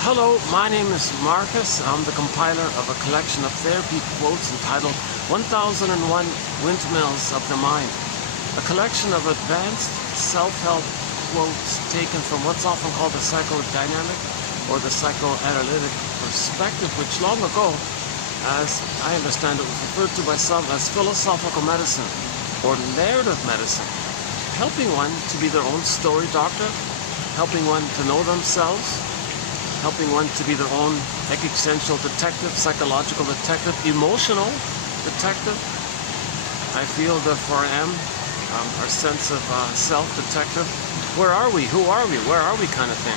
Hello, my name is Marcus. I'm the compiler of a collection of therapy quotes entitled 1001 Windmills of the Mind, a collection of advanced self-help quotes taken from what's often called the psychodynamic or the psychoanalytic perspective, which long ago, as I understand it, was referred to by some as philosophical medicine or narrative medicine, helping one to be their own story doctor, helping one to know themselves, helping one to be their own existential detective, psychological detective, emotional detective. I feel therefore I am our sense of self-detective. Where are we? Who are we? Where are we kind of thing.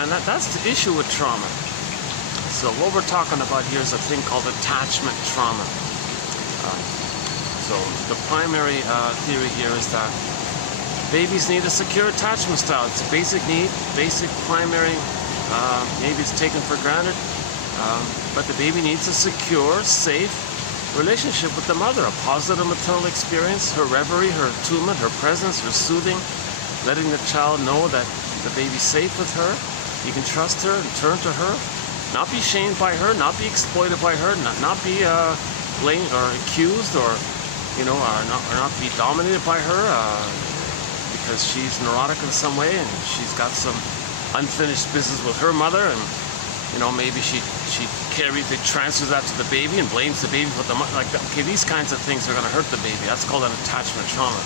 And that's the issue with trauma. So what we're talking about here is a thing called attachment trauma. So the primary theory here is that babies need a secure attachment style. It's a basic need, basic primary. Maybe it's taken for granted, but the baby needs a secure, safe relationship with the mother, a positive maternal experience, her reverie, her attunement, her presence, her soothing, letting the child know that the baby's safe with her, he can trust her and turn to her, not be shamed by her, not be exploited by her, not be blamed or accused or, or not be dominated by her because she's neurotic in some way and she's got some unfinished business with her mother, and maybe she transfers that to the baby and blames the baby for the mother. Like that. Okay, these kinds of things are going to hurt the baby. That's called an attachment trauma.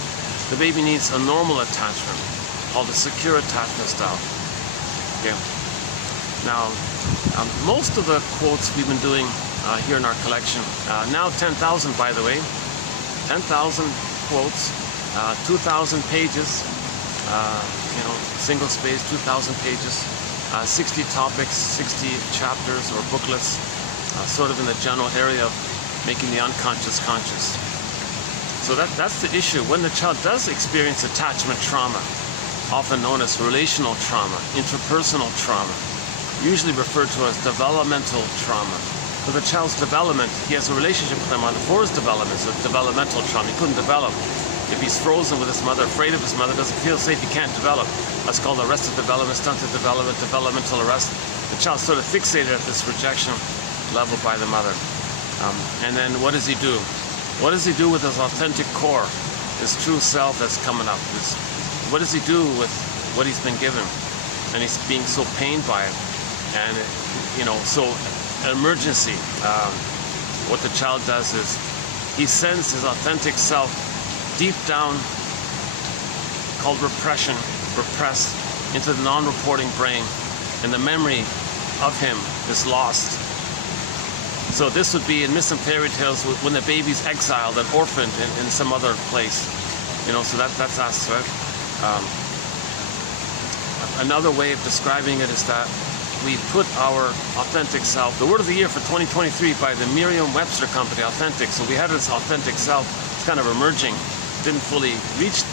The baby needs a normal attachment called a secure attachment style. Okay. Now, most of the quotes we've been doing here in our collection, now 10,000 by the way, 10,000 quotes, 2,000 pages. Single space, 2,000 pages, 60 topics, 60 chapters or booklets, sort of in the general area of making the unconscious conscious. So that's the issue. When the child does experience attachment trauma, often known as relational trauma, interpersonal trauma, usually referred to as developmental trauma. For the child's development, he has a relationship with their mother for his development, so developmental trauma. He couldn't develop. If he's frozen with his mother, afraid of his mother, doesn't feel safe, he can't develop. That's called arrested development, stunted development, developmental arrest. The child's sort of fixated at this rejection level by the mother. And then what does he do? What does he do with his authentic core, his true self that's coming up? What does he do with what he's been given? And he's being so pained by it. And, so emergency, what the child does is he sends his authentic self deep down, called repression, repressed into the non-reporting brain, and the memory of him is lost. So this would be in myths and fairy tales when the baby's exiled and orphaned in some other place. So that's us, right? Another way of describing it is that we put our authentic self, the word of the year for 2023 by the Merriam-Webster Company, authentic. So we had this authentic self, it's kind of emerging. Didn't fully reach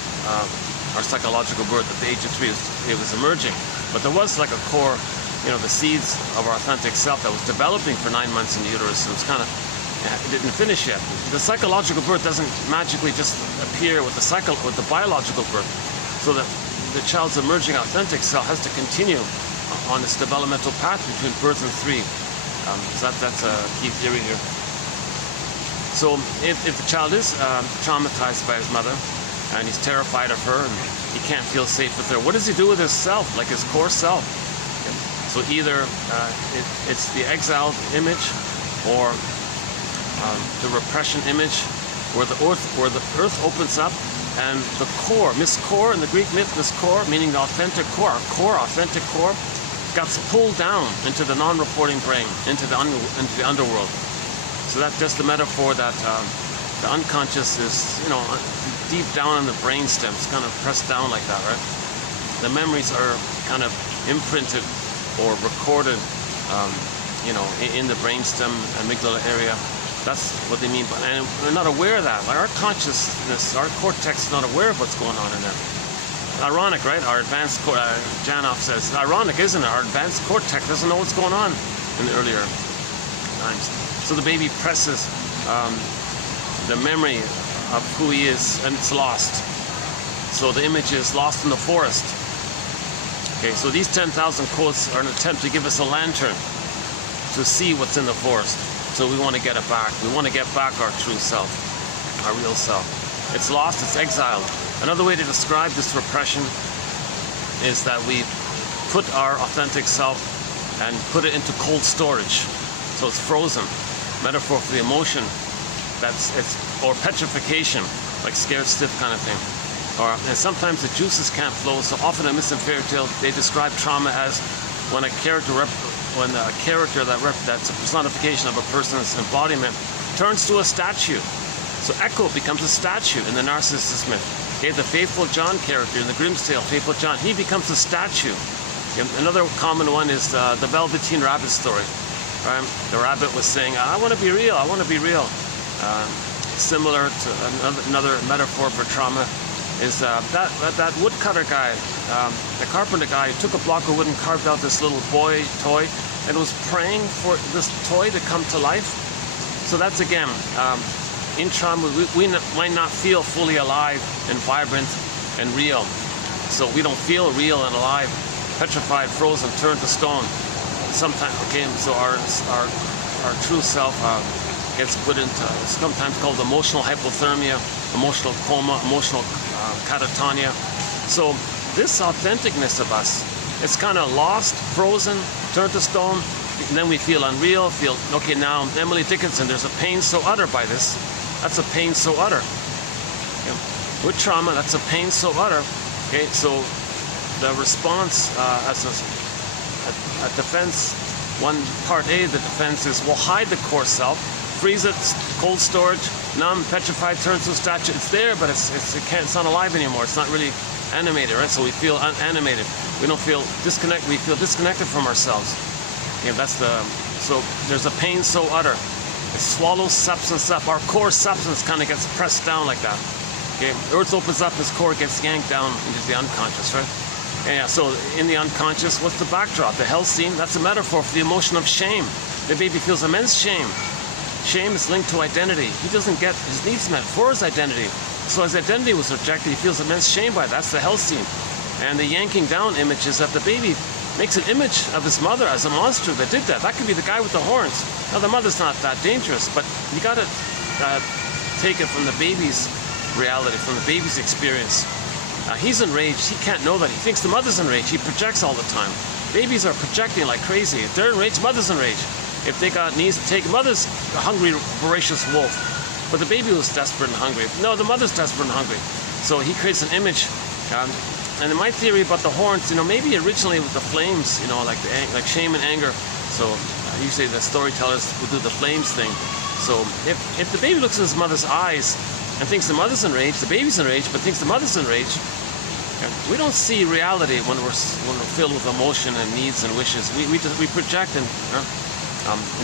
our psychological birth at the age of 3. It was emerging, but there was like a core, the seeds of our authentic self that was developing for 9 months in the uterus. So it's kind of, it didn't finish yet. The psychological birth doesn't magically just appear with the biological birth. So that the child's emerging authentic self has to continue on this developmental path between birth and 3. So that's a key theory here. So if the child is traumatized by his mother and he's terrified of her and he can't feel safe with her, what does he do with his self, like his core self? So either it's the exiled image or the repression image where the earth opens up and the core, core in the Greek myth, core, meaning the authentic core, our authentic core, got pulled down into the non-reporting brain, into the underworld. So that's just the metaphor that the unconscious is, deep down in the brainstem. It's kind of pressed down like that, right? The memories are kind of imprinted or recorded, in the brainstem, amygdala area. That's what they mean. And we're not aware of that. Like our consciousness, our cortex is not aware of what's going on in there. Ironic, right? Our advanced, Janov says, ironic, isn't it? Our advanced cortex doesn't know what's going on in the earlier times. So the baby presses the memory of who he is, and it's lost. So the image is lost in the forest. Okay, so these 10,000 quotes are an attempt to give us a lantern to see what's in the forest. So we want to get it back. We want to get back our true self, our real self. It's lost, it's exiled. Another way to describe this repression is that we put our authentic self and put it into cold storage. So it's frozen. Metaphor for the emotion, or petrification, like scared stiff kind of thing. And sometimes the juices can't flow. So often in myths and fairy tales, they describe trauma as when a character that's a personification of a person's embodiment turns to a statue. So Echo becomes a statue in the Narcissus myth. Okay, the Faithful John character in the Grimm's tale, Faithful John, he becomes a statue. Okay, another common one is the Velveteen Rabbit story. Right? The rabbit was saying, I want to be real, I want to be real. Similar to another metaphor for trauma is that woodcutter guy, the carpenter guy, who took a block of wood and carved out this little boy toy and was praying for this toy to come to life. So that's, again, in trauma, we might not feel fully alive and vibrant and real. So we don't feel real and alive, petrified, frozen, turned to stone. Sometimes, okay, so our true self gets put into, sometimes called emotional hypothermia, emotional coma, emotional catatonia. So this authenticness of us, it's kind of lost, frozen, turned to stone, and then we feel unreal, okay, now Emily Dickinson, there's a pain so utter by this. That's a pain so utter. Okay. With trauma, that's a pain so utter. Okay, so the response as a defense, part A, the defense is, we'll hide the core self, freeze it, cold storage, numb, petrified, turns to a statue. It's there, but it's not alive anymore. It's not really animated, right? So we feel unanimated. We don't feel disconnected. We feel disconnected from ourselves. Okay, so there's a pain so utter. It swallows substance up. Our core substance kind of gets pressed down like that. Okay, Earth opens up, his core gets yanked down into the unconscious, right? Yeah, so in the unconscious, what's the backdrop? The hell scene, that's a metaphor for the emotion of shame. The baby feels immense shame. Shame is linked to identity. He doesn't get his needs met for his identity. So his identity was rejected, he feels immense shame by it. That's the hell scene. And the yanking down image is that the baby makes an image of his mother as a monster that did that. That could be the guy with the horns. Now the mother's not that dangerous, but you gotta take it from the baby's reality, from the baby's experience. He's enraged, he can't know that. He thinks the mother's enraged, he projects all the time. Babies are projecting like crazy. If they're enraged, mother's enraged. If they got needs to take, mother's a hungry, voracious wolf. But the baby was desperate and hungry. No, the mother's desperate and hungry. So he creates an image. And in my theory about the horns, maybe originally with the flames, like shame and anger. So usually the storytellers would do the flames thing. So if the baby looks in his mother's eyes and thinks the mother's enraged, the baby's enraged, but thinks the mother's enraged, we don't see reality when we're filled with emotion and needs and wishes. We project and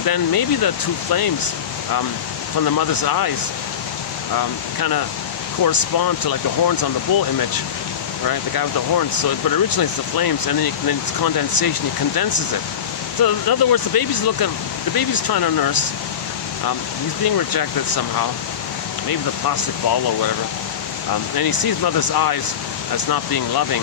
then maybe the two flames from the mother's eyes kind of correspond to like the horns on the bull image, right? The guy with the horns. So, but originally it's the flames, and then it's condensation. He condenses it. So in other words, the baby's trying to nurse. He's being rejected somehow. Maybe the plastic ball or whatever. And he sees mother's eyes as not being loving,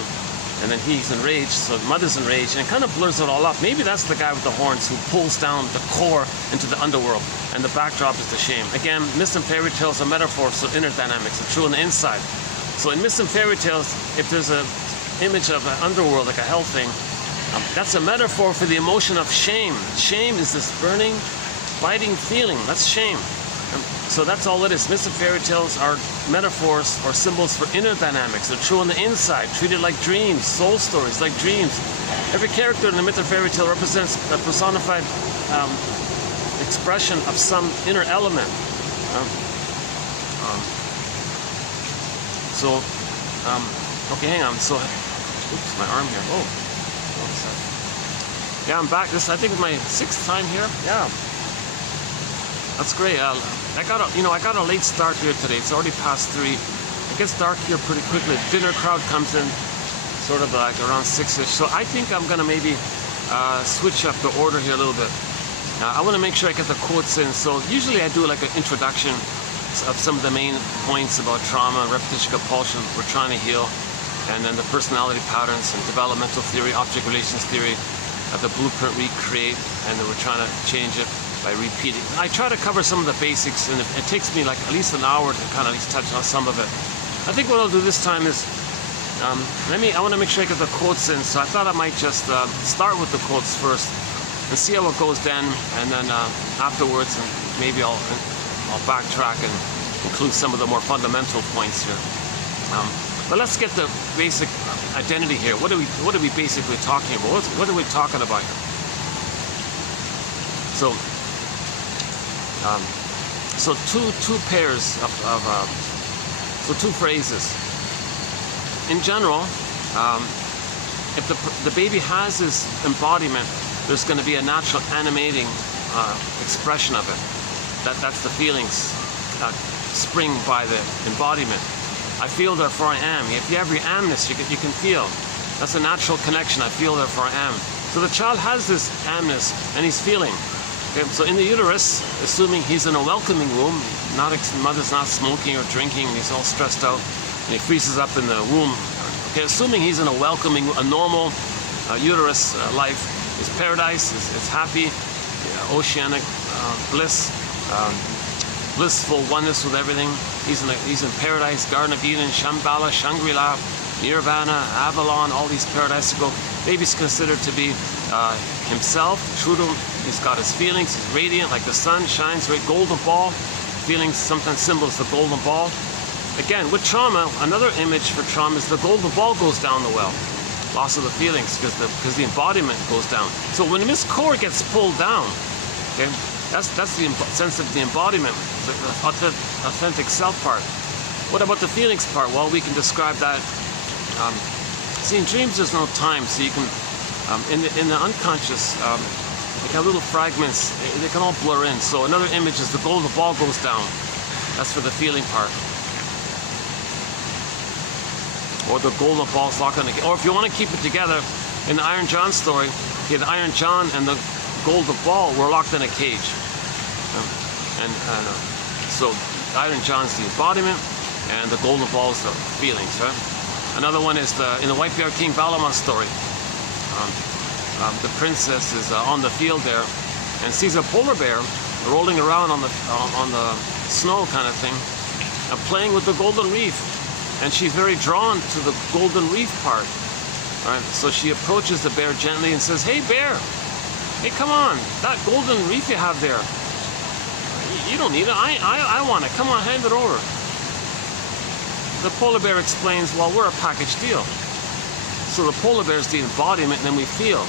and then he's enraged, so mother's enraged, and it kind of blurs it all up. Maybe that's the guy with the horns who pulls down the core into the underworld, and the backdrop is the shame. Again, myths and fairy tales are metaphors for inner dynamics, are true on the inside. So in myths and fairy tales, if there's an image of an underworld, like a hell thing, that's a metaphor for the emotion of shame. Shame is this burning, biting feeling. That's shame. So that's all it is. Myths and fairy tales are metaphors or symbols for inner dynamics. They're true on the inside, treated like dreams, soul stories, like dreams. Every character in the myth or fairy tale represents a personified expression of some inner element. Okay, hang on. So, oops, my arm here. Oh, one sec. Yeah, I'm back. I think is my 6th time here. Yeah. That's great. I got a late start here today. It's already past 3. It gets dark here pretty quickly. Dinner crowd comes in sort of like around 6-ish. So I think I'm gonna maybe switch up the order here a little bit. I want to make sure I get the quotes in. So usually I do like an introduction of some of the main points about trauma, repetition, compulsion we're trying to heal. and then the personality patterns and developmental theory, object relations theory, the blueprint recreate, and then we're trying to change it by repeating. I try to cover some of the basics, and it takes me like at least an hour to kind of at least touch on some of it. I think what I'll do this time is, I want to make sure I get the quotes in, so I thought I might just start with the quotes first and see how it goes then, and then afterwards, and maybe I'll backtrack and include some of the more fundamental points here. But let's get the basic identity here. What are we basically talking about? What are we talking about here? So two pairs so two phrases. In general, if the baby has this embodiment, there's going to be a natural animating expression of it. That's the feelings spring by the embodiment. I feel, therefore I am. If you have your amness, you can feel. That's a natural connection. I feel, therefore I am. So the child has this amness, and he's feeling. Okay? So in the uterus, assuming he's in a welcoming womb, mother's not smoking or drinking, and he's all stressed out, and he freezes up in the womb. Okay, assuming he's in a welcoming, a normal uterus life, is paradise, it's happy, oceanic bliss, blissful oneness with everything. He's in paradise, Garden of Eden, Shambhala, Shangri-La, Nirvana, Avalon, all these paradisical. Baby's considered to be himself, true to him. He's got his feelings, he's radiant like the sun, shines, right? Golden ball. Feelings sometimes symbols the golden ball. Again, with trauma, another image for trauma is the golden ball goes down the well. Loss of the feelings because the embodiment goes down. So when Miss Core gets pulled down, okay, that's the sense of the embodiment, the authentic self part. What about the feelings part? Well, we can describe that. See, in dreams there's no time, so you can, in the unconscious, like have little fragments, they can all blur in. So another image is the golden ball goes down. That's for the feeling part. Or the golden ball's locked in again. Or if you want to keep it together, in the Iron John story, okay, the Iron John and the golden ball were locked in a cage. So Iron John's the embodiment, and the golden ball is the feelings, right? Another one is in the White Bear King Balaman story. The princess is on the field there and sees a polar bear rolling around on the snow kind of thing, playing with the golden reef. And she's very drawn to the golden reef part. Right? So she approaches the bear gently and says, "Hey bear, hey come on, that golden reef you have there, you don't need it, I want it, come on, hand it over." The polar bear explains, well, we're a package deal. So the polar bear is the embodiment, and then we feel.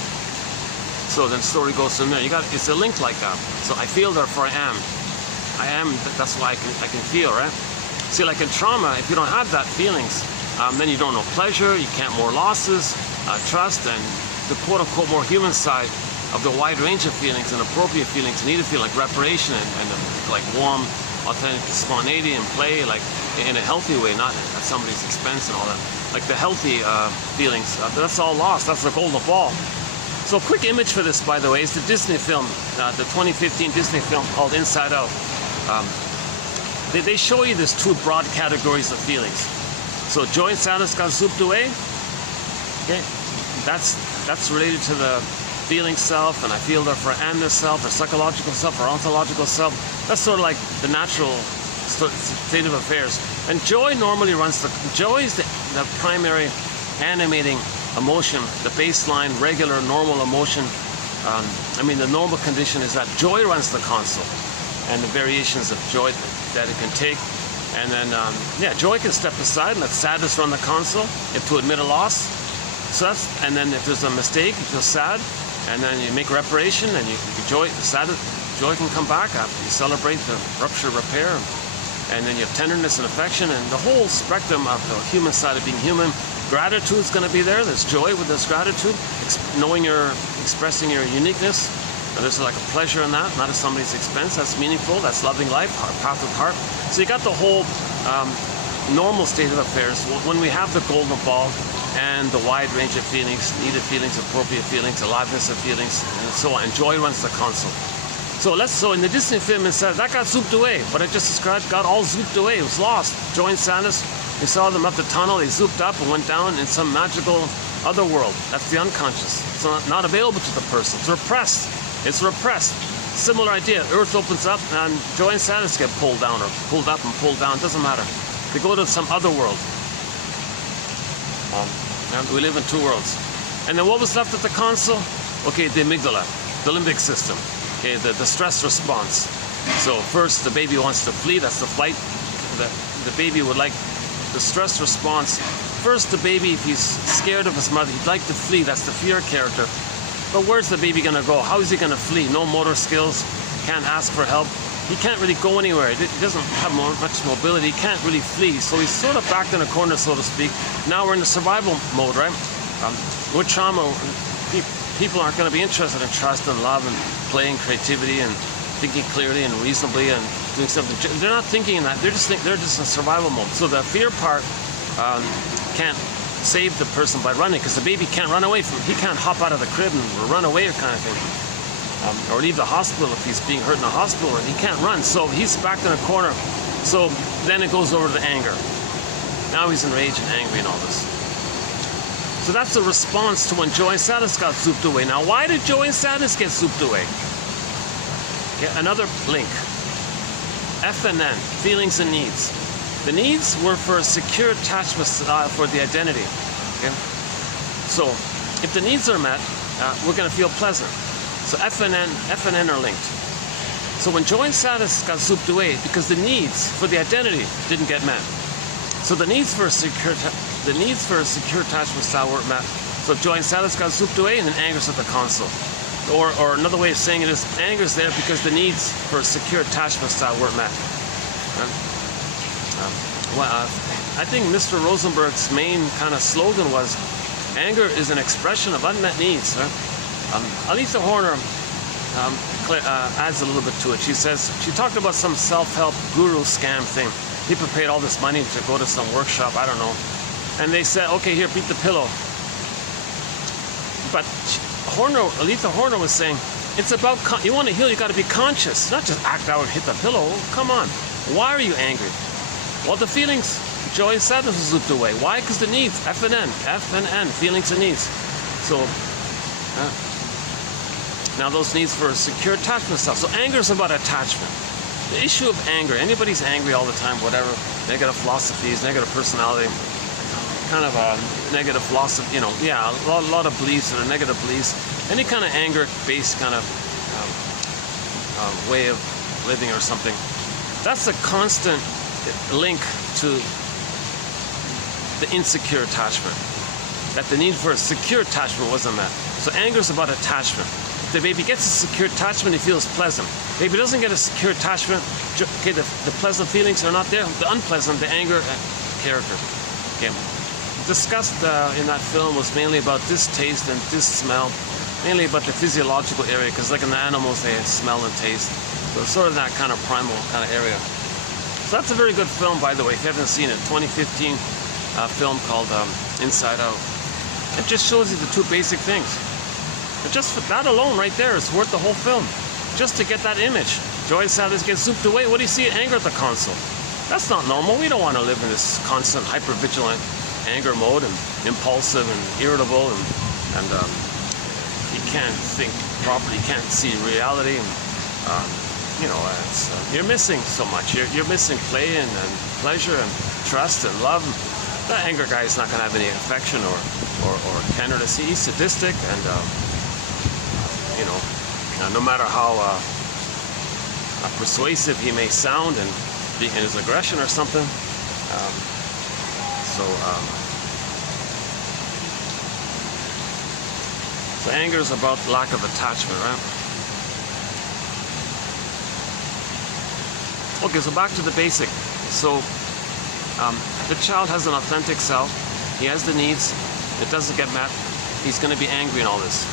So then the story goes from there. It's a link like that. So I feel, therefore I am. I am, that's why I can feel, right? See, like in trauma, if you don't have that feelings, then you don't know pleasure, you can't more losses, trust, and the quote-unquote more human side of the wide range of feelings and appropriate feelings, needed feel like reparation and like warm, authentic spontaneity and play, like in a healthy way, not at somebody's expense and all that. Like the healthy feelings, that's all lost. That's the golden ball. So a quick image for this, by the way, is the Disney film, the 2015 Disney film called Inside Out. They show you these two broad categories of feelings. So joy and sadness got zooped away. Okay, that's related to the feeling self, and I feel therefore I am this self, or psychological self, or ontological self. That's sort of like the natural state of affairs. And joy normally runs joy is the primary animating emotion, the baseline, regular, normal emotion. The normal condition is that joy runs the console, and the variations of joy that it can take. And then, joy can step aside and let sadness run the console to admit a loss. So and then if there's a mistake, you feel sad, and then you make reparation, and joy can come back after you celebrate the rupture, repair, and then you have tenderness and affection, and the whole spectrum of the human side of being human. Gratitude is going to be there. There's joy with this gratitude, knowing expressing your uniqueness. And there's like a pleasure in that, not at somebody's expense. That's meaningful. That's loving life, path with heart. So you got the whole normal state of affairs when we have the golden ball and the wide range of feelings, needed feelings, appropriate feelings, aliveness of feelings, and so on. And joy runs the console. So in the Disney film it said that got zooped away. What I just described got all zooped away. It was lost. Joy and sadness, they saw them up the tunnel, they zooped up and went down in some magical other world. That's the unconscious. It's not available to the person. It's repressed. It's repressed. Similar idea. Earth opens up and joy and sadness get pulled down or pulled up and pulled down. Doesn't matter. They go to some other world. And we live in two worlds. And then what was left at the console? Okay, the amygdala, the limbic system. Okay, the stress response. So first the baby wants to flee. That's the flight. The baby would like the stress response. First the baby, if he's scared of his mother, he'd like to flee. That's the fear character. But where's the baby going to go? How is he going to flee? No motor skills. Can't ask for help. He can't really go anywhere. He doesn't have much mobility. He can't really flee. So he's sort of backed in a corner, so to speak. Now we're in the survival mode, right? With trauma, people aren't going to be interested in trust and love and play and creativity and thinking clearly and reasonably and doing something. They're not thinking in that. They're just in survival mode. So the fear part can't save the person by running, because the baby can't run away from. He can't hop out of the crib and run away, or kind of thing. Or leave the hospital if he's being hurt in the hospital, or he can't run, so he's backed in a corner. So then it goes over to anger. Now he's enraged and angry and all this. So that's the response to when joy and sadness got zooped away. Now why did joy and sadness get zooped away? Okay, another link. F and N, feelings and needs. The needs were for a secure attachment for the identity. Okay? So if the needs are met, we're going to feel pleasant. So F and N are linked. So when joy and sadness got zooped away, because the needs for the identity didn't get met. So the needs for a secure attachment style weren't met. So joy and sadness got zooped away, and then anger's at the console. Or another way of saying it is, anger's there because the needs for a secure attachment style weren't met. I think Mr. Rosenberg's main kind of slogan was, anger is an expression of unmet needs. Alisa Horner adds a little bit to it. She talked about some self-help guru scam thing. People paid all this money to go to some workshop, I don't know. And they said, okay, here, beat the pillow. But Alisa Horner was saying, it's about, you want to heal, you got to be conscious, not just act out and hit the pillow. Come on. Why are you angry? Well, the feelings, joy and sadness was zooped away. Why? Because the needs, F and N, feelings and needs. So, now those needs for secure attachment stuff. So anger is about attachment. The issue of anger, anybody's angry all the time, whatever, negative philosophies, negative personality, kind of a negative philosophy, a lot of beliefs or negative beliefs, any kind of anger-based kind of way of living or something. That's a constant link to the insecure attachment, that the need for a secure attachment wasn't met. So anger is about attachment. If the baby gets a secure attachment, he feels pleasant. Baby doesn't get a secure attachment, okay, the pleasant feelings are not there. The unpleasant, the anger character. Okay. Discussed in that film was mainly about distaste and smell, mainly about the physiological area, because like in the animals they smell and taste. So it's sort of that kind of primal kind of area. So that's a very good film, by the way, if you haven't seen it. 2015 film called Inside Out. It just shows you the two basic things. But just for that alone right there is worth the whole film. Just to get that image. Joy and sadness get zooped away. What do you see? Anger at the console. That's not normal. We don't want to live in this constant hyper-vigilant anger mode and impulsive and irritable and you can't think properly, you can't see reality. And, you're missing so much. You're missing play and pleasure and trust and love. The anger guy is not going to have any affection or tenderness. He's sadistic and no matter how persuasive he may sound and in his aggression or something. So anger is about lack of attachment, right? Okay, so back to the basic. So the child has an authentic self. He has the needs. It doesn't get met. He's going to be angry in all this.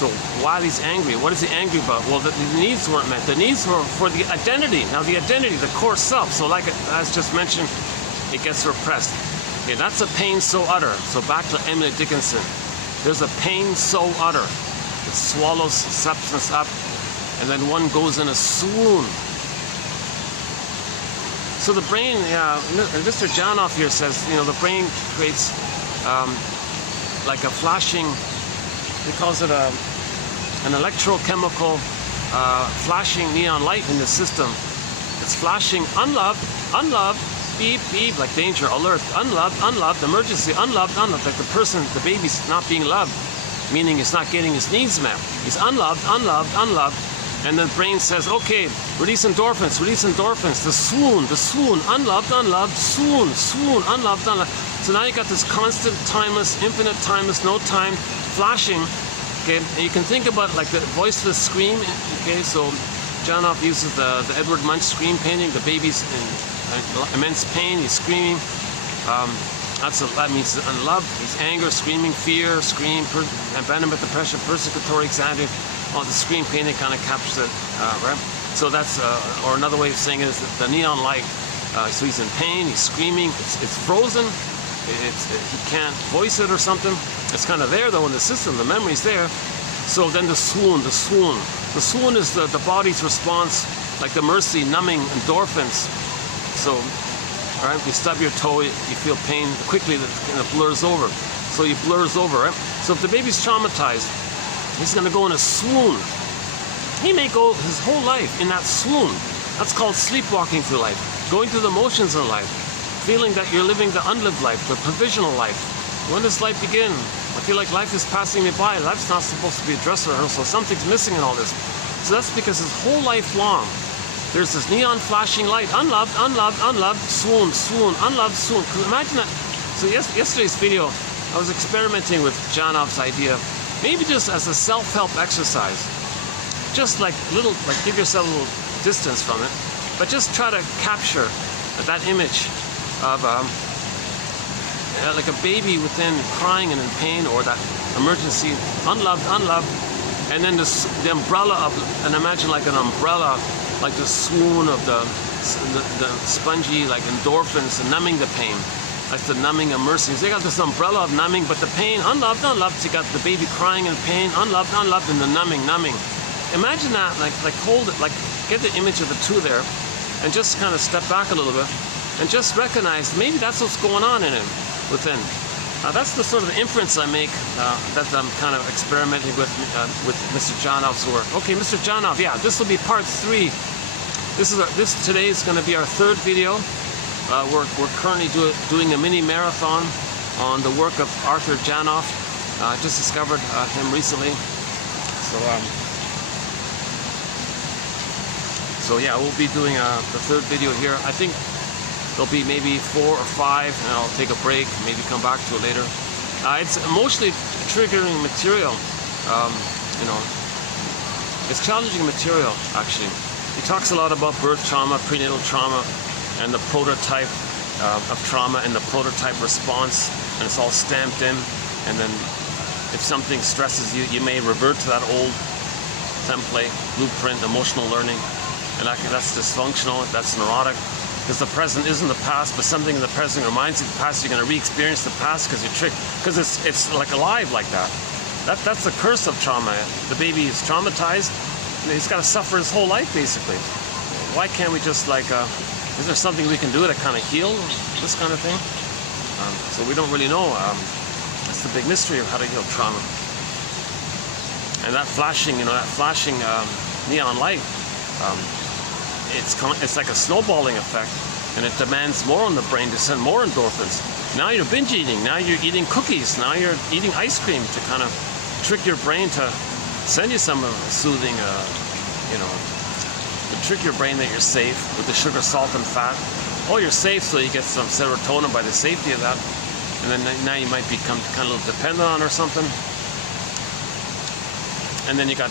So while he's angry, what is he angry about? Well, the needs weren't met. The needs were for the identity. Now the identity, the core self. So like as just mentioned, it gets repressed. Okay, that's a pain so utter. So back to Emily Dickinson. There's a pain so utter. It swallows substance up and then one goes in a swoon. So the brain, Mr. Janoff here says, the brain creates like a flashing, he calls it an electrochemical flashing neon light in the system. It's flashing unloved, unloved, beep, beep, like danger, alert, unloved, unloved, emergency, unloved, unloved, like the baby's not being loved, meaning he's not getting his needs met. He's unloved, unloved, unloved. And the brain says, okay, release endorphins, the swoon, unloved, unloved, swoon, unloved, unloved. So now you got this constant, timeless, infinite, timeless, no time, flashing, okay? And you can think about like the voiceless scream, okay? So Janoff uses the Edward Munch scream painting. The baby's in immense pain, he's screaming. That means he's unloved, he's anger, screaming, fear, scream, abandonment, depression, persecutory anxiety. Oh, the screen painting kind of captures it, right? So that's, or another way of saying it is the neon light. So he's in pain, he's screaming, it's frozen, he can't voice it or something. It's kind of there though in the system, the memory's there. So then the swoon. The swoon is the body's response, like the mercy, numbing endorphins. So, all right, you stub your toe, you feel pain, quickly it blurs over. So he blurs over, right? So if the baby's traumatized, he's going to go in a swoon. He may go his whole life in that swoon. That's called sleepwalking through life. Going through the motions in life. Feeling that you're living the unlived life, the provisional life. When does life begin? I feel like life is passing me by. Life's not supposed to be a dress rehearsal. Something's missing in all this. So that's because his whole life long, there's this neon flashing light. Unloved, unloved, unloved, swoon, unloved, swoon. Imagine that. So yesterday's video, I was experimenting with Janoff's idea. Maybe just as a self-help exercise, just like give yourself a little distance from it, but just try to capture that image of like a baby within crying and in pain, or that emergency, unloved, and then the umbrella of, and imagine like an umbrella, like the swoon of the spongy like endorphins and numbing the pain. That's the numbing of mercy. So you got this umbrella of numbing, but the pain, unloved, unloved. So you got the baby crying in pain, unloved, unloved, and the numbing. Imagine that, like hold it, like get the image of the two there, and just kind of step back a little bit, and just recognize maybe that's what's going on in him, within. That's the sort of inference I make that I'm kind of experimenting with Mr. Janoff's work. Okay, Mr. Janoff, yeah, this will be part 3. Today is going to be our 3rd video. We're currently doing a mini marathon on the work of Arthur Janoff. I just discovered him recently. So yeah, we'll be doing the 3rd video here. I think there'll be maybe 4 or 5, and I'll take a break, maybe come back to it later. It's emotionally triggering material. It's challenging material, actually. He talks a lot about birth trauma, prenatal trauma, and the prototype of trauma and the prototype response, and it's all stamped in. And then if something stresses you, you may revert to that old template, blueprint, emotional learning, and that's dysfunctional, that's neurotic, because the present isn't the past, but something in the present reminds you of the past. You're going to re-experience the past because you're tricked, because it's like alive like that. That's the curse of trauma. The baby is traumatized, and he's got to suffer his whole life basically. Why can't we just is there something we can do to kind of heal this kind of thing? So we don't really know. That's the big mystery of how to heal trauma. And that flashing, neon light, it's like a snowballing effect, and it demands more on the brain to send more endorphins. Now you're binge eating, now you're eating cookies, now you're eating ice cream to kind of trick your brain to send you some soothing, to trick your brain that you're safe with the sugar, salt, and fat. Oh, you're safe, so you get some serotonin by the safety of that, and then now you might become kind of a little dependent on or something. And then you can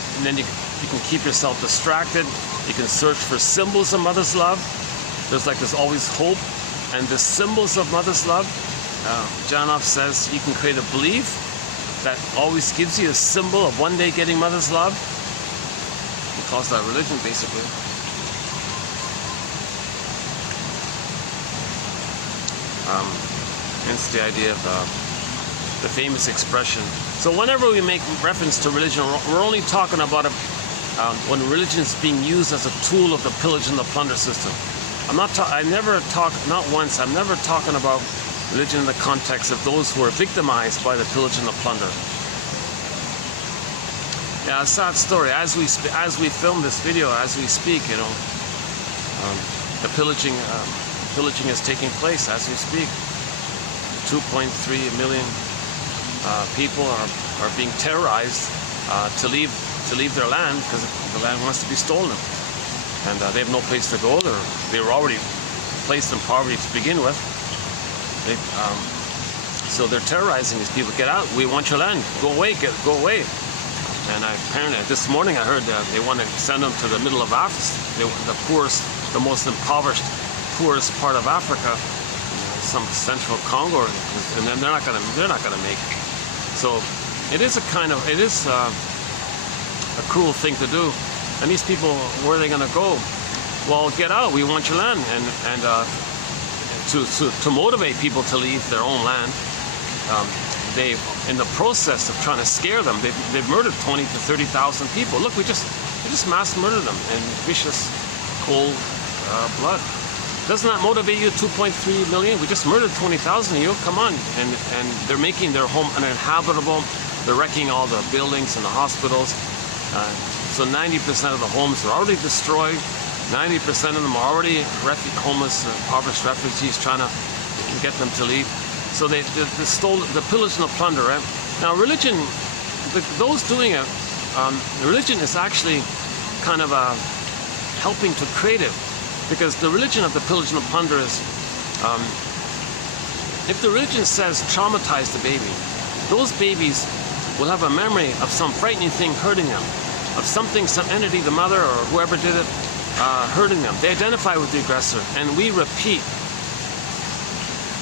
keep yourself distracted. You can search for symbols of mother's love. There's always hope, and the symbols of mother's love. Janoff says you can create a belief that always gives you a symbol of one day getting mother's love. He calls that religion, basically. Hence the idea of the famous expression. So whenever we make reference to religion, we're only talking about when religion is being used as a tool of the pillage and the plunder system. I never talk, not once, I'm never talking about religion in the context of those who are victimized by the pillage and the plunder. Yeah, a sad story. As we film this video, as we speak, you know, the pillaging is taking place as we speak. 2.3 million people are being terrorized to leave their land because the land wants to be stolen, and they have no place to go. They were already placed in poverty to begin with. So they're terrorizing these people. Get out! We want your land. Go away! Go away! And apparently this morning I heard they want to send them to the middle of Africa, the poorest, the most impoverished, poorest part of Africa, some central Congo, and then they're not gonna make it. So it is a cruel thing to do. And these people, where are they gonna go? Well, get out! We want your land, and to motivate people to leave their own land. They've, in the process of trying to scare them, they've murdered 20,000 to 30,000 people. Look, we just mass murdered them in vicious, cold blood. Doesn't that motivate you? 2.3 million? We just murdered 20,000 of you. Come on! And they're making their home uninhabitable. They're wrecking all the buildings and the hospitals. So 90% of the homes are already destroyed. 90% of them are already homeless, impoverished refugees, trying to get them to leave. So they stole the pillage and the plunder, right? Now religion, those doing it, religion is actually kind of helping to create it, because the religion of the pillage and the plunder is, if the religion says traumatize the baby, those babies will have a memory of some frightening thing hurting them, of something, some entity, the mother or whoever did it, hurting them. They identify with the aggressor, and we repeat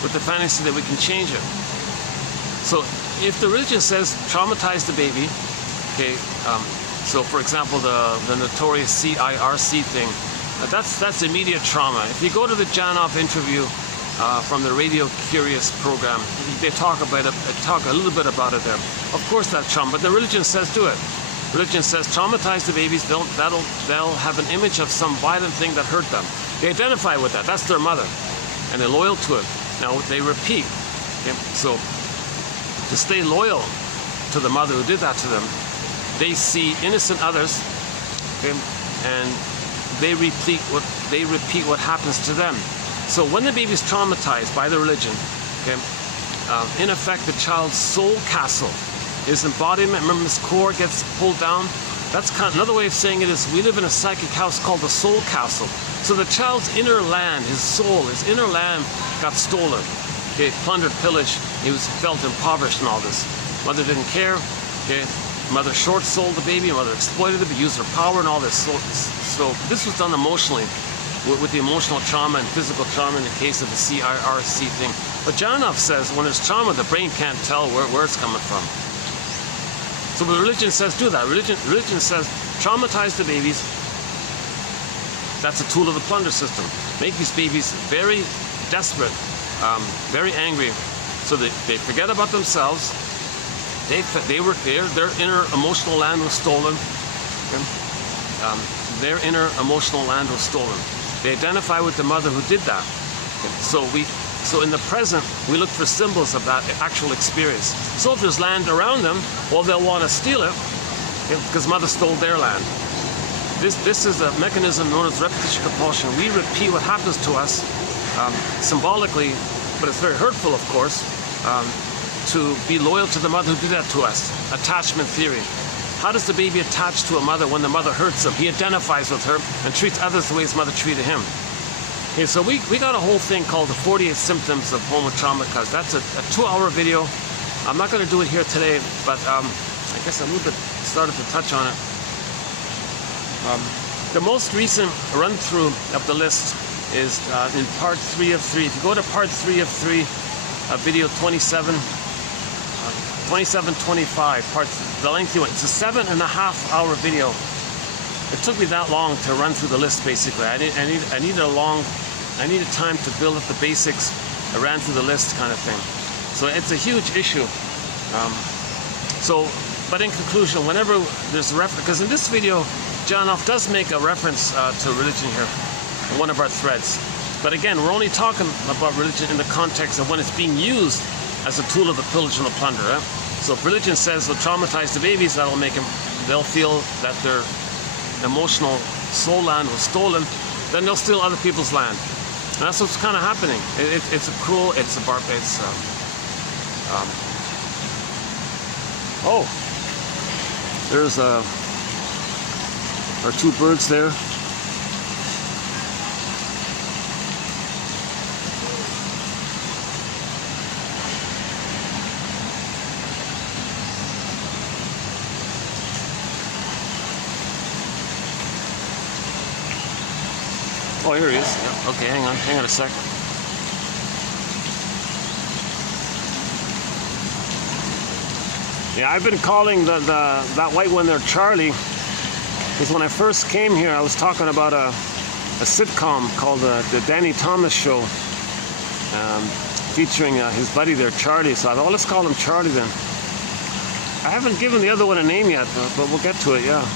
with the fantasy that we can change it. So if the religion says traumatize the baby, okay, so for example the notorious CIRC thing, that's immediate trauma. If you go to the Janov interview from the Radio Curious program, they talk a little bit about it there. Of course that's trauma, but the religion says do it. Religion says traumatize the babies, they'll have an image of some violent thing that hurt them. They identify with that, that's their mother, and they're loyal to it. Now they repeat, okay? So to stay loyal to the mother who did that to them, they see innocent others, okay? And they repeat what happens to them. So when the baby is traumatized by the religion, okay, in effect the child's soul castle, his embodiment, remember his core gets pulled down. That's kind of another way of saying it is we live in a psychic house called the soul castle. So the child's inner land, his soul, his inner land got stolen, okay, plundered, pillaged. He felt impoverished in all this. Mother didn't care, okay. Mother short-sold the baby, mother exploited it, used her power and all this. So this was done emotionally, with the emotional trauma and physical trauma in the case of the CIRC thing. But Janov says when there's trauma, the brain can't tell where it's coming from. So the religion says do that. Religion says traumatize the babies. That's a tool of the plunder system. Make these babies very desperate, very angry, so that they forget about themselves. Their inner emotional land was stolen. Okay? Their inner emotional land was stolen. They identify with the mother who did that. Okay? So in the present, we look for symbols of that actual experience. So if there's land around them, well, they'll want to steal it, okay, because mother stole their land. This is a mechanism known as repetition compulsion. We repeat what happens to us symbolically, but it's very hurtful, of course, to be loyal to the mother who did that to us. Attachment theory. How does the baby attach to a mother when the mother hurts him? He identifies with her and treats others the way his mother treated him. Okay, so we got a whole thing called the 48 Symptoms of Home Trauma, because that's a 2-hour video. I'm not going to do it here today, but I guess a little bit started to touch on it. The most recent run-through of the list is in part 3 of 3. If you go to part 3 of 3, video 2725, the lengthy one. It's a 7.5-hour video. It took me that long to run through the list. Basically, I needed time to build up the basics. I ran through the list, kind of thing. So it's a huge issue. So But in conclusion, whenever there's a reference, because in this video, John Off does make a reference to religion here, in one of our threads. But again, we're only talking about religion in the context of when it's being used as a tool of the pillage and the plunder. Eh? So if religion says they'll traumatize the babies, that'll make them, they'll feel that their emotional soul land was stolen, then they'll steal other people's land. And that's what's kind of happening. It's a cruel, it's a oh, there's our two birds there. Oh, here he is. Yeah. Okay, hang on a sec. Yeah, I've been calling that white one there Charlie, because when I first came here, I was talking about a sitcom called the Danny Thomas Show, featuring his buddy there, Charlie. So I thought, well, let's call him Charlie then. I haven't given the other one a name yet, but we'll get to it. Yeah.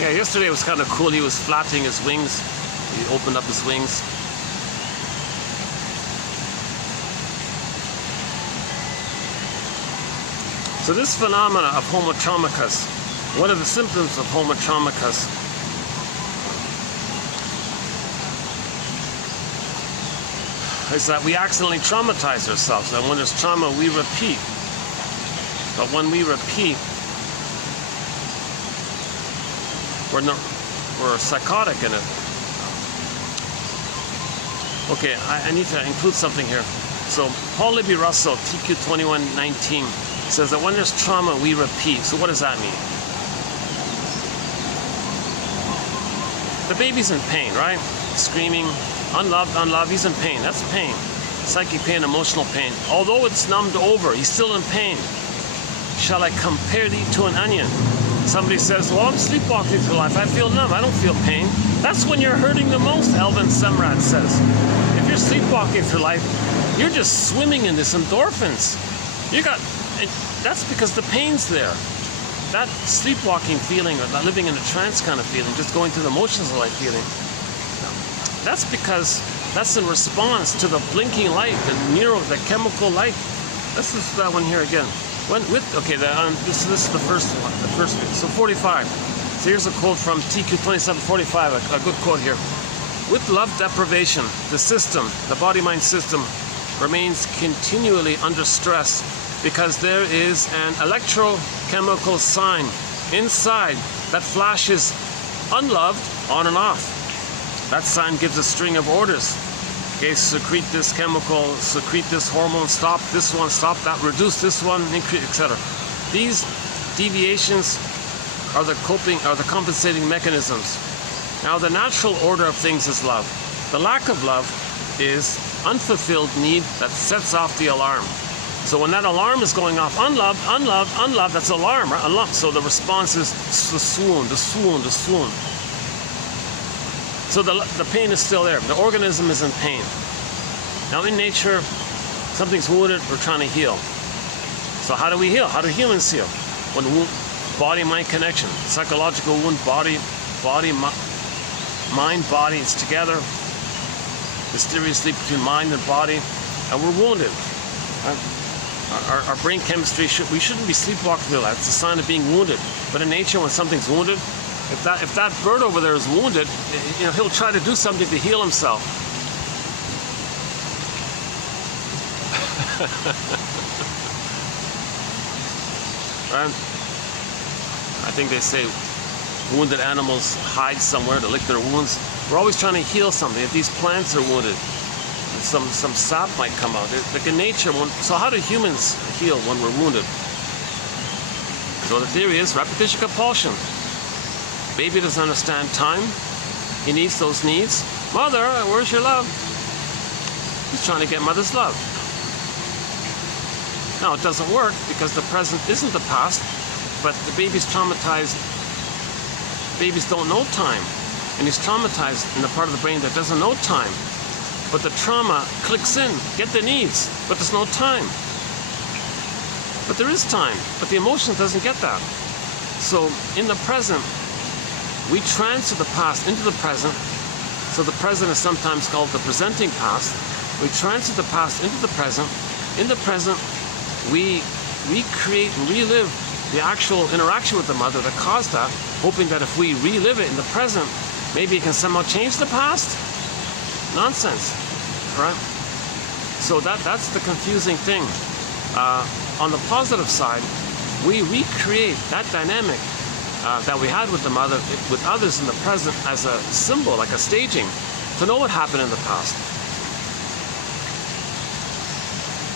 Yeah, yesterday was kind of cool. He was flapping his wings. He opened up his wings. So this phenomena of homotraumacus, one of the symptoms of homotraumacus is that we accidentally traumatize ourselves. And when there's trauma, we repeat. But when we repeat, we're psychotic in it. Okay, I need to include something here. So Paul Libby Russell, TQ 2119, says that when there's trauma, we repeat. So what does that mean? The baby's in pain, right? Screaming, unloved, he's in pain. That's pain. Psychic pain, emotional pain. Although it's numbed over, he's still in pain. Shall I compare thee to an onion? Somebody says, well, I'm sleepwalking through life. I feel numb. I don't feel pain. That's when you're hurting the most, Elvin Semrat says. If you're sleepwalking through life, you're just swimming in this endorphins. That's because the pain's there. That sleepwalking feeling, or that living in a trance kind of feeling, just going through the motions of life feeling, that's because that's in response to the blinking light, the chemical light. This is that one here again. This is the first one, so 45. So here's a quote from TQ 2745, a good quote here. With love deprivation, the system, the body-mind system, remains continually under stress because there is an electrochemical sign inside that flashes unloved on and off. That sign gives a string of orders. Okay, secrete this chemical, secrete this hormone, stop this one, stop that, reduce this one, increase, etc. These deviations are the compensating mechanisms. Now, the natural order of things is love. The lack of love is unfulfilled need that sets off the alarm. So when that alarm is going off, unloved, unloved, unloved, that's alarm, right? Unloved. So the response is the swoon, the swoon, the swoon. So the pain is still there. The organism is in pain. Now in nature, something's wounded, we're trying to heal. So how do we heal? How do humans heal? When body-mind connection, psychological wound, mind, body, it's together, mysteriously between mind and body, and we're wounded. Our brain chemistry, we shouldn't be sleepwalking through that. It's a sign of being wounded. But in nature, when something's wounded, if that bird over there is wounded, he'll try to do something to heal himself. Right? I think they say wounded animals hide somewhere to lick their wounds. We're always trying to heal something. If these plants are wounded, some sap might come out. Like in nature, so how do humans heal when we're wounded? So the theory is repetition compulsion. Baby doesn't understand time. He needs those needs. Mother, where's your love? He's trying to get mother's love. Now, it doesn't work because the present isn't the past, but the baby's traumatized. Babies don't know time. And he's traumatized in the part of the brain that doesn't know time. But the trauma clicks in, get the needs, but there's no time. But there is time, but the emotion doesn't get that. So in the present, we transfer the past into the present. So the present is sometimes called the presenting past. We transfer the past into the present. In the present, we recreate and relive the actual interaction with the mother that caused that, hoping that if we relive it in the present, maybe it can somehow change the past. Nonsense, right? So that's the confusing thing. On the positive side, we recreate that dynamic that we had with the mother, with others in the present, as a symbol, like a staging, to know what happened in the past.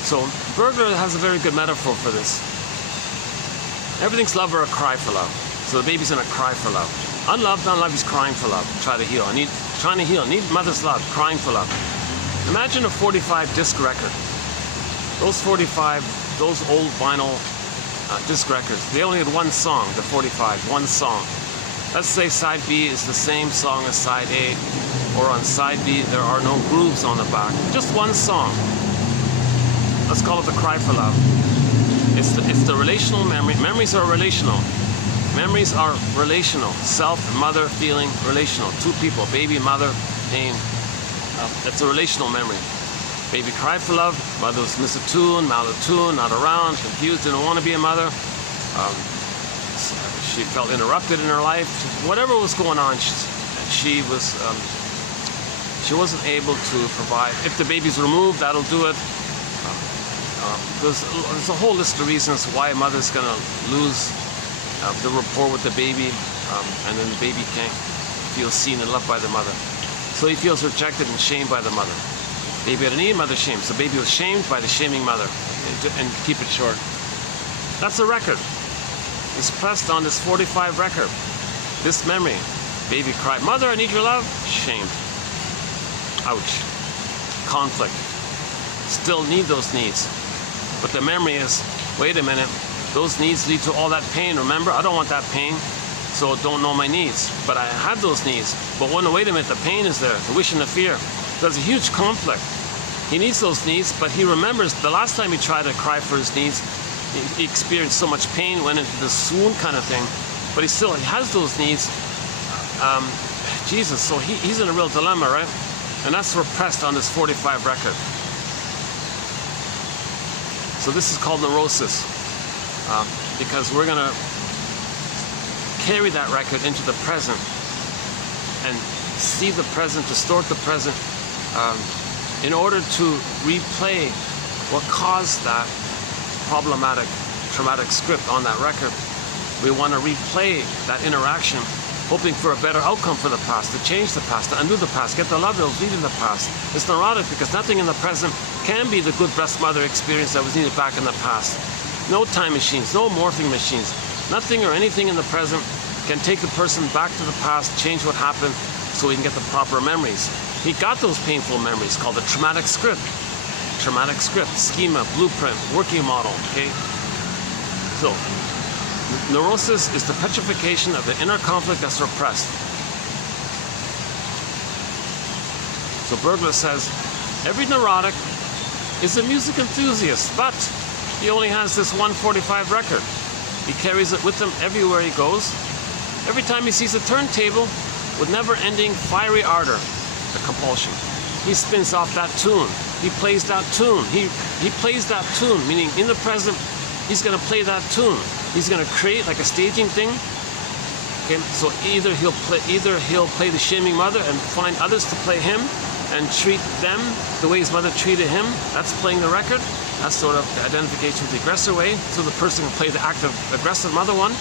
So Bergler has a very good metaphor for this. Everything's love or a cry for love. So the baby's gonna cry for love. Unloved, he's crying for love. Try to heal. Trying to heal. Need mother's love. Crying for love. Imagine a 45 disc record. Those 45, those old vinyl disc records, they only had one song, the 45, one song. Let's say side B is the same song as side A, or on side B there are no grooves on the back. Just one song. Let's call it the cry for love. It's the relational memory. Memories are relational. Memories are relational. Self, mother, feeling, relational. Two people, baby, mother, pain. That's a relational memory. Baby cried for love. Mother was misattuned, malattuned, not around, confused, didn't want to be a mother. She felt interrupted in her life. Whatever was going on, she wasn't able to provide. If the baby's removed, that'll do it. There's a whole list of reasons why a mother's going to lose the rapport with the baby, and then the baby can't feel seen and loved by the mother. So he feels rejected and shamed by the mother. Baby had a need, mother shamed. So baby was shamed by the shaming mother. And keep it short. That's a record. It's pressed on this 45 record. This memory. Baby cried, mother, I need your love. Shamed. Ouch. Conflict. Still need those needs. But the memory is, wait a minute, those needs lead to all that pain. Remember, I don't want that pain, so don't know my needs. But I had those needs. But wait a minute, the pain is there, the wish and the fear. There's a huge conflict. He needs those needs, but he remembers the last time he tried to cry for his needs, he experienced so much pain, went into this swoon kind of thing. But he has those needs. Jesus, so he's in a real dilemma, right? And that's repressed on this 45 record. So this is called neurosis, because we're going to carry that record into the present and see the present, distort the present, in order to replay what caused that problematic, traumatic script on that record. We want to replay that interaction, hoping for a better outcome for the past, to change the past, to undo the past, get the love that was needed in the past. It's neurotic because nothing in the present can be the good breast mother experience that was needed back in the past. No time machines, no morphing machines, nothing or anything in the present can take the person back to the past, change what happened, so he can get the proper memories. He got those painful memories called the traumatic script. Traumatic script, schema, blueprint, working model, okay? So, neurosis is the petrification of the inner conflict that's repressed. So Bergler says, every neurotic is a music enthusiast, but he only has this 145 record. He carries it with him everywhere he goes. Every time he sees a turntable with never-ending fiery ardor, the compulsion, he spins off that tune. He plays that tune. He plays that tune, meaning in the present, he's going to play that tune. He's going to create like a staging thing. Okay, so either he'll play the shaming mother and find others to play him and treat them the way his mother treated him. That's playing the record. That's sort of the identification with the aggressor way. So the person can play the active, aggressive mother one.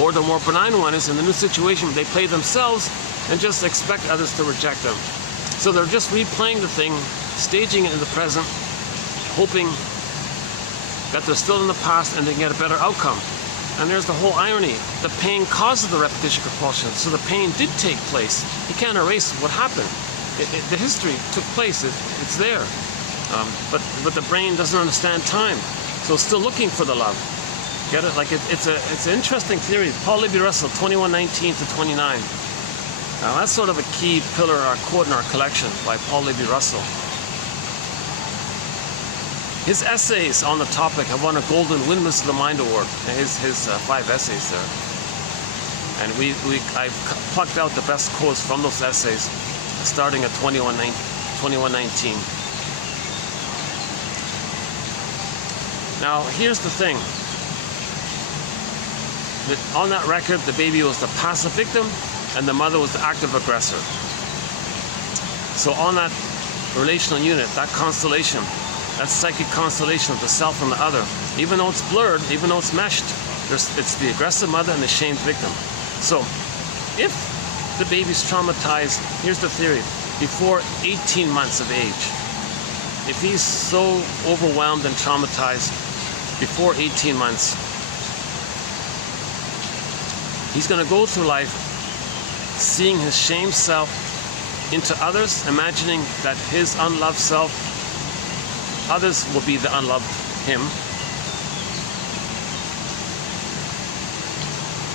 Or the more benign one is in the new situation, they play themselves and just expect others to reject them. So they're just replaying the thing, staging it in the present, hoping that they're still in the past and they can get a better outcome. And there's the whole irony. The pain causes the repetition compulsion. So the pain did take place. You can't erase what happened. The history took place. It's there. But the brain doesn't understand time. So it's still looking for the love. Get it? Like it's an interesting theory. Paul Libby-Russell, 21:19 to 29. Now that's sort of a key pillar or quote in our collection by Paul Libby-Russell. His essays on the topic have won a Golden Windmills of the Mind Award. His 5 essays there. And I've plucked out the best quotes from those essays, starting at 2119. Now, here's the thing. On that record, the baby was the passive victim, and the mother was the active aggressor. So on that relational unit, that constellation, that psychic constellation of the self and the other, even though it's blurred, even though it's meshed, it's the aggressive mother and the shamed victim. So if the baby's traumatized, here's the theory, before 18 months of age, if he's so overwhelmed and traumatized before 18 months, he's going to go through life seeing his shamed self into others, imagining that his unloved self, others will be the unloved him.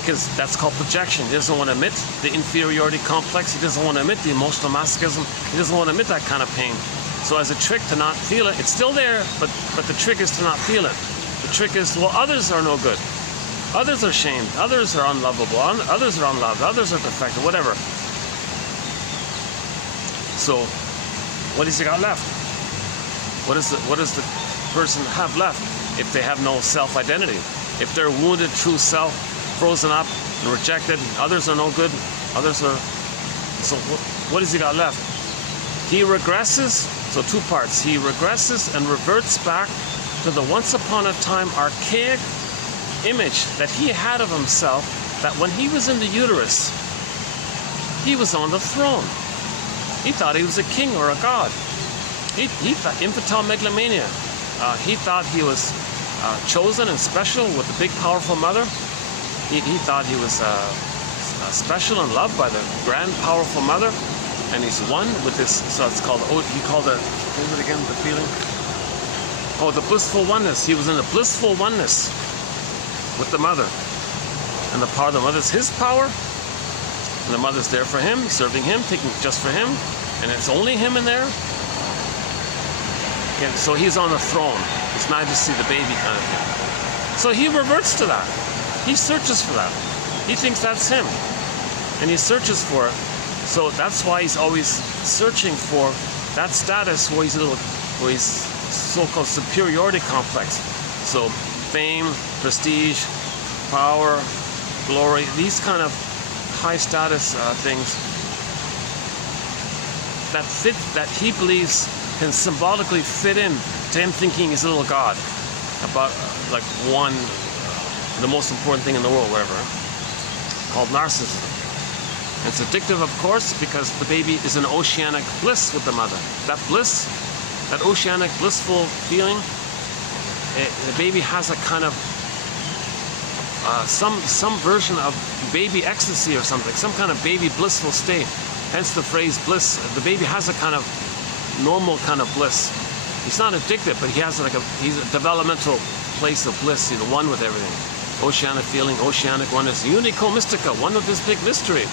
Because that's called projection. He doesn't want to admit the inferiority complex. He doesn't want to admit the emotional masochism. He doesn't want to admit that kind of pain. So as a trick to not feel it, it's still there, but the trick is to not feel it. The trick is, well, others are no good. Others are shamed. Others are unlovable. Others are unloved. Others are defective. Whatever. So, what has he got left? What does the person have left if they have no self-identity? If their wounded true self frozen up and rejected, others are no good, others are... So what has he got left? He regresses, so 2 parts. He regresses and reverts back to the once upon a time archaic image that he had of himself, that when he was in the uterus, he was on the throne. He thought he was a king or a god. He thought infantile megalomania. He thought he was chosen and special with a big powerful mother. He thought he was special and loved by the grand, powerful mother, and he's one with this. So it's called. He called it. What was it again? The feeling. Oh, the blissful oneness. He was in a blissful oneness with the mother, and the power of the mother is his power, and the mother's there for him, serving him, taking just for him, and it's only him in there. And so he's on the throne. His Majesty, the baby kind of thing. So he reverts to that. He searches for that. He thinks that's him. And he searches for it. So that's why he's always searching for that status where he's so-called superiority complex. So fame, prestige, power, glory, these kind of high status things that he believes can symbolically fit in to him thinking he's a little god, about like the most important thing in the world, whatever, called narcissism. And it's addictive, of course, because the baby is in oceanic bliss with the mother. That bliss, that oceanic blissful feeling, the baby has a kind of some version of baby ecstasy or something, some kind of baby blissful state. Hence the phrase bliss. The baby has a kind of normal kind of bliss. He's not addicted, but he has he's a developmental place of bliss, one with everything. Oceanic feeling, oceanic oneness, unico mystica, one with this big mystery,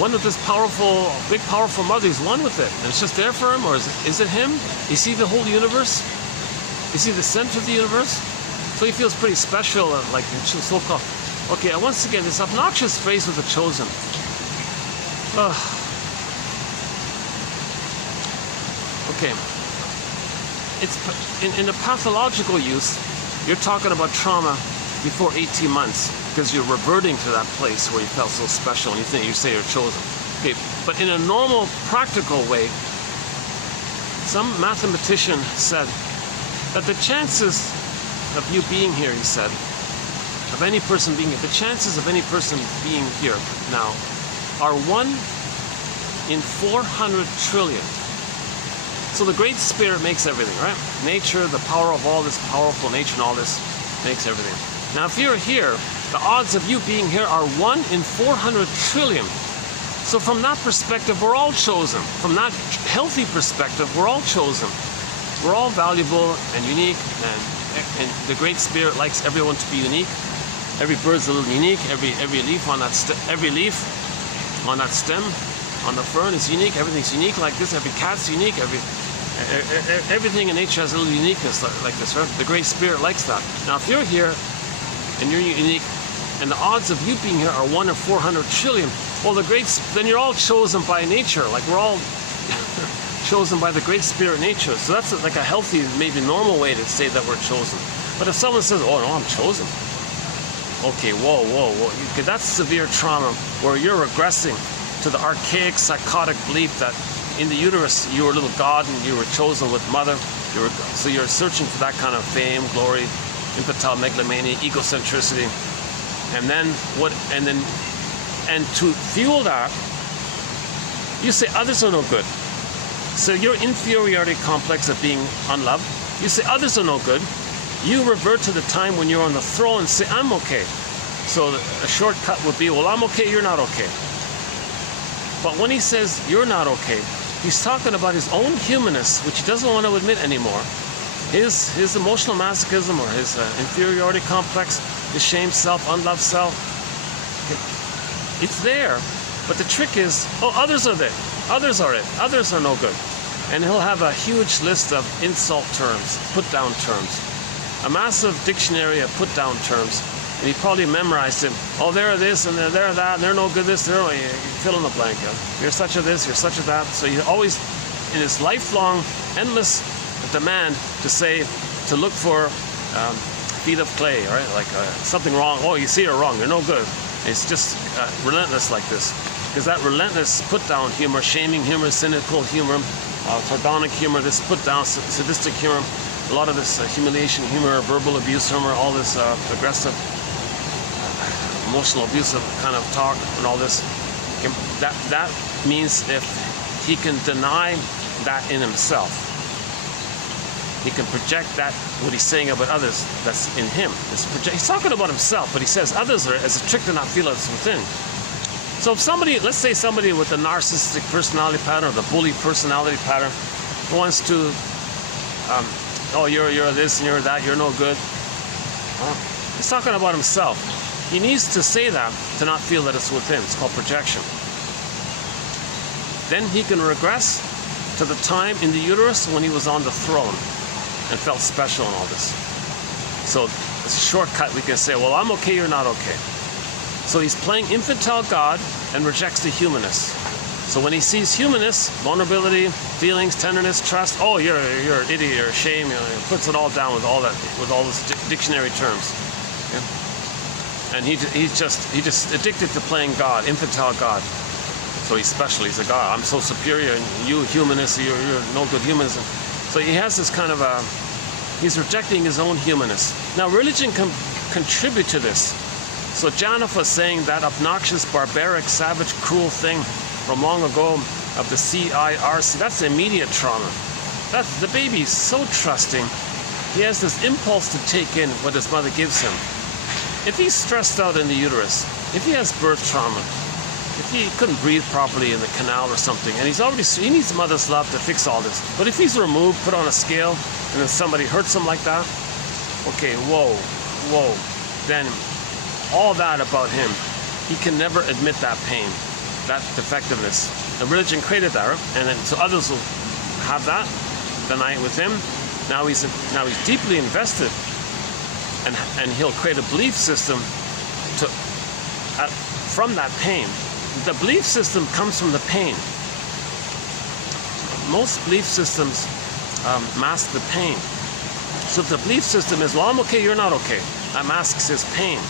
one with this powerful, big powerful mother. He's one with it, and it's just there for him, or is it him? Is he the whole universe? Is he the center of the universe? So he feels pretty special, like so-called. Okay, once again, this obnoxious phrase with the chosen. Okay, it's in the pathological use. You're talking about trauma before 18 months because you're reverting to that place where you felt so special and you say you're chosen. Okay, but in a normal, practical way, some mathematician said that the chances of you being here, he said, of any person being here, the chances of any person being here now are 1 in 400 trillion. So the Great Spirit makes everything, right? Nature, the power of all this powerful nature and all this makes everything. Now, if you're here, the odds of you being here are 1 in 400 trillion. So from that perspective, we're all chosen. From that healthy perspective, we're all chosen. We're all valuable and unique, and the Great Spirit likes everyone to be unique. Every bird's a little unique. Every leaf on that stem, on the fern is unique. Everything's unique like this. Every cat's unique. Everything in nature has a little uniqueness like this, right? The Great Spirit likes that. Now, if you're here and you're unique, and the odds of you being here are 1 in 400 trillion, well, then you're all chosen by nature. Like, we're all chosen by the Great Spirit nature. So that's like a healthy, maybe normal way to say that we're chosen. But if someone says, oh, no, I'm chosen. Okay, whoa. Okay, that's severe trauma where you're regressing to the archaic, psychotic belief that in the uterus you were a little god and you were chosen with mother. So you're searching for that kind of fame, glory, infantile megalomania, egocentricity. And to fuel that, you say others are no good. So your inferiority complex of being unloved, you say others are no good. You revert to the time when you're on the throne and say, I'm okay. So a shortcut would be, well, I'm okay, you're not okay. But when he says you're not okay, he's talking about his own humanness, which he doesn't want to admit anymore. His emotional masochism or his inferiority complex, his shame self, unloved self. Okay. It's there, but the trick is, oh, others are there. Others are it. Others are no good. And he'll have a huge list of insult terms, put-down terms. A massive dictionary of put-down terms. And he probably memorized them. Oh, they're this and they're that, and they're no good this, they're no, you fill in the blank. You're such a this, you're such a that. So he's always, in his lifelong, endless demand to look for feet of clay, right? Like something wrong. Oh, you see, you're wrong. You're no good. It's just relentless like this. Because that relentless put-down humor, shaming humor, cynical humor, sardonic humor, this put-down, sadistic humor, a lot of this humiliation humor, verbal abuse humor, all this aggressive, emotional abusive kind of talk and all this. That means if he can deny that in himself, he can project that, what he's saying about others, that's in him. He's talking about himself, but he says others are as a trick to not feel it's within. So if somebody, let's say somebody with a narcissistic personality pattern or the bully personality pattern wants to, oh, you're this and you're that, you're no good. Well, he's talking about himself. He needs to say that to not feel that it's within. It's called projection. Then he can regress to the time in the uterus when he was on the throne and felt special and all this. So as a shortcut, we can say, well, I'm okay, you're not okay. So he's playing infantile God and rejects the humanness. So when he sees humanness, vulnerability, feelings, tenderness, trust, oh, you're an idiot, you're a shame, he puts it all down with all that, with all those dictionary terms. Yeah? And he's just addicted to playing God, infantile God. So he's special, he's a God. I'm so superior, and you humanness, you're no good humanism. So he has this kind of he's rejecting his own humanness. Now religion can contribute to this. So Janif was saying that obnoxious, barbaric, savage, cruel thing from long ago of the CIRC, that's immediate trauma. That's, the baby's so trusting. He has this impulse to take in what his mother gives him. If he's stressed out in the uterus, if he has birth trauma, if he couldn't breathe properly in the canal or something, and he needs mother's love to fix all this. But if he's removed, put on a scale, and then somebody hurts him like that, okay, whoa, then all that about him, he can never admit that pain, that defectiveness. The religion created that, right? And then so others will have that, deny it with him. Now he's deeply invested, and he'll create a belief system from that pain. The belief system comes from the pain. Most belief systems mask the pain. So if the belief system is, well, I'm okay, you're not okay, that masks his pain.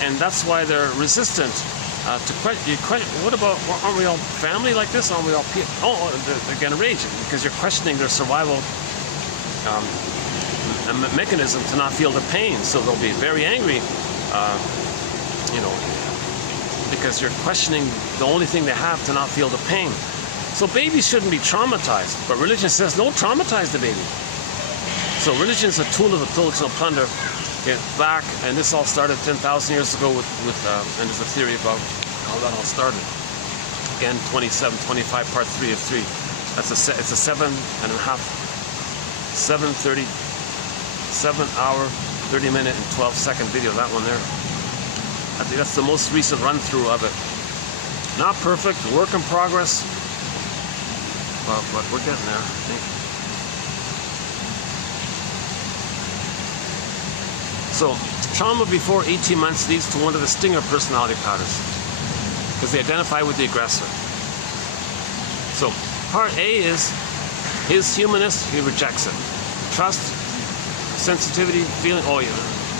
And that's why they're resistant to question. What about, aren't we all family like this? Aren't we all people? They're going to rage because you're questioning their survival mechanism to not feel the pain. So they'll be very angry, because you're questioning the only thing they have to not feel the pain. So babies shouldn't be traumatized, but religion says, no, traumatize the baby. So religion is a tool of the political plunder. Back, and this all started 10,000 years ago and there's a theory about how that all started. Again, 2725, part 3 of 3. It's a 7 hour, 30 minute and 12 second video, that one there. I think that's the most recent run through of it. Not perfect, work in progress, about, but we're getting there, I think. So, trauma before 18 months leads to one of the stinger personality patterns, because they identify with the aggressor. So, part A is his humanness, he rejects it. Trust, sensitivity, feeling, oh yeah,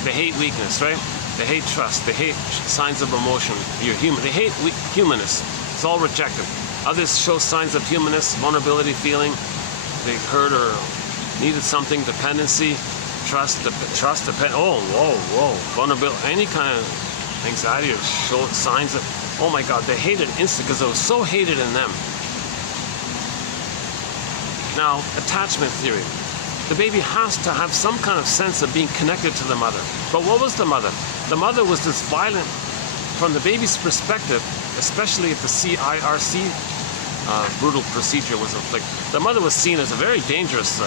they hate weakness, right? They hate trust, they hate signs of emotion. You're human, they hate humanness. It's all rejected. Others show signs of humanness, vulnerability, feeling they hurt or needed something, dependency, trust, depend. Oh, whoa, vulnerability, any kind of anxiety or show signs of, oh my God, they hated it instantly because it was so hated in them. Now, attachment theory. The baby has to have some kind of sense of being connected to the mother. But what was the mother? The mother was this violent, from the baby's perspective, especially if the CIRC brutal procedure was inflicted. The mother was seen as a very dangerous,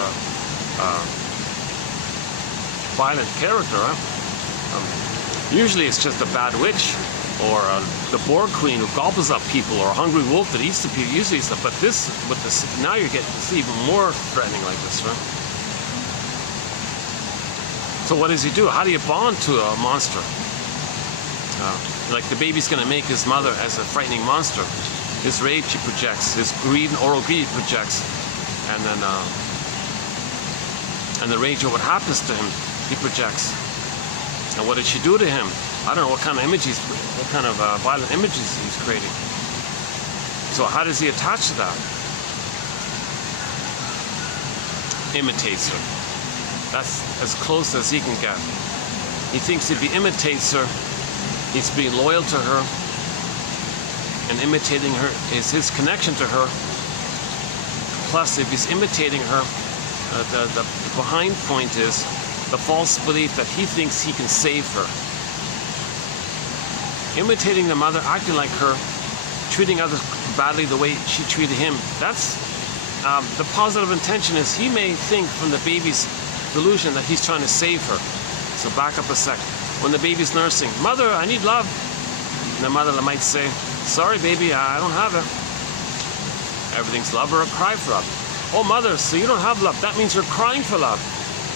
violent character. Usually it's just a bad witch, or the boar queen who gobbles up people, or a hungry wolf that eats the people, usually stuff. But this, with this, now you're getting to see even more threatening like this, right? So what does he do? How do you bond to a monster? Like the baby's going to make his mother as a frightening monster. His rage he projects, his greed and oral greed he projects, and then and the rage of what happens to him he projects. And what did she do to him? I don't know what kind of images, what kind of violent images he's creating. So how does he attach to that? Imitates her. That's as close as he can get. He thinks if he imitates her, he's being loyal to her, and imitating her is his connection to her. Plus, if he's imitating her, the behind point is the false belief that he thinks he can save her. Imitating the mother, acting like her, treating others badly the way she treated him. That's the positive intention is he may think from the baby's delusion that he's trying to save her. So back up a sec. When the baby's nursing, mother, I need love. And the mother might say, sorry baby, I don't have it. Everything's love or a cry for love. Oh mother, so you don't have love. That means you're crying for love.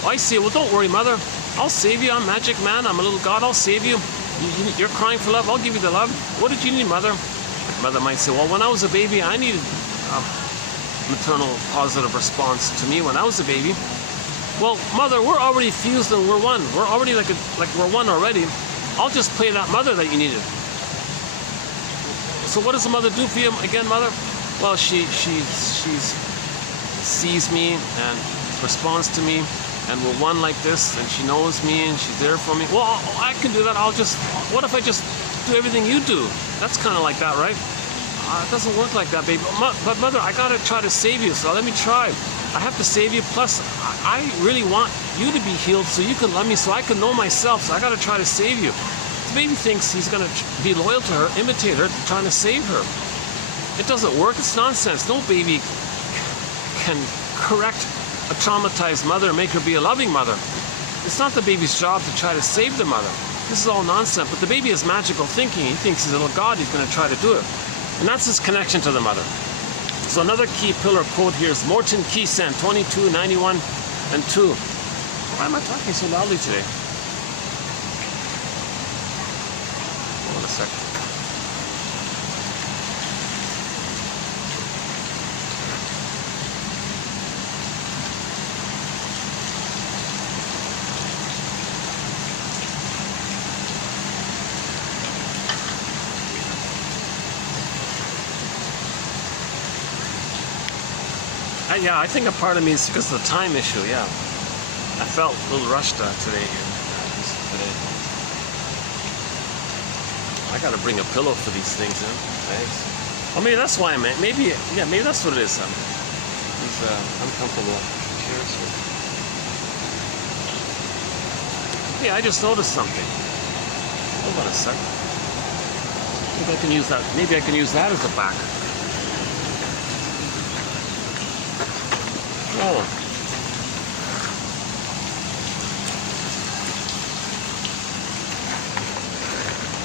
Oh, I see. Well, don't worry, mother. I'll save you. I'm magic man. I'm a little god. I'll save you. You're crying for love. I'll give you the love. What did you need, mother? The mother might say, well, when I was a baby, I needed a maternal positive response to me when I was a baby. Well, mother, we're already fused and we're one. We're already like we're one already. I'll just play that mother that you needed. So what does the mother do for you again, mother? Well, she sees me and responds to me, and we're one like this, and she knows me and she's there for me. Well, I can do that. What if I just do everything you do? That's kind of like that, right? It doesn't work like that, baby. But mother, I gotta try to save you, so let me try. I have to save you, plus I really want you to be healed so you can love me, so I can know myself, so I gotta try to save you. The baby thinks he's gonna be loyal to her, imitate her, trying to save her. It doesn't work, it's nonsense. No baby can correct a traumatized mother and make her be a loving mother. It's not the baby's job to try to save the mother. This is all nonsense, but the baby has magical thinking. He thinks he's a little god, he's gonna try to do it. And that's his connection to the mother. So another key pillar quote here is Morton Keysen, 2291 and 2. Why am I talking so loudly today? Hold on a second. Yeah, I think a part of me is because of the time issue, yeah. I felt a little rushed today. I gotta bring a pillow for these things, huh? Thanks. Oh, maybe that's why I meant. Maybe that's what it is. These uncomfortable chairs here. Yeah, I just noticed something. Hold on a sec. Maybe I can use that. Maybe I can use that as a back. Oh.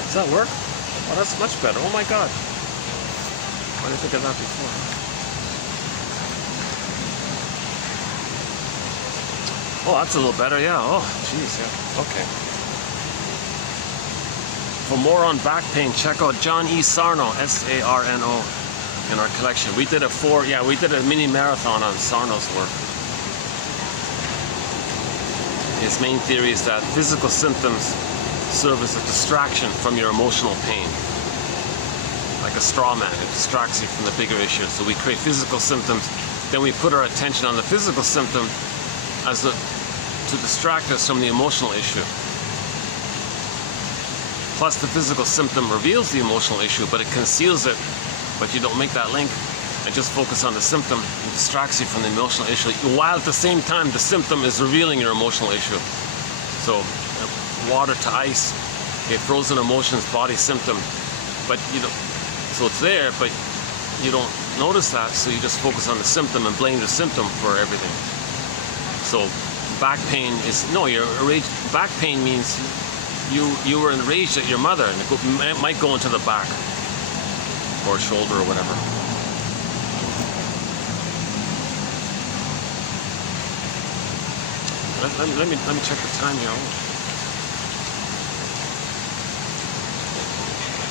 Does that work? Oh, that's much better. Oh my God. Why didn't I think of that before? Oh, that's a little better, yeah. Oh, jeez, yeah. Okay. For more on back pain, check out John E. Sarno, S-A-R-N-O, in our collection. We did a mini marathon on Sarno's work. His main theory is that physical symptoms serve as a distraction from your emotional pain. Like a straw man, it distracts you from the bigger issue. So we create physical symptoms, then we put our attention on the physical symptom to distract us from the emotional issue. Plus the physical symptom reveals the emotional issue, but it conceals it, but you don't make that link and just focus on the symptom and distracts you from the emotional issue, while at the same time the symptom is revealing your emotional issue. So water to ice, okay, frozen emotions, body symptom, but you don't, so it's there, but you don't notice that, so you just focus on the symptom and blame the symptom for everything. So back pain is, no, you're enraged. Back pain means you were enraged at your mother, and it might go into the back or shoulder or whatever. Let me check the time here.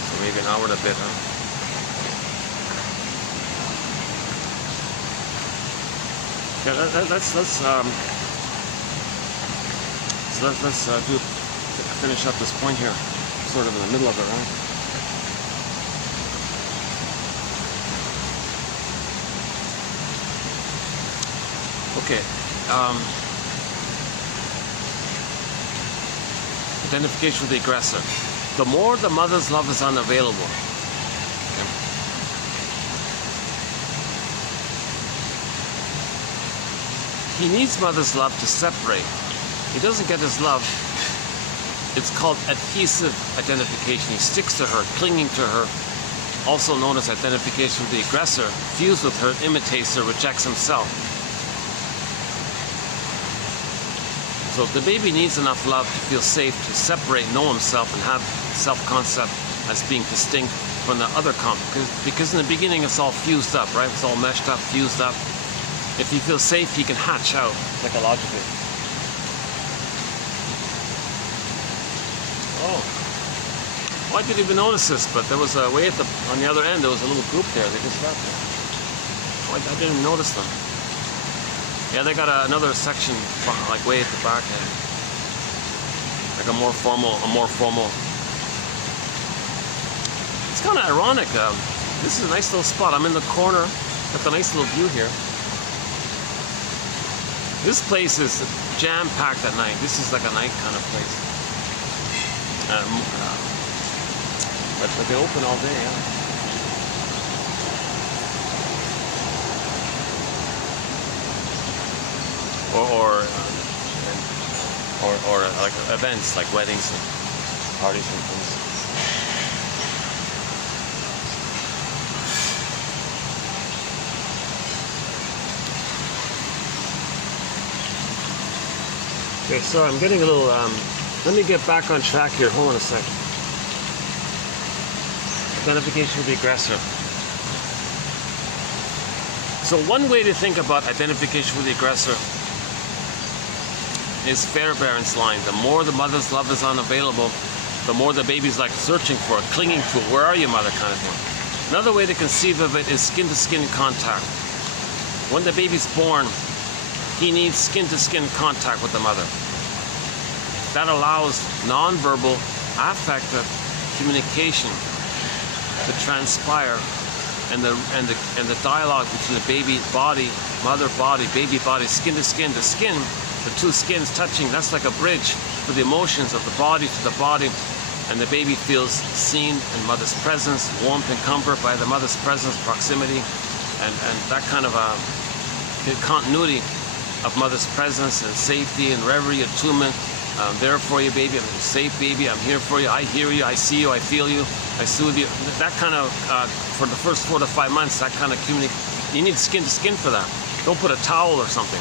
So maybe an hour and a bit, huh? Yeah, let's finish up this point here, sort of in the middle of it, right? Okay. Identification with the aggressor. The more the mother's love is unavailable, okay, he needs mother's love to separate. He doesn't get his love. It's called adhesive identification. He sticks to her, clinging to her, also known as identification with the aggressor. Fused with her, imitates her, rejects himself. So the baby needs enough love to feel safe, to separate, know himself, and have self-concept as being distinct from the other because in the beginning it's all fused up, right? It's all meshed up, fused up. If he feels safe, he can hatch out psychologically. Oh, I didn't even notice this, but there was a way on the other end. There was a little group there. They just stopped there. Oh, I didn't even notice them. Yeah, they got another section, like way at the back end, like a more formal. It's kind of ironic. This is a nice little spot. I'm in the corner. Got the nice little view here. This place is jam-packed at night. This is like a night kind of place. But they open all day, yeah. Or like events, like weddings and parties and things. Okay, so I'm getting a little, let me get back on track here. Hold on a second. Identification with the aggressor. So one way to think about identification with the aggressor is Fairbairn's line. The more the mother's love is unavailable, the more the baby's like searching for it, clinging to it. Where are you, mother, kind of thing. Another way to conceive of it is skin-to-skin contact. When the baby's born, he needs skin-to-skin contact with the mother. That allows non-verbal, affective communication to transpire, and the dialogue between the baby body, mother body, baby body, skin to skin, the two skins touching. That's like a bridge for the emotions of the body to the body, and the baby feels seen in mother's presence, warmth and comfort by the mother's presence, proximity, and that kind of a continuity of mother's presence and safety and reverie, attunement. I'm there for you, baby. I'm safe, baby. I'm here for you. I hear you. I see you. I feel you. I soothe you. That kind of, for the first 4 to 5 months, that kind of communication. You need skin to skin for that. Don't put a towel or something.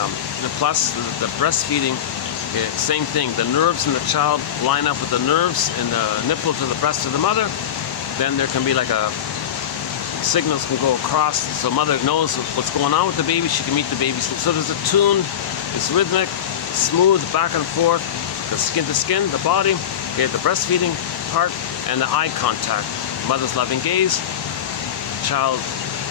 And plus, the breastfeeding, same thing. The nerves in the child line up with the nerves in the nipple to the breast of the mother. Then there can be like signals can go across, so mother knows what's going on with the baby. She can meet the baby. So there's a tuned is rhythmic, smooth, back and forth, the skin to skin, the body, okay, the breastfeeding part, and the eye contact. Mother's loving gaze. Child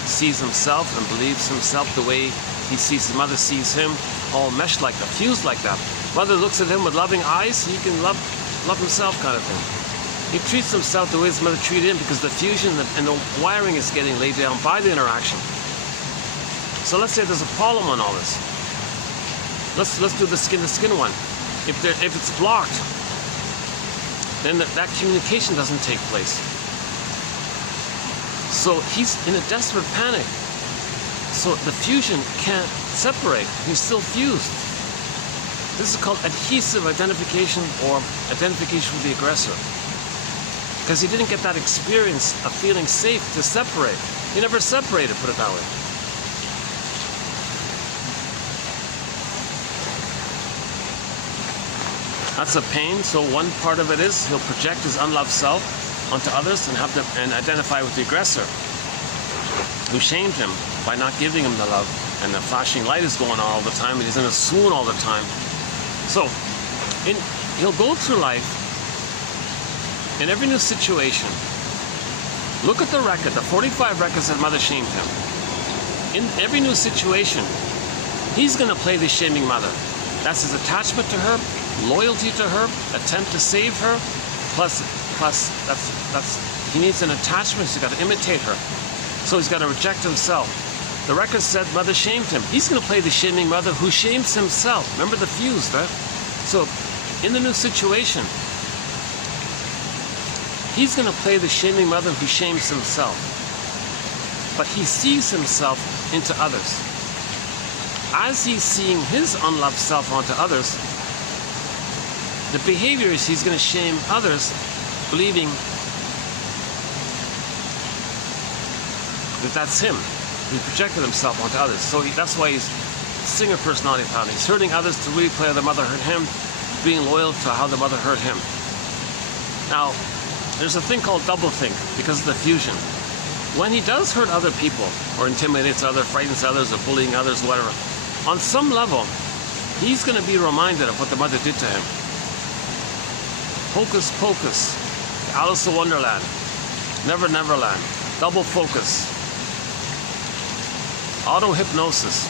sees himself and believes himself the way he sees his mother sees him, all meshed like that, fused like that. Mother looks at him with loving eyes, he can love himself kind of thing. He treats himself the way his mother treated him because the fusion and the wiring is getting laid down by the interaction. So let's say there's a problem on all this. Let's do the skin-to-skin one. If it's blocked, then that communication doesn't take place. So he's in a desperate panic. So the fusion can't separate. He's still fused. This is called adhesive identification, or identification with the aggressor. Because he didn't get that experience of feeling safe to separate. He never separated, put it that way. That's a pain. So one part of it is he'll project his unloved self onto others and identify with the aggressor who shamed him by not giving him the love, and the flashing light is going on all the time, and he's in a swoon all the time. So he'll go through life in every new situation. Look at the record, the 45 records that mother shamed him. In every new situation, he's going to play the shaming mother. That's his attachment to her, loyalty to her, attempt to save her, plus he needs an attachment. He's got to imitate her. So he's got to reject himself. The record said mother shamed him. He's going to play the shaming mother who shames himself. Remember the fuse, right? So in the new situation, he's going to play the shaming mother who shames himself. But he sees himself into others. As he's seeing his unloved self onto others, the behavior is he's going to shame others, believing that that's him. He projected himself onto others. So that's why he's singer personality pattern. He's hurting others to replay how the mother hurt him, being loyal to how the mother hurt him. Now, there's a thing called doublethink because of the fusion. When he does hurt other people, or intimidates others, frightens others, or bullying others, whatever, on some level, he's going to be reminded of what the mother did to him. Hocus pocus, Alice in Wonderland, Never Neverland, double focus, auto-hypnosis.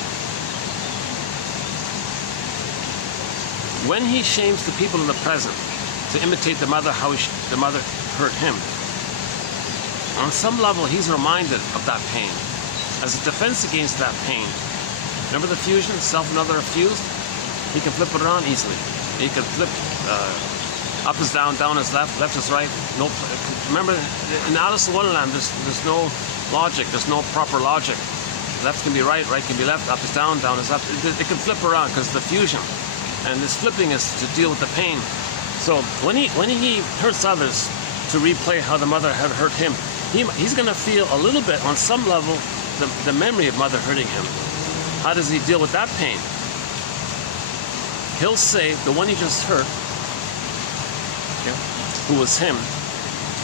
When he shames the people in the present to imitate the mother, how the mother hurt him, on some level he's reminded of that pain as a defense against that pain. Remember the fusion, self and other are fused? He can flip it around easily. He can flip up is down, down is left, left is right. No, remember in Alice in Wonderland there's no logic, there's no proper logic. Left can be right, right can be left, up is down, down is up. It can flip around because the fusion. And this flipping is to deal with the pain. So when he hurts others to replay how the mother had hurt him, he's going to feel a little bit, on some level, the memory of mother hurting him. How does he deal with that pain? He'll say, the one he just hurt, okay, who was him,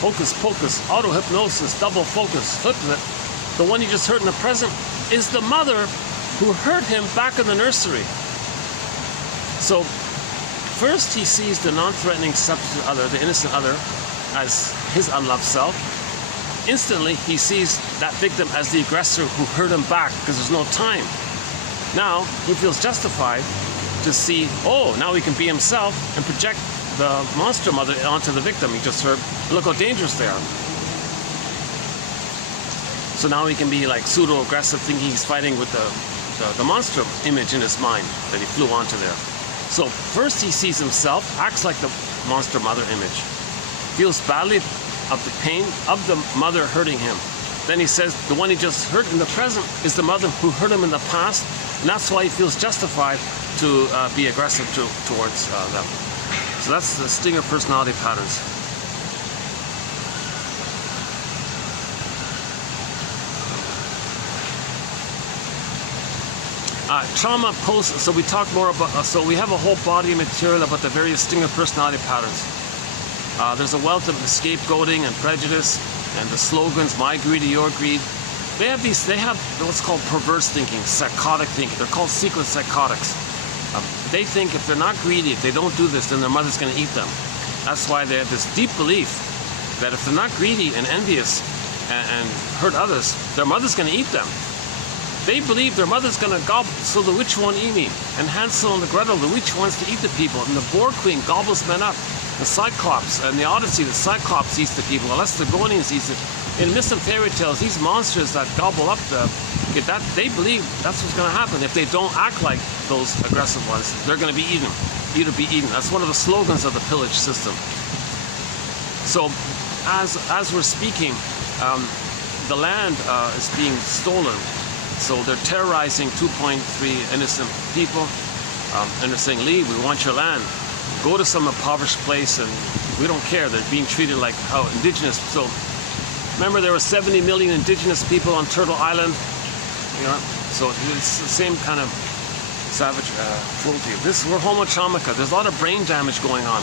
hocus pocus, auto-hypnosis, double focus, flip it, the one he just hurt in the present is the mother who hurt him back in the nursery. So first he sees the non-threatening substitute other, the innocent other, as his unloved self. Instantly he sees that victim as the aggressor who hurt him back because there's no time. Now he feels justified to see, oh, now he can be himself and project the monster mother onto the victim he just hurt. Look how dangerous they are. So now he can be like pseudo-aggressive, thinking he's fighting with the monster image in his mind that he flew onto there. So first he sees himself, acts like the monster mother image, feels badly of the pain of the mother hurting him. Then he says the one he just hurt in the present is the mother who hurt him in the past, and that's why he feels justified to be aggressive towards them. So that's the stinger personality patterns. Trauma post, so we talk more about, so we have a whole body of material about the various stinger personality patterns. There's a wealth of scapegoating and prejudice, and the slogans, my greed or your greed. They have what's called perverse thinking, psychotic thinking. They're called secret psychotics. they think if they're not greedy, if they don't do this, then their mother's going to eat them. That's why they have this deep belief that if they're not greedy and envious and hurt others, their mother's going to eat them. They believe their mother's going to gobble, so the witch won't eat me. And Hansel and the Gretel, the witch wants to eat the people, and the boar queen gobbles men up. The Cyclops and the Odyssey, the Cyclops eats the people, the Laestagonians eats it. In myths and fairy tales, these monsters that gobble up they believe that's what's going to happen. If they don't act like those aggressive ones, they're going to be eaten. Eat or be eaten. That's one of the slogans of the pillage system. So, as we're speaking, the land is being stolen. So they're terrorizing 2.3 innocent people, and they're saying, leave, we want your land. Go to some impoverished place, and we don't care. They're being treated like how indigenous. So remember, there were 70 million indigenous people on Turtle Island. You know, so it's the same kind of savage cruelty. We're homo traumatica. There's a lot of brain damage going on.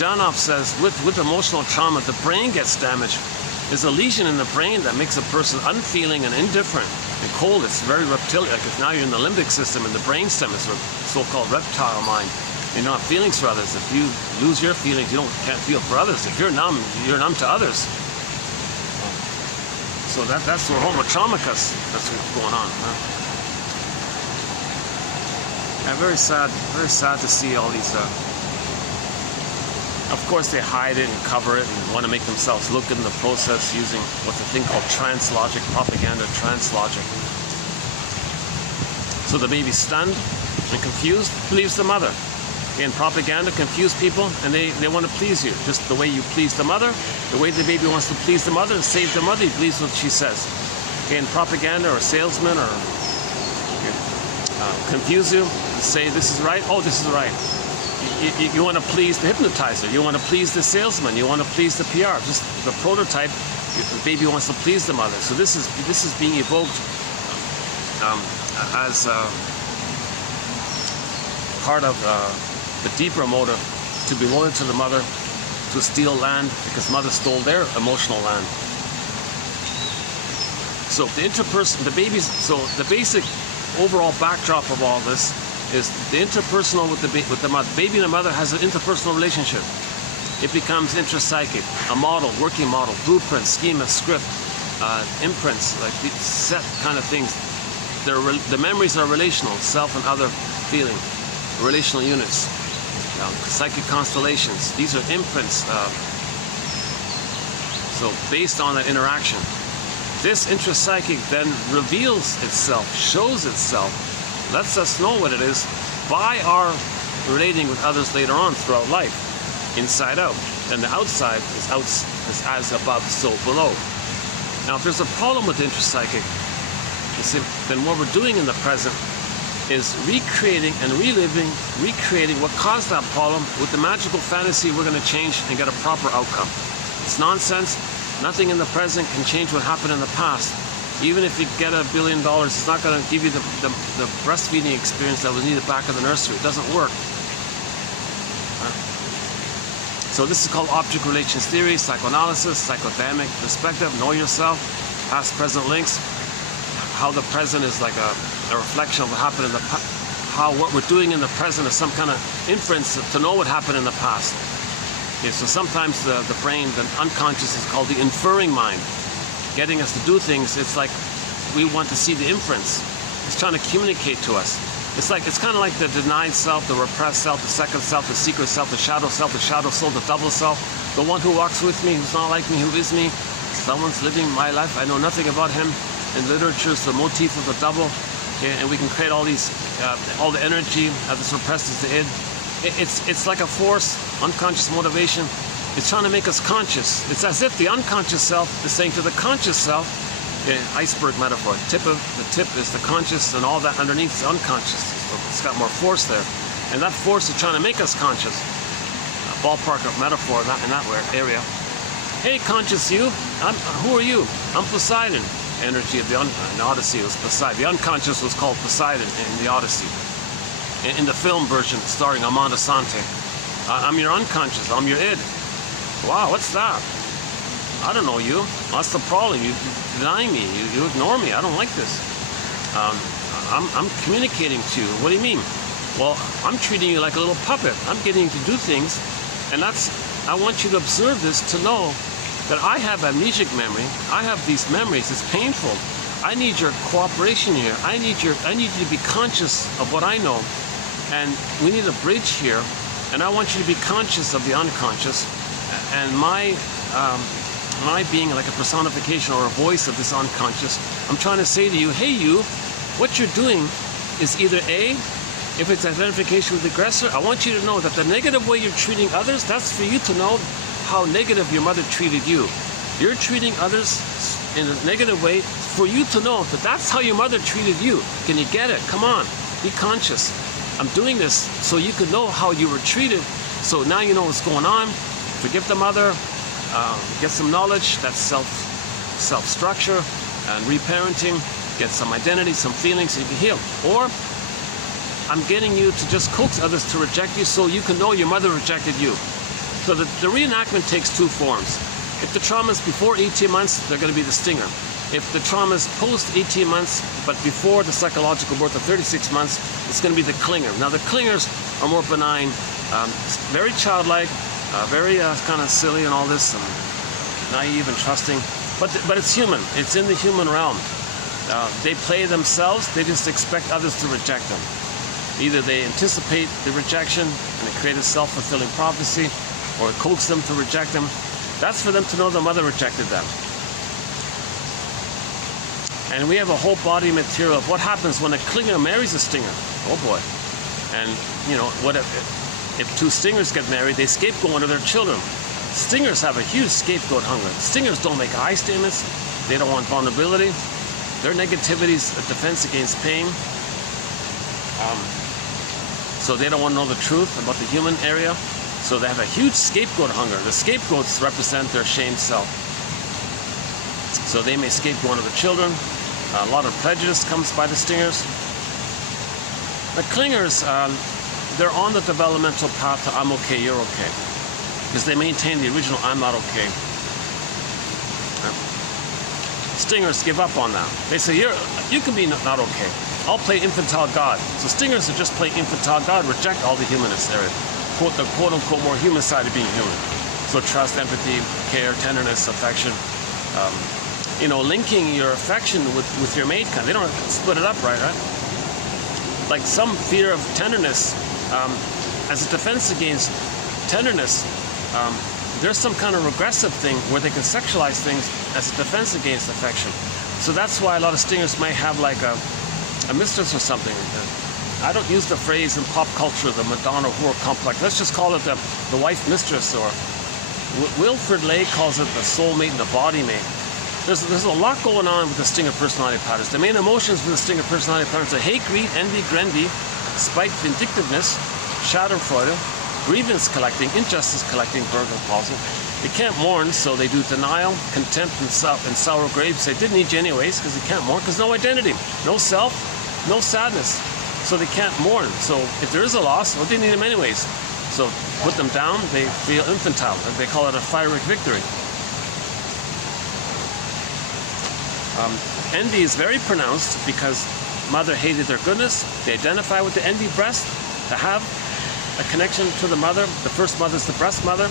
Janoff says with emotional trauma, the brain gets damaged. There's a lesion in the brain that makes a person unfeeling and indifferent and cold. It's very reptilian. Like now you're in the limbic system, and the brainstem is a so-called reptile mind. You don't have feelings for others. If you lose your feelings, you can't feel for others. If you're numb to others. So that's where homo traumicus. That's what's going on. Huh? And very sad to see all these. Of course, they hide it and cover it and want to make themselves look good in the process using what's a thing called translogic propaganda, translogic. So the baby's stunned and confused, believes the mother. In propaganda, confuse people, and they want to please you. Just the way you please the mother, the way the baby wants to please the mother and save the mother, he believes what she says. In propaganda or salesman or confuse you, say this is right, oh, this is right. You want to please the hypnotizer, you want to please the salesman, you want to please the PR. Just the prototype, the baby wants to please the mother. So this is being evoked as part of the deeper motive to be loyal to the mother, to steal land because mother stole their emotional land. So the basic overall backdrop of all this is the interpersonal with the mother. Baby and the mother has an interpersonal relationship. It becomes intrapsychic, a model, working model, blueprint, schema, script, imprints, like these set kind of things. The memories are relational, self and other feeling, relational units, psychic constellations. These are imprints. So based on that interaction, this intrapsychic then reveals itself, shows itself, lets us know what it is by our relating with others later on throughout life, inside out. And the outside is as above, so below. Now, if there's a problem with intrapsychic, then what we're doing in the present is recreating and recreating what caused that problem with the magical fantasy we're going to change and get a proper outcome. It's nonsense. Nothing in the present can change what happened in the past. Even if you get $1 billion, it's not going to give you the breastfeeding experience that was needed back in the nursery. It doesn't work. So this is called object relations theory, psychoanalysis, psychodynamic perspective, know yourself, past, present links, how the present is like a reflection of what happened in the past, how what we're doing in the present is some kind of inference to know what happened in the past. Okay, so sometimes the brain, the unconscious, is called the inferring mind. Getting us to do things, it's like we want to see the inference. It's trying to communicate to us. It's kind of like the denied self, the repressed self, the second self, the secret self, the shadow soul, the double self, the one who walks with me, who's not like me, who is me. Someone's living my life. I know nothing about him. In literature, it's the motif of the double, okay, and we can create all these, all the energy that's repressed is the id. It's like a force, unconscious motivation. It's trying to make us conscious. It's as if the unconscious self is saying to the conscious self, iceberg metaphor. The tip is the conscious, and all that underneath is unconscious. So it's got more force there, and that force is trying to make us conscious. A ballpark of metaphor in that area. Hey, conscious you, who are you? I'm Poseidon. Energy of the Odyssey was Poseidon. The unconscious was called Poseidon in the Odyssey. In the film version, starring Amanda Sante. I'm your unconscious. I'm your id. Wow, what's that? I don't know you. What's the problem? You deny me. You ignore me. I don't like this. I'm communicating to you. What do you mean? Well, I'm treating you like a little puppet. I'm getting you to do things, and I want you to observe this to know that I have amnesic memory. I have these memories. It's painful. I need your cooperation here. I need you to be conscious of what I know, and we need a bridge here. And I want you to be conscious of the unconscious, and my being like a personification or a voice of this unconscious. I'm trying to say to you, hey, you, what you're doing is either A, if it's identification with the aggressor, I want you to know that the negative way you're treating others, that's for you to know how negative your mother treated you. You're treating others in a negative way for you to know that that's how your mother treated you. Can you get it? Come on, be conscious. I'm doing this so you can know how you were treated. So now you know what's going on. Forgive the mother, get some knowledge, that's self-structure and reparenting, get some identity, some feelings so you can heal. Or I'm getting you to just coax others to reject you so you can know your mother rejected you. So the reenactment takes two forms. If the trauma is before 18 months, they're going to be the stinger. If the trauma is post 18 months, but before the psychological birth of 36 months, it's going to be the clinger. Now the clingers are more benign, very childlike, very kind of silly and all this, naive and trusting, but it's human. It's in the human realm. They play themselves. They just expect others to reject them. Either they anticipate the rejection and they create a self-fulfilling prophecy, or coax them to reject them. That's for them to know the mother rejected them. And we have a whole body material of what happens when a clinger marries a stinger. Oh boy. And you know, what if two stingers get married, they scapegoat one of their children. Stingers have a huge scapegoat hunger. Stingers don't make I statements. They don't want vulnerability. Their negativity is a defense against pain. So they don't want to know the truth about the human area. So they have a huge scapegoat hunger. The scapegoats represent their shamed self. So they may scapegoat one of the children. A lot of prejudice comes by the stingers. The clingers, they're on the developmental path to I'm okay, you're okay. Because they maintain the original I'm not okay. Stingers give up on that. They say, you can be not okay. I'll play infantile God. So stingers are just playing infantile God, reject all the humanist area. The quote-unquote more human side of being human. So trust, empathy, care, tenderness, affection. You know, linking your affection with your mate kind. They don't split it up right? Like some fear of tenderness, as a defense against tenderness, there's some kind of regressive thing where they can sexualize things as a defense against affection. So that's why a lot of stingers may have like a mistress or something. I don't use the phrase in pop culture, the Madonna whore complex. Let's just call it the wife mistress, or Wilfred Lay calls it the soulmate and the body mate. There's a lot going on with the stinger personality patterns. The main emotions for the stinger personality patterns are hate, greed, envy, grendy, spite, vindictiveness, schadenfreude, grievance collecting, injustice collecting, Berger calls it. They can't mourn, so they do denial, contempt, and sour grapes. They didn't need you anyways, because they can't mourn, because no identity, no self, no sadness. So they can't mourn. So if there is a loss, well, they need them anyways. So put them down, they feel infantile. They call it a pyrrhic victory. Envy is very pronounced because mother hated their goodness. They identify with the envy breast to have a connection to the mother. The first mother is the breast mother.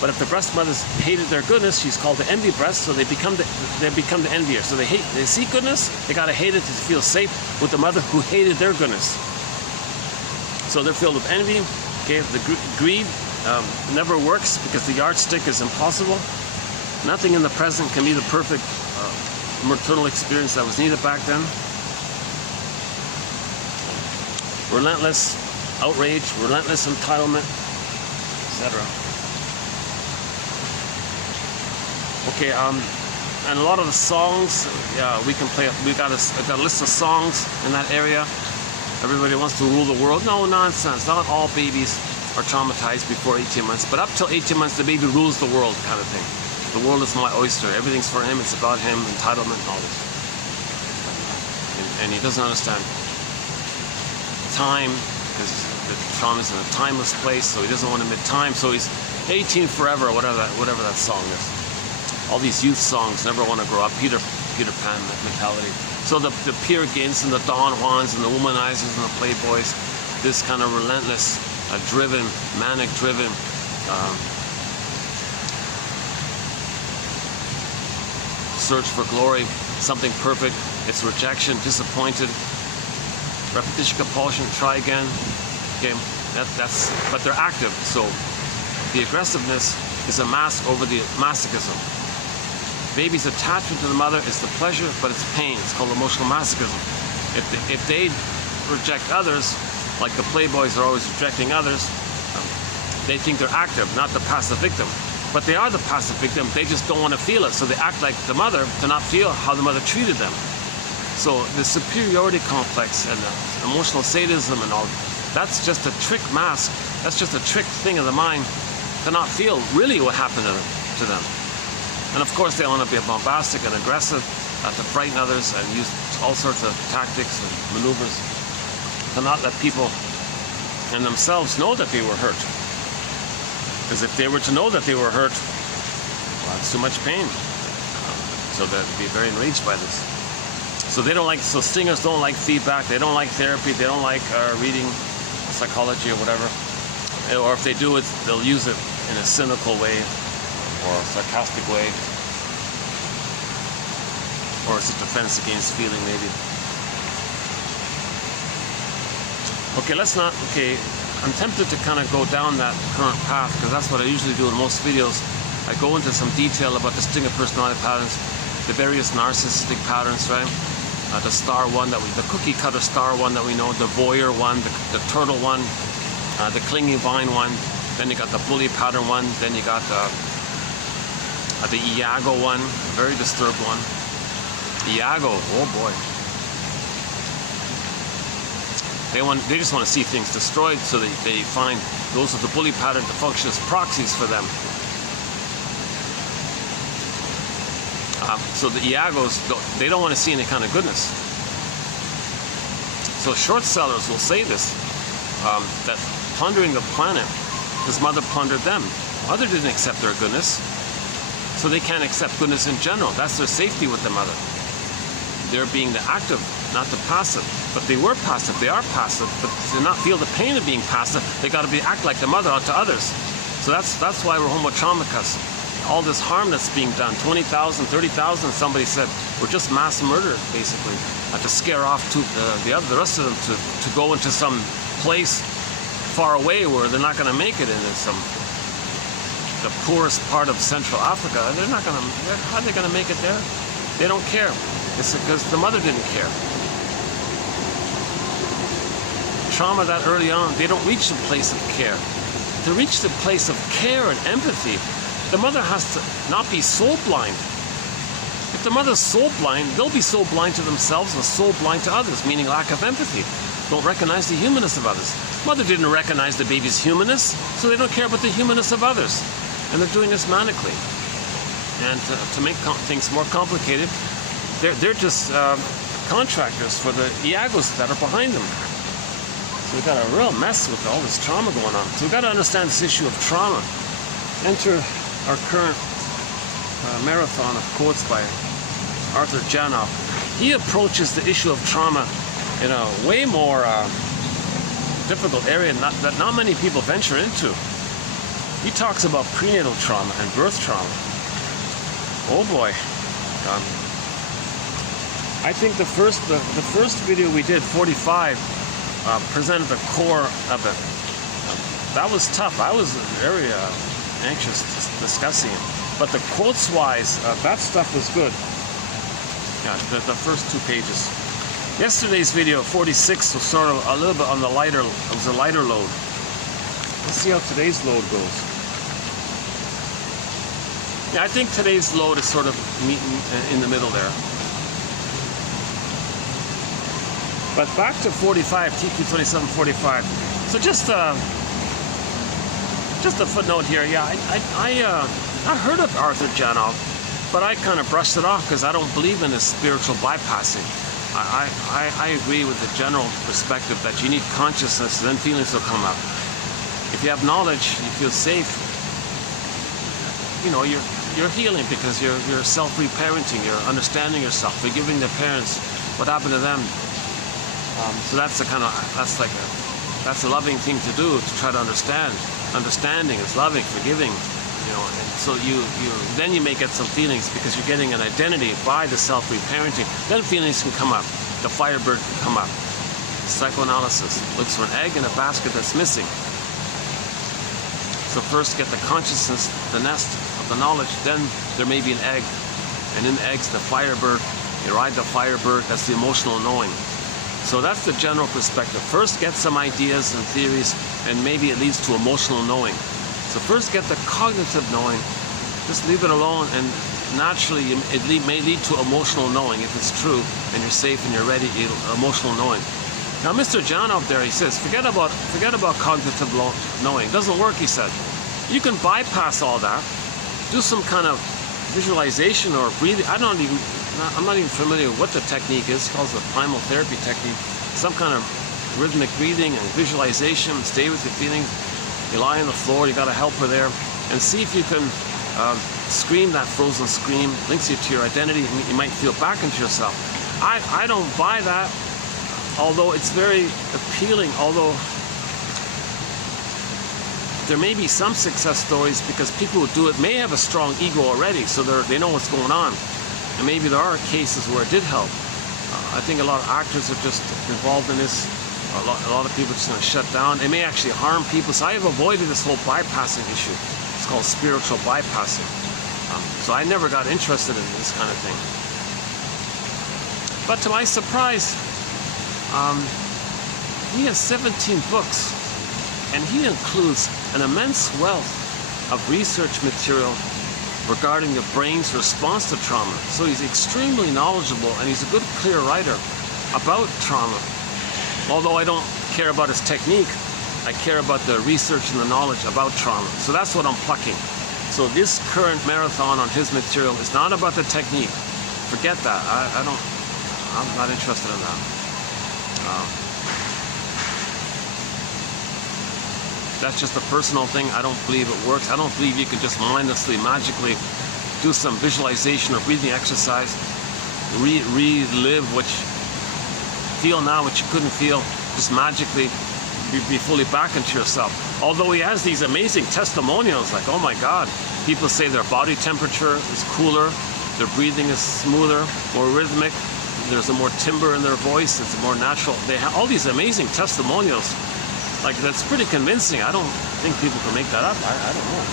But if the breast mother's hated their goodness, she's called the envy breast, so they become the envier. So they see goodness, they gotta hate it to feel safe with the mother who hated their goodness. So they're filled with envy. Okay, the greed never works because the yardstick is impossible. Nothing in the present can be the perfect maternal experience that was needed back then. Relentless outrage, relentless entitlement, etc. Okay, and a lot of the songs, we can play. We got a list of songs in that area. Everybody wants to rule the world. No nonsense. Not all babies are traumatized before 18 months, but up till 18 months, the baby rules the world, kind of thing. The world is my oyster. Everything's for him. It's about him. Entitlement and all this. And he doesn't understand time, because the trauma is in a timeless place. So he doesn't want to admit time. So he's 18 forever, or whatever that song is. All these youth songs, never want to grow up. Peter Pan mentality. So the Peer Gyns and the Don Juans and the womanizers and the playboys, this kind of relentless, driven, manic-driven, search for glory, something perfect. It's rejection, disappointed, repetition, compulsion, try again. Okay, but they're active. So the aggressiveness is a mask over the masochism. Baby's attachment to the mother is the pleasure, but it's pain. It's called emotional masochism. If they reject others, like the playboys are always rejecting others, they think they're active, not the passive victim. But they are the passive victim. They just don't want to feel it, so they act like the mother to not feel how the mother treated them. So the superiority complex and the emotional sadism and all, that's just a trick mask. That's just a trick thing of the mind to not feel really what happened to them. And of course they want to be bombastic and aggressive, to frighten others and use all sorts of tactics and maneuvers to not let people and themselves know that they were hurt. Because if they were to know that they were hurt, well, it's too much pain. So they'd be very enraged by this. So they don't like, so stingers don't like feedback, they don't like therapy, they don't like reading psychology or whatever. Or if they do it, they'll use it in a cynical way or a sarcastic way. Or it's a defense against feeling, maybe. Okay, I'm tempted to kind of go down that current path because that's what I usually do in most videos. I go into some detail about the stinger personality patterns, the various narcissistic patterns, right? The star one, the cookie cutter star one that we know, the voyeur one, the turtle one, the clinging vine one, then you got the bully pattern one, then you got the Iago one, a very disturbed one. Iago, oh boy. They just want to see things destroyed, so they find those of the bully pattern to function as proxies for them. So the Iagos, they don't want to see any kind of goodness. So short sellers will say this, that plundering the planet, his mother plundered them. Mother didn't accept their goodness, so they can't accept goodness in general. That's their safety with the mother. They're being the active, not the passive. But they were passive, they are passive, but to not feel the pain of being passive, they got to act like the mother onto others. So that's why we're homotraumicus. All this harm that's being done, 20,000, 30,000, somebody said, we're just mass murdered, basically, to scare off the rest of them to go into some place far away where they're not going to make it into the poorest part of Central Africa. They're not going to, how are they going to make it there? They don't care. It's because the mother didn't care. Trauma that early on, they don't reach the place of care. To reach the place of care and empathy, the mother has to not be soul blind. If the mother's soul blind, they'll be soul blind to themselves and soul blind to others, meaning lack of empathy. Don't recognize the humanness of others. Mother didn't recognize the baby's humanness, so they don't care about the humanness of others. And they're doing this manically. And to make things more complicated, they're just contractors for the Iagos that are behind them. So we've got a real mess with all this trauma going on. So we've got to understand this issue of trauma. Enter our current marathon of quotes by Arthur Janoff. He approaches the issue of trauma in a way more difficult area that not many people venture into. He talks about prenatal trauma and birth trauma. Oh boy. I think the first video we did, 45, presented the core of it. That was tough. I was very anxious discussing it. But the quotes-wise, that stuff was good. Yeah, the first 2 pages. Yesterday's video, 46, was sort of a little bit on the lighter. It was a lighter load. Let's see how today's load goes. Yeah, I think today's load is sort of meeting in the middle there. But back to 45, TQ2745. So just a footnote here. Yeah, I heard of Arthur Janoff, but I kind of brushed it off because I don't believe in this spiritual bypassing. I agree with the general perspective that you need consciousness, then feelings will come up. If you have knowledge, you feel safe. You know, you're healing because you're self-reparenting. You're understanding yourself. Forgiving the parents. What happened to them? So that's like a That's a loving thing to do, to try to understand. Understanding is loving, forgiving, you know. And so then you may get some feelings because you're getting an identity by the self-reparenting. Then feelings can come up. The Firebird can come up. Psychoanalysis looks for an egg in a basket that's missing. So first get the consciousness, the nest of the knowledge, then there may be an egg. And in the egg's the Firebird. You ride the Firebird, that's the emotional knowing. So that's the general perspective. First get some ideas and theories, and maybe it leads to emotional knowing. So first get the cognitive knowing, just leave it alone, and naturally it may lead to emotional knowing if it's true, and you're safe and you're ready, emotional knowing. Now Mr. Janov there, he says, forget about cognitive knowing. It doesn't work, he said. You can bypass all that, do some kind of visualization or breathing. I'm not even familiar with what the technique is. It's called the primal therapy technique. Some kind of rhythmic breathing and visualization. Stay with your feelings. You lie on the floor, you got a helper there, and see if you can scream that frozen scream. Links you to your identity, and you might feel back into yourself. I don't buy that, although it's very appealing, although there may be some success stories because people who do it may have a strong ego already, so they know what's going on. And maybe there are cases where it did help. I think a lot of actors are just involved in this. A lot of people are just going to shut down. It may actually harm people. So I have avoided this whole bypassing issue. It's called spiritual bypassing. So I never got interested in this kind of thing. But to my surprise, he has 17 books. And he includes an immense wealth of research material regarding the brain's response to trauma. So he's extremely knowledgeable, and he's a good, clear writer about trauma. Although I don't care about his technique, I care about the research and the knowledge about trauma. So that's what I'm plucking. So this current marathon on his material is not about the technique. Forget that. I'm not interested in that. That's just a personal thing. I don't believe it works. I don't believe you can just mindlessly, magically do some visualization or breathing exercise, relive what you feel now, what you couldn't feel, just magically be fully back into yourself. Although he has these amazing testimonials, like, oh my God, people say their body temperature is cooler, their breathing is smoother, more rhythmic, there's a more timbre in their voice, it's more natural. They have all these amazing testimonials. Like, that's pretty convincing. I don't think people can make that up. I don't know.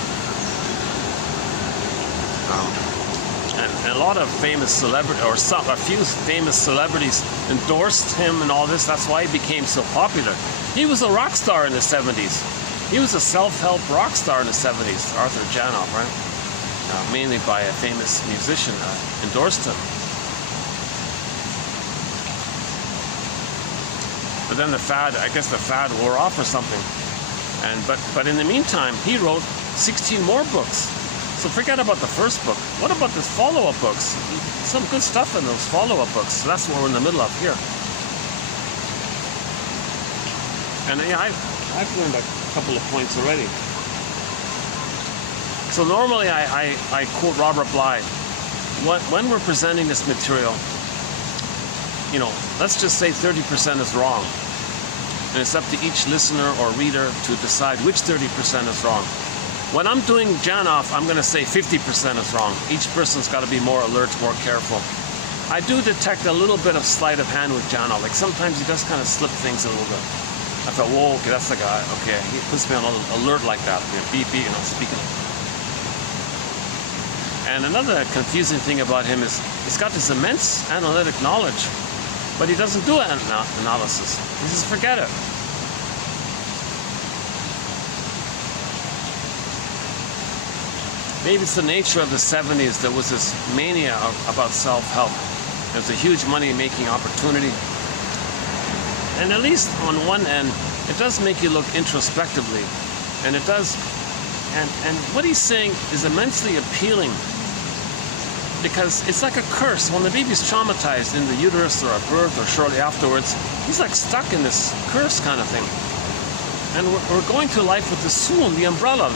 And a lot of famous celebrities, or a few famous celebrities endorsed him and all this. That's why he became so popular. He was a rock star in the 70s. He was a self-help rock star in the 70s, Arthur Janov, right? Mainly by a famous musician endorsed him. But then the fad wore off or something. But in the meantime, he wrote 16 more books. So forget about the first book. What about the follow-up books? Some good stuff in those follow-up books. So that's what we're in the middle of here. And yeah, I've learned a couple of points already. So normally I quote Robert Bly. When we're presenting this material, you know, let's just say 30% is wrong. And it's up to each listener or reader to decide which 30% is wrong. When I'm doing Janov, I'm going to say 50% is wrong. Each person's got to be more alert, more careful. I do detect a little bit of sleight of hand with Janov. Like sometimes he does kind of slip things a little bit. I thought, whoa, okay, that's the guy. Okay, he puts me on alert like that. You know, beep, beep, you know, speaking. And another confusing thing about him is he's got this immense analytic knowledge, but he doesn't do analysis. He says, forget it. Maybe it's the nature of the 70s. There was this mania about self-help. There's a huge money-making opportunity. And at least on one end, it does make you look introspectively. And it does, and what he's saying is immensely appealing, because it's like a curse. When the baby's traumatized in the uterus or at birth or shortly afterwards, he's like stuck in this curse kind of thing. And we're going through life with the swoon, the umbrella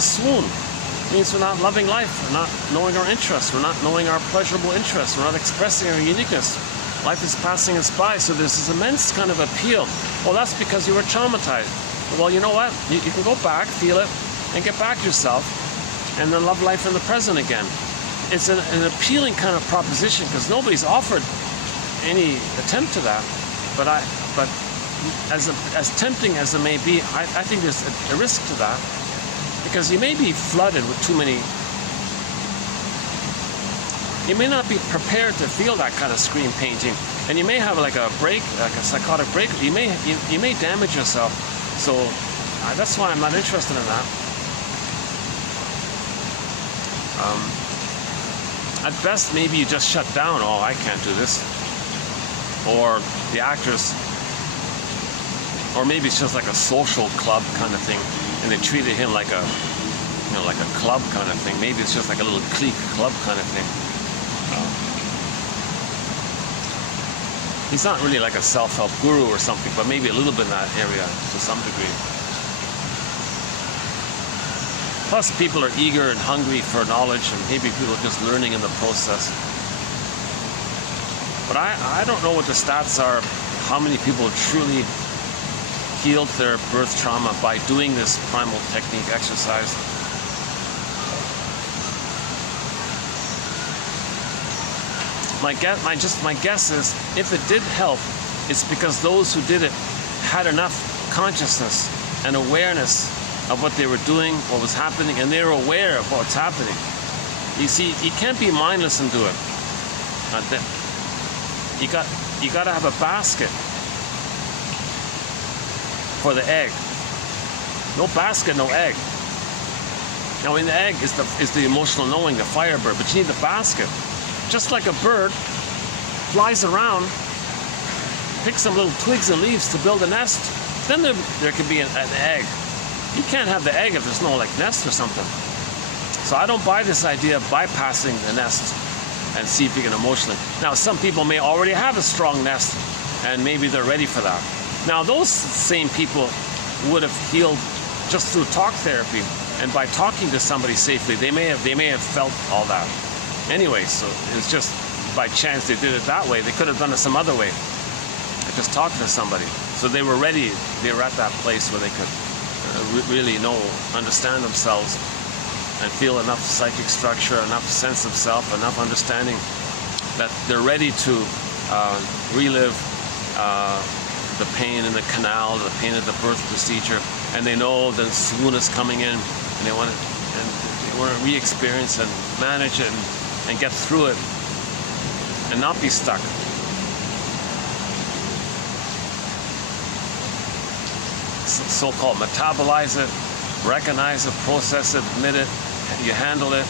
swoon. It means we're not loving life, we're not knowing our interests, we're not knowing our pleasurable interests, we're not expressing our uniqueness. Life is passing us by, so there's this immense kind of appeal. Well, that's because you were traumatized. Well, you know what? You can go back, feel it, and get back yourself, and then love life in the present again. It's an appealing kind of proposition because nobody's offered any attempt to that. But as tempting as it may be, I think there's a risk to that, because you may be flooded with too many. You may not be prepared to feel that kind of screen painting, and you may have like a break, like a psychotic break. You may damage yourself. So that's why I'm not interested in that. At best, maybe you just shut down. Oh, I can't do this. Or the actors, or maybe it's just like a social club kind of thing, and they treated him like a, like a club kind of thing. Maybe it's just like a little clique club kind of thing. He's not really like a self-help guru or something, but maybe a little bit in that area to some degree. Plus, people are eager and hungry for knowledge, and maybe people are just learning in the process. But I don't know what the stats are, how many people truly healed their birth trauma by doing this primal technique exercise. My guess is, if it did help, it's because those who did it had enough consciousness and awareness of what they were doing, what was happening, and they were aware of what's happening. You see, you can't be mindless and do it. You got to have a basket for the egg. No basket, no egg. Now, in the egg is the emotional knowing, the firebird, but you need the basket. Just like a bird flies around, picks some little twigs and leaves to build a nest, then there could be an egg. You can't have the egg if there's no like nest or something. So I don't buy this idea of bypassing the nest and see if you can emotionally. Now, some people may already have a strong nest, and maybe they're ready for that. Now, those same people would have healed just through talk therapy, and by talking to somebody safely, they may have felt all that. Anyway, so it's just by chance they did it that way. They could have done it some other way. Just talking to somebody. So they were ready. They were at that place where they could really understand themselves and feel enough psychic structure, enough sense of self, enough understanding that they're ready to relive the pain in the canal, the pain of the birth procedure, and they know the swoon is coming in, and they want to re-experience and manage it and get through it and not be stuck. So-called metabolize it, recognize it, process it, admit it, you handle it,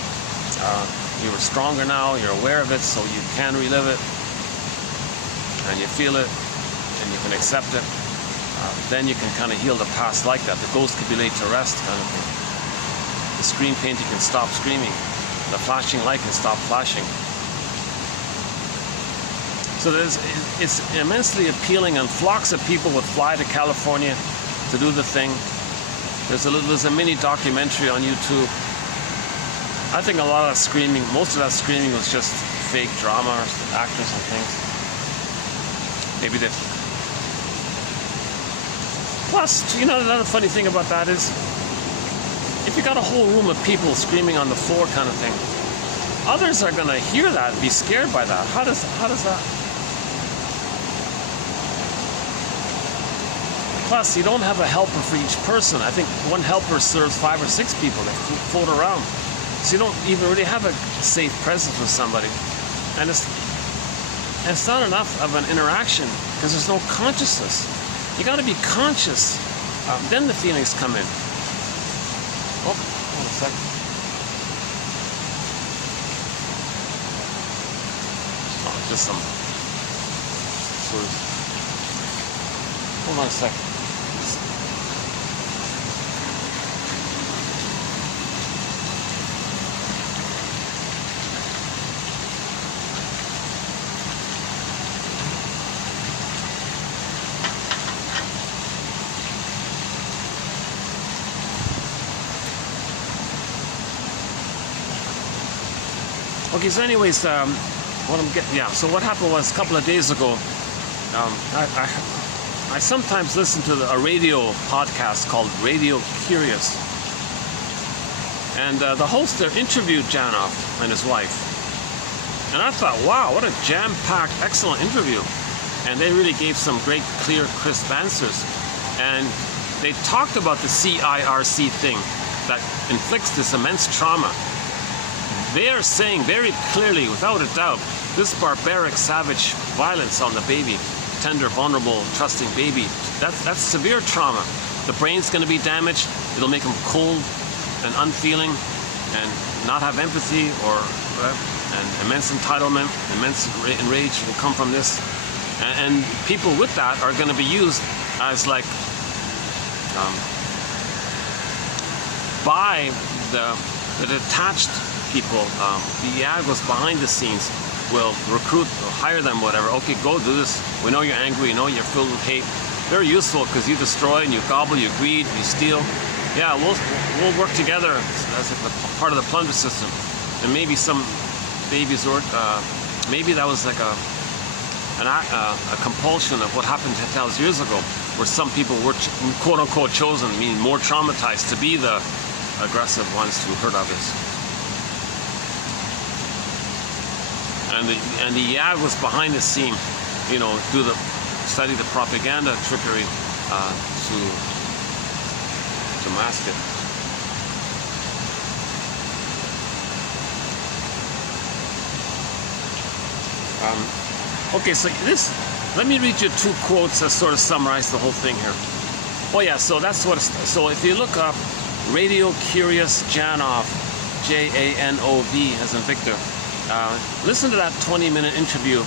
you're stronger now, you're aware of it, so you can relive it, and you feel it, and you can accept it. Then you can kind of heal the past like that. The ghost can be laid to rest kind of thing. The screen painting can stop screaming. The flashing light can stop flashing. So it's immensely appealing, and flocks of people would fly to California to do the thing. There's a mini documentary on YouTube. I think a lot of that screaming, most of that screaming was just fake drama, or actors and things. Maybe they. Plus, another funny thing about that is, if you got a whole room of people screaming on the floor kind of thing, others are gonna hear that and be scared by that. How does that? Plus, you don't have a helper for each person. I think one helper serves 5 or 6 people that float around. So you don't even really have a safe presence with somebody. And it's not enough of an interaction because there's no consciousness. You got to be conscious. Then the feelings come in. Oh, hold on a second. Oh, just some sort of. Hold on a second. Okay, so anyways, So what happened was a couple of days ago, I sometimes listen to a radio podcast called Radio Curious. And the host there interviewed Janov and his wife. And I thought, wow, what a jam-packed, excellent interview. And they really gave some great, clear, crisp answers. And they talked about the CIRC thing that inflicts this immense trauma. They are saying very clearly, without a doubt, this barbaric, savage violence on the baby, tender, vulnerable, trusting baby, that's severe trauma. The brain's going to be damaged. It'll make them cold and unfeeling and not have empathy and immense entitlement, immense enrage will come from this. And people with that are going to be used as like by the detached people. The Iagos behind the scenes will recruit, hire them, whatever. Okay, go do this. We know you're angry. We know you're filled with hate. Very useful because you destroy and you gobble, you greed, you steal. Yeah, we'll work together as a part of the plunder system. And maybe some babies, or maybe that was like a compulsion of what happened 10,000 years ago, where some people were quote unquote chosen, meaning more traumatized, to be the aggressive ones who hurt others. And the Iagos behind the scene, study the propaganda trickery to mask it. Okay, so let me read you two quotes that sort of summarize the whole thing here. Oh yeah, so if you look up Radio Curious Janov, Janov as in Victor, listen to that 20-minute interview.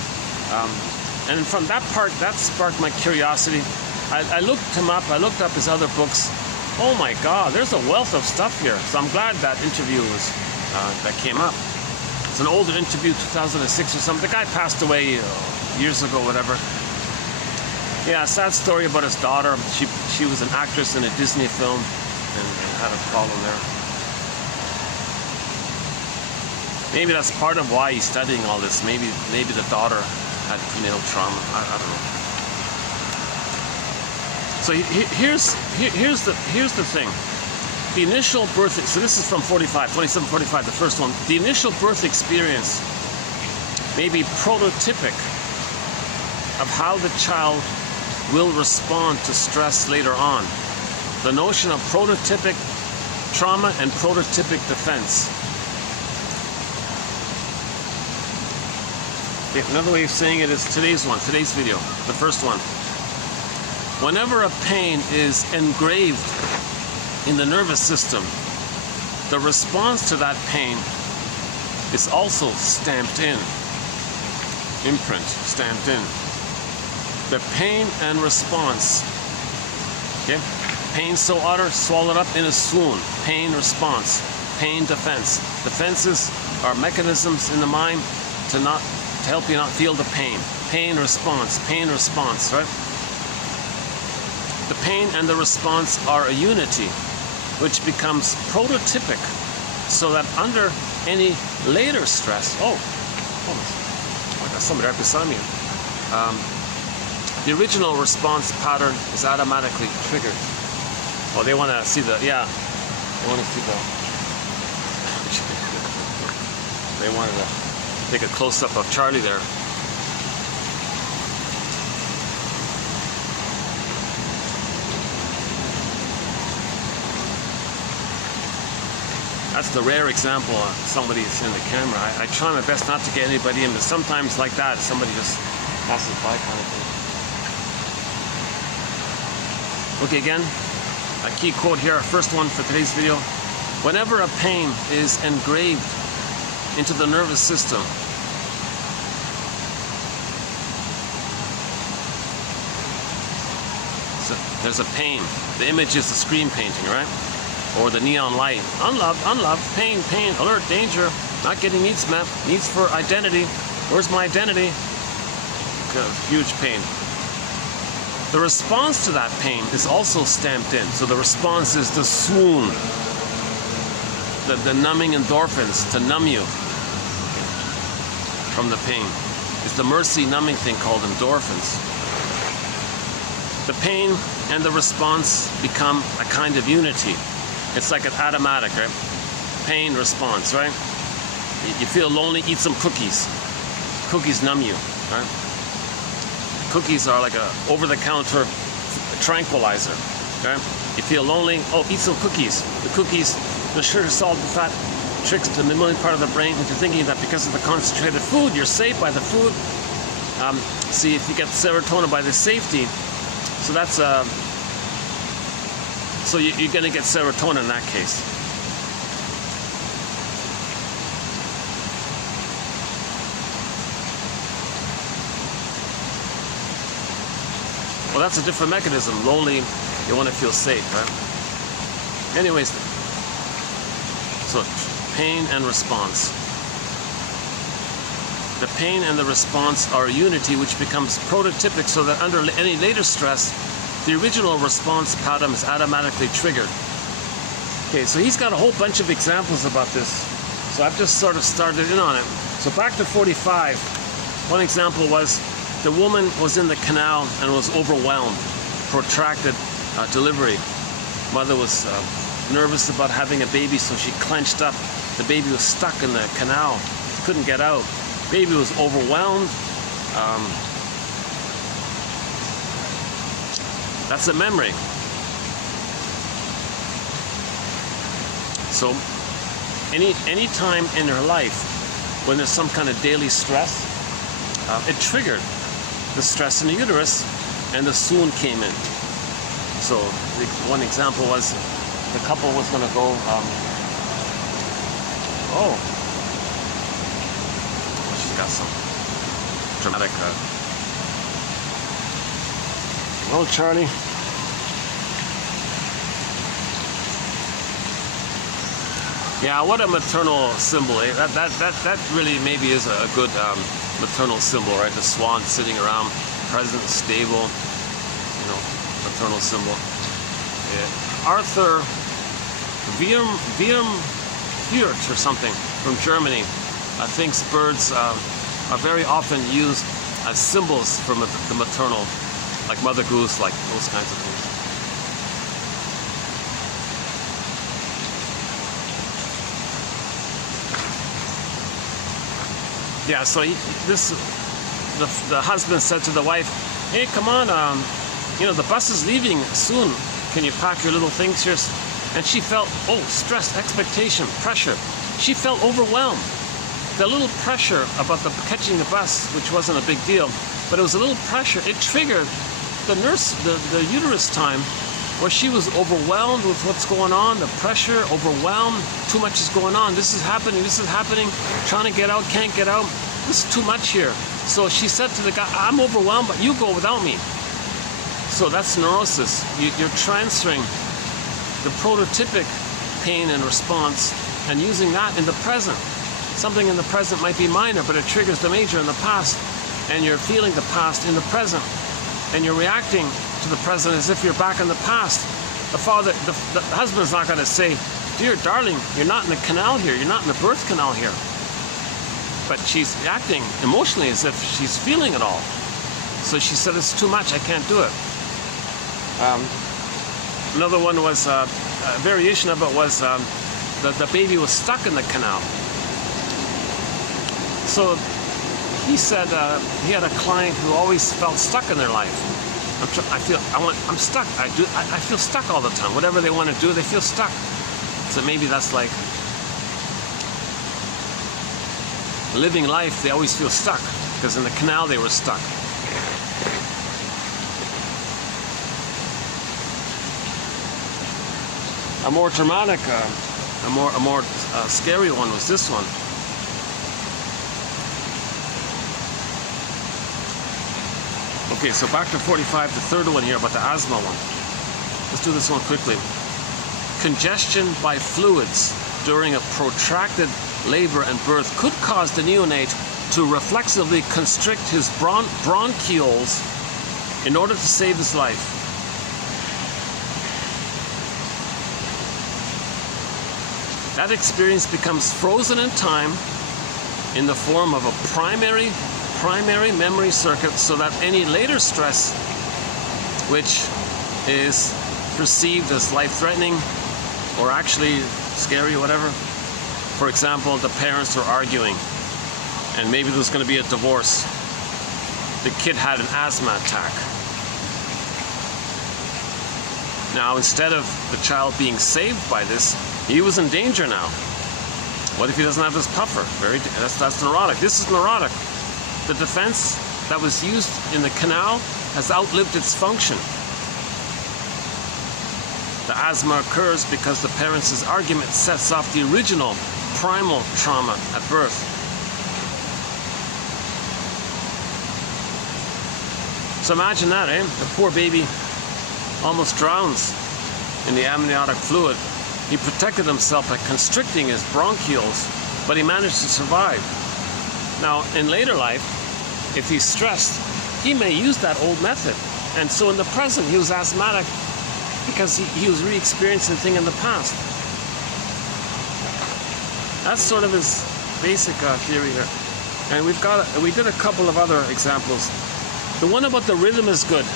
And from that part, that sparked my curiosity. I looked him up, I looked up his other books. Oh my God, there's a wealth of stuff here. So I'm glad that interview that came up. It's an older interview, 2006 or something. The guy passed away years ago, whatever. Yeah, sad story about his daughter. She was an actress in a Disney film and had a problem there. Maybe that's part of why he's studying all this. Maybe the daughter had prenatal trauma. I don't know. So here's the thing. The initial birth, so this is from 2745, the first one. The initial birth experience may be prototypic of how the child will respond to stress later on. The notion of prototypic trauma and prototypic defense. Another way of saying it is today's video, the first one. Whenever a pain is engraved in the nervous system, the response to that pain is also stamped in. Imprint, stamped in. The pain and response. Okay? Pain so utter, swallowed up in a swoon. Pain response. Pain defense. Defenses are mechanisms in the mind to help you not feel the pain. Pain response, right? The pain and the response are a unity, which becomes prototypic, so that under any later stress, I got somebody right beside me. The original response pattern is automatically triggered. Oh, they want to see they wanted to take a close-up of Charlie there. That's the rare example of somebody's in the camera. I try my best not to get anybody in, but sometimes like that, somebody just passes by kind of thing. Okay, again, a key quote here, first one for today's video. Whenever a pain is engraved into the nervous system, so there's a pain. The image is the screen painting, right? Or the neon light. Unloved, pain, alert, danger, not getting needs met, needs for identity. Where's my identity? Huge pain. The response to that pain is also stamped in. So the response is the swoon, the numbing endorphins to numb you. from the pain. It's the mercy numbing thing called endorphins. The pain and the response become a kind of unity. It's like an automatic, right? Pain, response, right? You feel lonely, eat some cookies. Cookies numb you, right? Cookies are like a over-the-counter tranquilizer, right? You feel lonely, oh, eat some cookies. The cookies, the sugar, salt, and fat tricks the mammalian part of the brain into thinking that because of the concentrated food, you're safe by the food. See, if you get serotonin by the safety, so that's so you're going to get serotonin in that case. Well, that's a different mechanism. Lonely, you want to feel safe, right? Anyways, so pain and response. The pain and the response are a unity which becomes prototypic, so that under any later stress, the original response pattern is automatically triggered. Okay, so he's got a whole bunch of examples about this. So I've just sort of started in on it. So back to 45, one example was the woman was in the canal and was overwhelmed, protracted delivery. Mother was nervous about having a baby, so she clenched up. The baby was stuck in the canal, couldn't get out. Baby was overwhelmed. That's a memory. So any time in her life when there's some kind of daily stress, it triggered the stress in the uterus, and the swoon came in. So one example was the couple was going to go, she's got some dramatic, hello Charlie. Yeah, what a maternal symbol, eh? That really maybe is a good maternal symbol, right? The swan sitting around, present, stable, you know, maternal symbol. Yeah. Arthur Wiermt or something from Germany thinks birds are very often used as symbols for the maternal, like Mother Goose, like those kinds of things. Yeah, so the husband said to the wife, "Hey, come on, you know, the bus is leaving soon. Can you pack your little things here?" And she felt, stress, expectation, pressure. She felt overwhelmed. The little pressure about catching the bus, which wasn't a big deal, but it was a little pressure. It triggered the uterus time, where she was overwhelmed with what's going on, the pressure, overwhelmed, too much is going on, this is happening, trying to get out, can't get out, this is too much here. So she said to the guy, I'm overwhelmed, but you go without me. So that's neurosis. You're transferring the prototypic pain and response and using that in the present. Something in the present might be minor, but it triggers the major in the past, and you're feeling the past in the present, and you're reacting to the present as if you're back in the past. The husband's not going to say, "Dear darling, you're not in the canal here, you're not in the birth canal here." But she's acting emotionally as if she's feeling it all. So she said, "It's too much, I can't do it." Another one was, a variation of it was the baby was stuck in the canal. So he said he had a client who always felt stuck in their life. I'm stuck. I feel stuck all the time. Whatever they want to do, they feel stuck. So maybe that's like living life. They always feel stuck because in the canal they were stuck. A more dramatic, a more scary one was this one. Okay, so back to 45, the third one here about the asthma one. Let's do this one quickly. Congestion by fluids during a protracted labor and birth could cause the neonate to reflexively constrict his bronchioles in order to save his life. That experience becomes frozen in time in the form of a primary memory circuit, so that any later stress, which is perceived as life-threatening or actually scary or whatever, for example, the parents are arguing and maybe there's going to be a divorce. The kid had an asthma attack. Now, instead of the child being saved by this, he was in danger now. What if he doesn't have his puffer? That's neurotic. This is neurotic. The defense that was used in the canal has outlived its function. The asthma occurs because the parents' argument sets off the original primal trauma at birth. So imagine that, eh? The poor baby almost drowns in the amniotic fluid. He protected himself by constricting his bronchioles, but he managed to survive. Now, in later life, if he's stressed, he may use that old method. And so in the present, he was asthmatic because he was re-experiencing the thing in the past. That's sort of his basic theory here. And we did a couple of other examples. The one about the rhythm is good.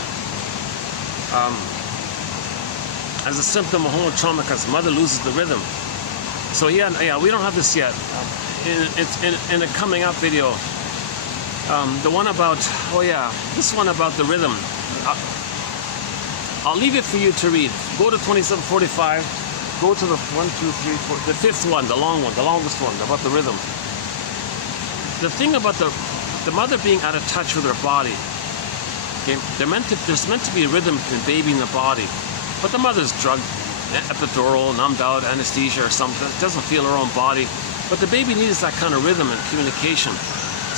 As a symptom of homotrauma, because mother loses the rhythm. So yeah, we don't have this yet. It's in a coming up video. The one about, this one about the rhythm. I'll leave it for you to read. Go to 2745. Go to the 1, 2, 3, 4, the fifth one, the long one, the longest one, about the rhythm. The thing about the mother being out of touch with her body. Okay, there's meant to be a rhythm in baby in the body, but the mother's drugged, epidural, numbed out, anesthesia or something, doesn't feel her own body. But the baby needs that kind of rhythm and communication.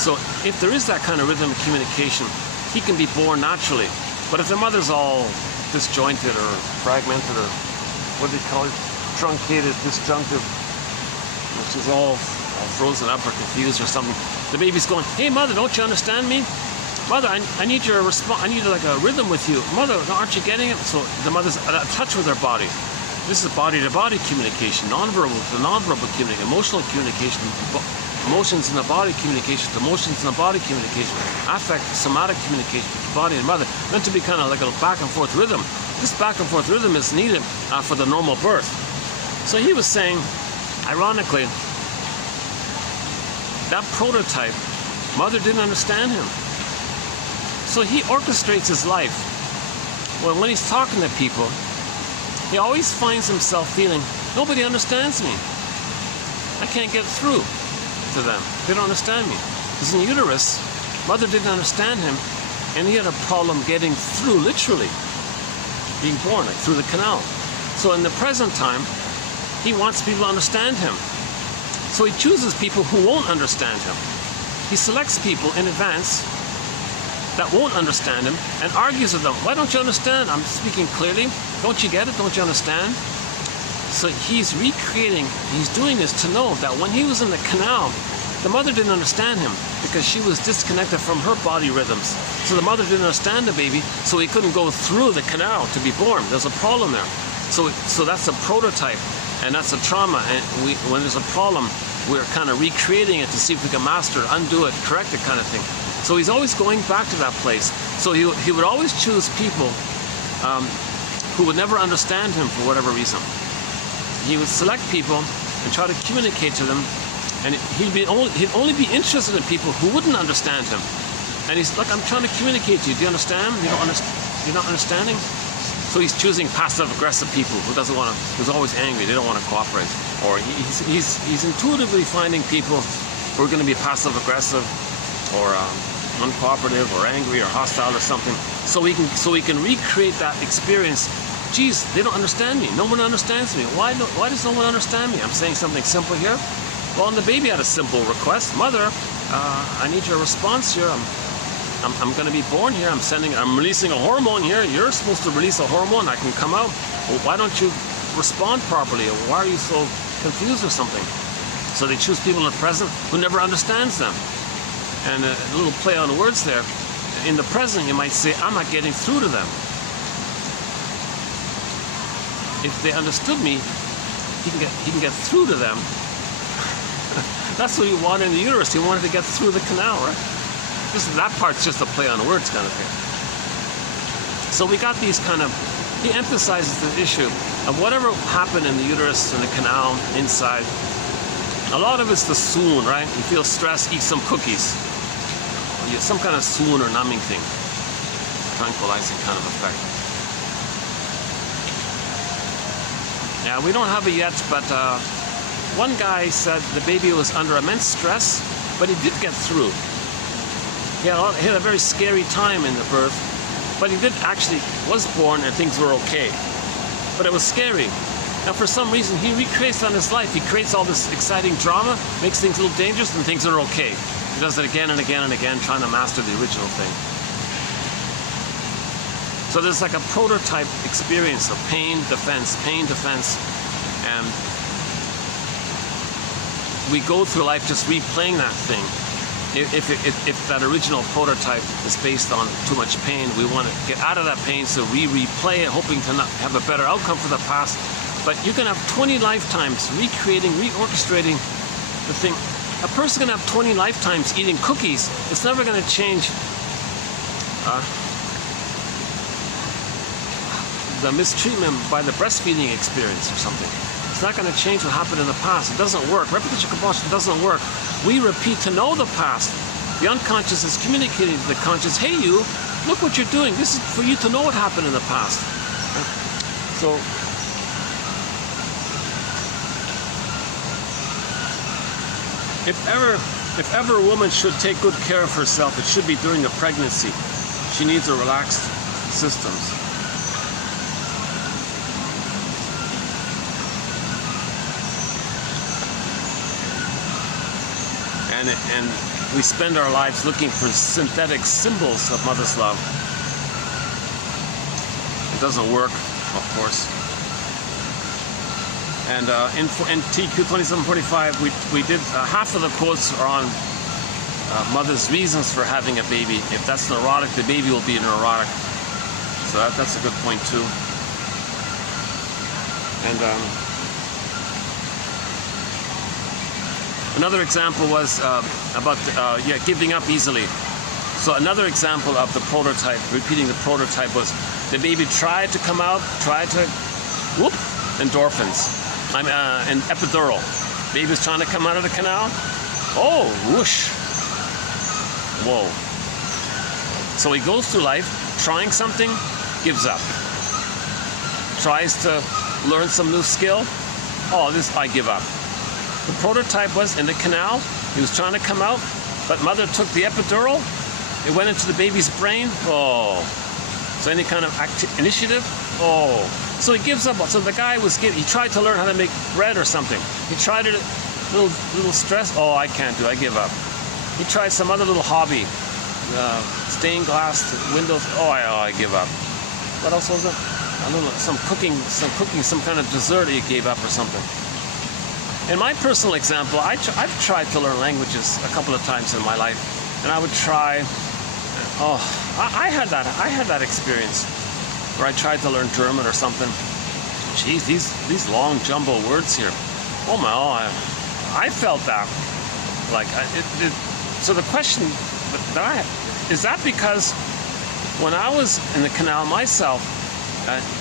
So if there is that kind of rhythm and communication, he can be born naturally. But if the mother's all disjointed or fragmented or what do you call it? Truncated, disjunctive, which is all frozen up or confused or something. The baby's going, hey mother, don't you understand me? Mother, I need your response. I need like a rhythm with you. Mother, aren't you getting it? So the mother's out of touch with her body. This is body-to-body communication, non-verbal to non-verbal communication, emotional communication, emotions in the body communication to emotions in the body communication, affect, somatic communication with the body and mother. Meant to be kind of like a back and forth rhythm. This back and forth rhythm is needed for the normal birth. So he was saying, ironically, that prototype, mother didn't understand him. So he orchestrates his life. Well, when he's talking to people, he always finds himself feeling, nobody understands me. I can't get through to them. They don't understand me. Because in uterus, mother didn't understand him, and he had a problem getting through, literally, being born, like through the canal. So in the present time, he wants people to understand him. So he chooses people who won't understand him. He selects people in advance that won't understand him and argues with them. Why don't you understand? I'm speaking clearly. Don't you get it? Don't you understand? So he's recreating, he's doing this to know that when he was in the canal, the mother didn't understand him because she was disconnected from her body rhythms. So the mother didn't understand the baby, so he couldn't go through the canal to be born. There's a problem there. So that's a prototype, and that's a trauma. And when there's a problem, we're kind of recreating it to see if we can master it, undo it, correct it, kind of thing. So he's always going back to that place. So he would always choose people who would never understand him for whatever reason. He would select people and try to communicate to them, and he'd only be interested in people who wouldn't understand him. And he's like, I'm trying to communicate to you. Do you understand? You're not understanding? So he's choosing passive-aggressive people who's always angry. They don't want to cooperate. Or he's intuitively finding people who are going to be passive-aggressive or uncooperative or angry or hostile or something. So he can recreate that experience. Geez, they don't understand me. No one understands me. Why does no one understand me? I'm saying something simple here. Well, and the baby had a simple request. Mother, I need your response here. I'm going to be born here. I'm releasing a hormone here. You're supposed to release a hormone. I can come out. Well, why don't you respond properly? Or why are you so confused or something? So they choose people in the present who never understands them. And a little play on words there. In the present, you might say, I'm not getting through to them. If they understood me, he can get through to them. That's what he wanted in the uterus. He wanted to get through the canal, right? That part's just a play on words kind of thing. So we got these kind of, he emphasizes the issue of whatever happened in the uterus, in the canal, inside. A lot of it's the swoon, right? You feel stressed, eat some cookies. Or you have some kind of swoon or numbing thing. Tranquilizing kind of effect. Yeah, we don't have it yet, but one guy said the baby was under immense stress, but he did get through. He had a very scary time in the birth, but he was born and things were okay. But it was scary. Now for some reason he recreates on his life. He creates all this exciting drama, makes things a little dangerous, and things are okay. He does it again and again and again, trying to master the original thing. So there's like a prototype experience of pain, defense, and we go through life just replaying that thing. If that original prototype is based on too much pain, we want to get out of that pain, so we replay it, hoping to not have a better outcome for the past. But you can have 20 lifetimes recreating, reorchestrating the thing. A person can have 20 lifetimes eating cookies. It's never going to change the mistreatment by the breastfeeding experience or something. It's not going to change what happened in the past. It doesn't work. Repetition compulsion doesn't work. We repeat to know the past. The unconscious is communicating to the conscious, hey you, look what you're doing. This is for you to know what happened in the past. So, if ever a woman should take good care of herself, it should be during the pregnancy. She needs a relaxed systems. And we spend our lives looking for synthetic symbols of mother's love. It doesn't work, of course. And in TQ 2745, we did half of the quotes are on mother's reasons for having a baby. If that's neurotic, the baby will be neurotic. So that's a good point too. And another example was about giving up easily. So another example of the prototype, repeating the prototype, was the baby tried to come out, whoop, endorphins. An epidural. Baby's trying to come out of the canal. Oh, whoosh. Whoa. So he goes through life trying something, gives up. Tries to learn some new skill. Oh, I give up. The prototype was in the canal. He was trying to come out, but mother took the epidural. It went into the baby's brain. Oh. So any kind of initiative? Oh. So he gives up. So the guy he tried to learn how to make bread or something. He tried it, little stress. Oh, I can't do it. I give up. He tried some other little hobby, stained glass windows. Oh, I give up. What else was it? Some cooking, some kind of dessert he gave up or something. In my personal example, I've tried to learn languages a couple of times in my life, and I would try. Oh, I had that experience where I tried to learn German or something. Geez, these long jumbo words here. Oh my! I felt that. Like so the question that I have is that because when I was in the canal myself,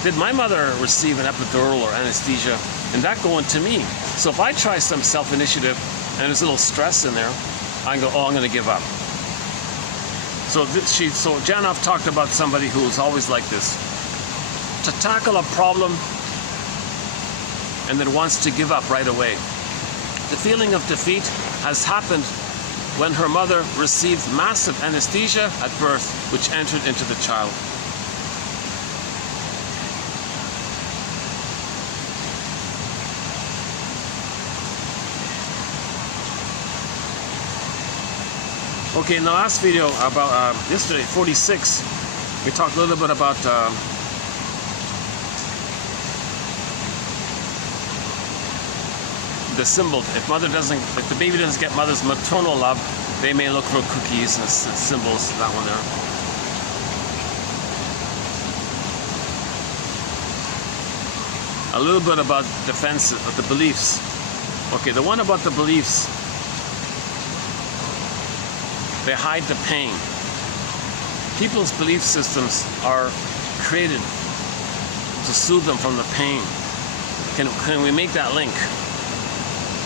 did my mother receive an epidural or anesthesia, and that go into me? So if I try some self-initiative and there's a little stress in there, I go, oh, I'm going to give up. So Janov talked about somebody who was always like this. To tackle a problem and then wants to give up right away. The feeling of defeat has happened when her mother received massive anesthesia at birth, which entered into the child. Okay, in the last video about yesterday, 46, we talked a little bit about the symbol. If the baby doesn't get mother's maternal love, they may look for cookies and symbols. That one there. A little bit about defense of the beliefs. Okay, the one about the beliefs. They hide the pain. People's belief systems are created to soothe them from the pain. Can we make that link?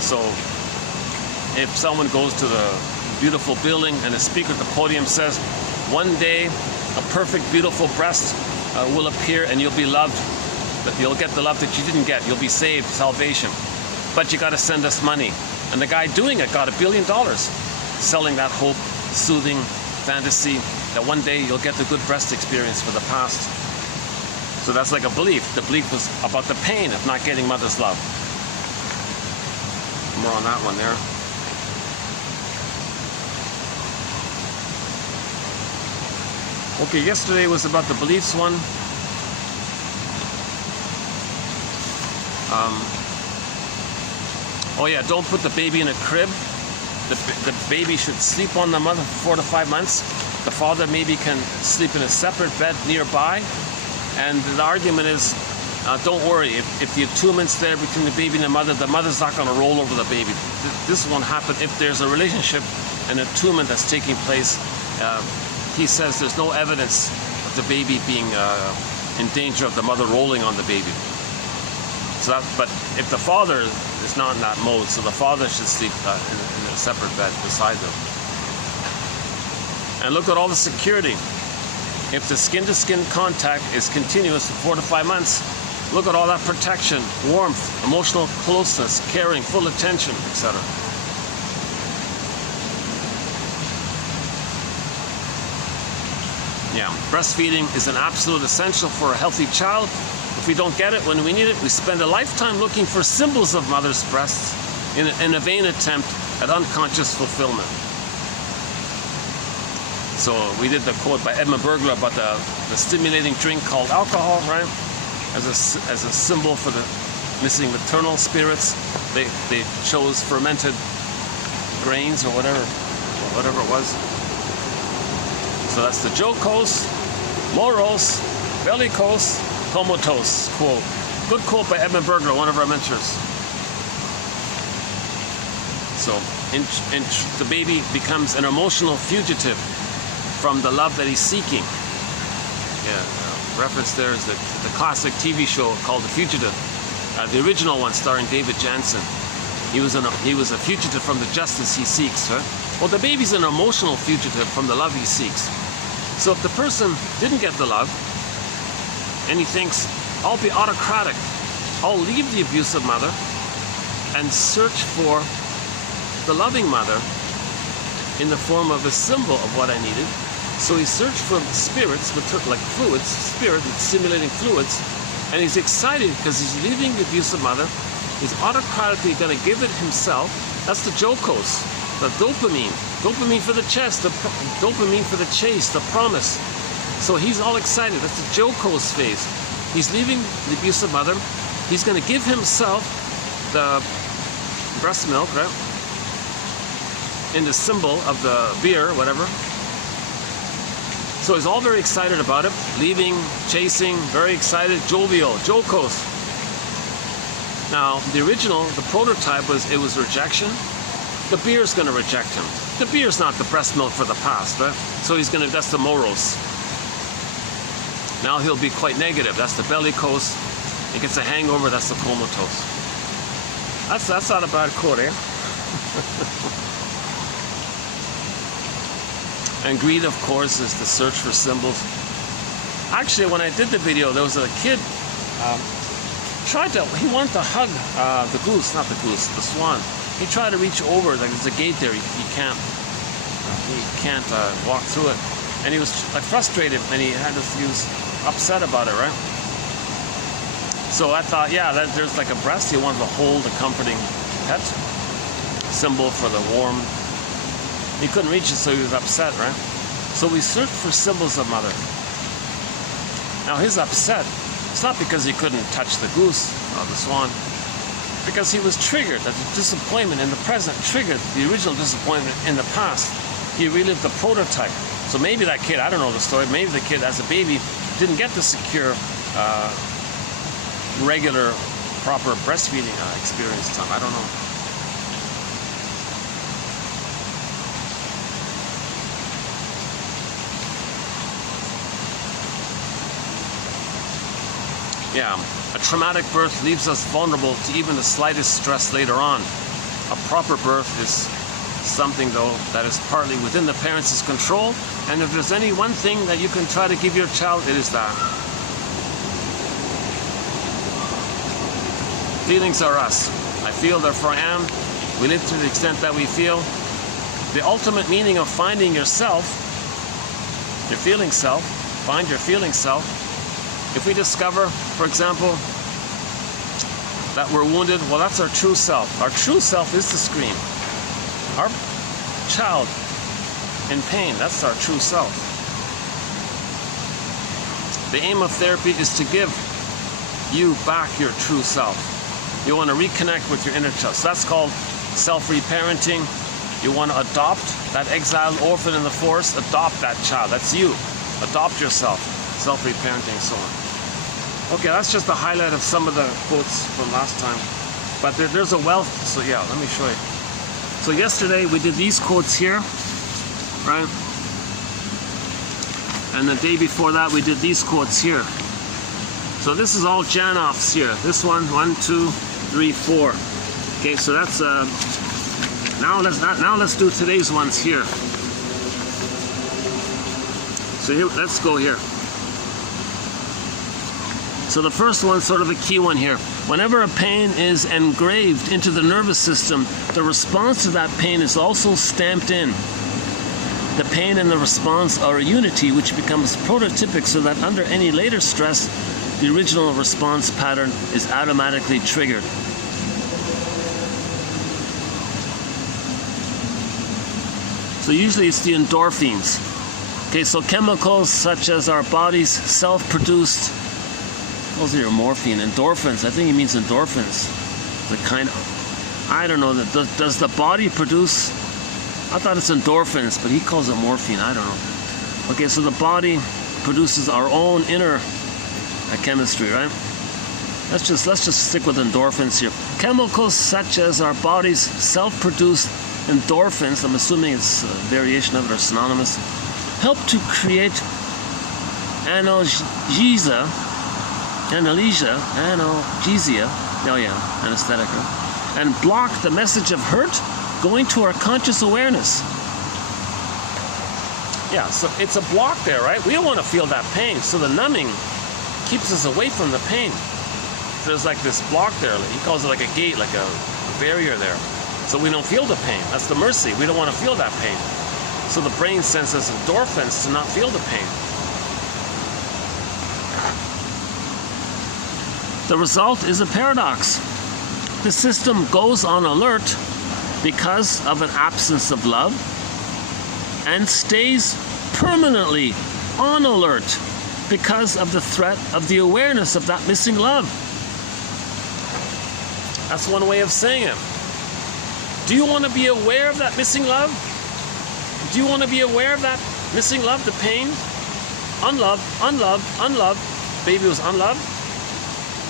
So if someone goes to the beautiful building and the speaker at the podium says, one day a perfect, beautiful breast will appear and you'll be loved, that you'll get the love that you didn't get, you'll be saved, salvation. But you got to send us money. And the guy doing it got $1 billion, selling that hope, soothing fantasy that one day you'll get the good breast experience for the past. So that's like a belief. The belief was about the pain of not getting mother's love. More on that one there. Okay, yesterday was about the beliefs one. Oh yeah, don't put the baby in a crib. The baby should sleep on the mother for 4 to 5 months. The father maybe can sleep in a separate bed nearby. And the argument is, don't worry, if the attunement's there between the baby and the mother's not going to roll over the baby. This won't happen if there's a relationship, an attunement that's taking place. He says there's no evidence of the baby being in danger of the mother rolling on the baby. So but if the father is not in that mode, so the father should sleep in a separate bed beside them. And look at all the security. If the skin-to-skin contact is continuous for 4 to 5 months, look at all that protection, warmth, emotional closeness, caring, full attention, etc. Yeah, breastfeeding is an absolute essential for a healthy child. If we don't get it when we need it, we spend a lifetime looking for symbols of mother's breasts in a vain attempt at unconscious fulfillment. So we did the quote by Edmund Burglar about the stimulating drink called alcohol, right? As a symbol for the missing maternal spirits. They chose fermented grains or whatever it was. So that's the jocose, morose, bellicose, comatose quote. Good quote by Edmund Burglar, one of our mentors. So the baby becomes an emotional fugitive from the love that he's seeking. Yeah, reference there is the classic TV show called The Fugitive. The original one starring David Jansen. He was a fugitive from the justice he seeks. Right? Well, the baby's an emotional fugitive from the love he seeks. So if the person didn't get the love, and he thinks, I'll be autocratic, I'll leave the abusive mother and search for the loving mother in the form of a symbol of what I needed. So he searched for spirits, like fluids, stimulating fluids, and he's excited because he's leaving the abusive mother. He's autocratically going to give it himself. That's the jocose, the dopamine for the chest, the dopamine for the chase, the promise. So he's all excited. That's the jocose phase. He's leaving the abusive mother. He's going to give himself the breast milk, right? In the symbol of the beer, whatever. So he's all very excited about it. Leaving, chasing, very excited, jovial, jocose. Now, the original, the prototype was rejection. The beer's going to reject him. The beer's not the breast milk for the past, right? So that's the morose. Now he'll be quite negative. That's the bellicose. He gets a hangover. That's the comatose. That's not a bad quote, eh? And greed, of course, is the search for symbols. Actually, when I did the video, there was a kid he wanted to hug the goose, not the goose, the swan. He tried to reach over, like there's a gate there, he can't walk through it. And he was like frustrated, and he was upset about it, right? So I thought, yeah, there's like a breast. He wanted to hold a comforting pet, symbol for the warm. He couldn't reach it, so he was upset, right? So we searched for symbols of mother. Now his upset, it's not because he couldn't touch the goose or the swan, because he was triggered, that the disappointment in the present triggered the original disappointment in the past. He relived the prototype. So maybe that kid, I don't know the story, maybe the kid as a baby didn't get the secure, regular, proper breastfeeding experience time. I don't know. Yeah, a traumatic birth leaves us vulnerable to even the slightest stress later on. A proper birth is something, though, that is partly within the parents' control, and if there's any one thing that you can try to give your child, it is that. Feelings are us. I feel, therefore I am. We live to the extent that we feel. The ultimate meaning of finding yourself, your feeling self, find your feeling self. If we discover, for example, that we're wounded, well, that's our true self. Our true self is to scream. Our child in pain, that's our true self. The aim of therapy is to give you back your true self. You want to reconnect with your inner child. So that's called self-reparenting. You want to adopt that exiled orphan in the forest, adopt that child. That's you. Adopt yourself. Self-reparenting, so on. Okay, that's just a highlight of some of the quotes from last time. But there's a wealth, so yeah, let me show you. So yesterday we did these quotes here, right? And the day before that we did these quotes here. So this is all Janoff's here. This one, 1, 2, 3, 4. Okay, so that's now let's do today's ones here. So here, let's go here. So the first one's sort of a key one here. Whenever a pain is engraved into the nervous system, the response to that pain is also stamped in. The pain and the response are a unity which becomes prototypic, so that under any later stress, the original response pattern is automatically triggered. So usually it's the endorphins. Okay, so chemicals such as our body's self-produced, those are your morphine, endorphins. I think he means endorphins. The kind of, I don't know, does the body produce, I thought it's endorphins, but he calls it morphine, I don't know. Okay, so the body produces our own inner chemistry, right? Let's just stick with endorphins here. Chemicals such as our body's self-produced endorphins, I'm assuming it's a variation of it or synonymous, help to create analgesia, oh yeah, anesthetic, right? And block the message of hurt going to our conscious awareness. Yeah, so it's a block there, right? We don't want to feel that pain, so the numbing keeps us away from the pain. There's like this block there, he calls it like a gate, like a barrier there. So we don't feel the pain. That's the mercy. We don't want to feel that pain. So the brain sends us endorphins to not feel the pain. The result is a paradox. The system goes on alert because of an absence of love and stays permanently on alert because of the threat of the awareness of that missing love. That's one way of saying it. Do you want to be aware of that missing love? Do you want to be aware of that missing love, the pain? Unloved, unloved, unloved. Baby was unloved.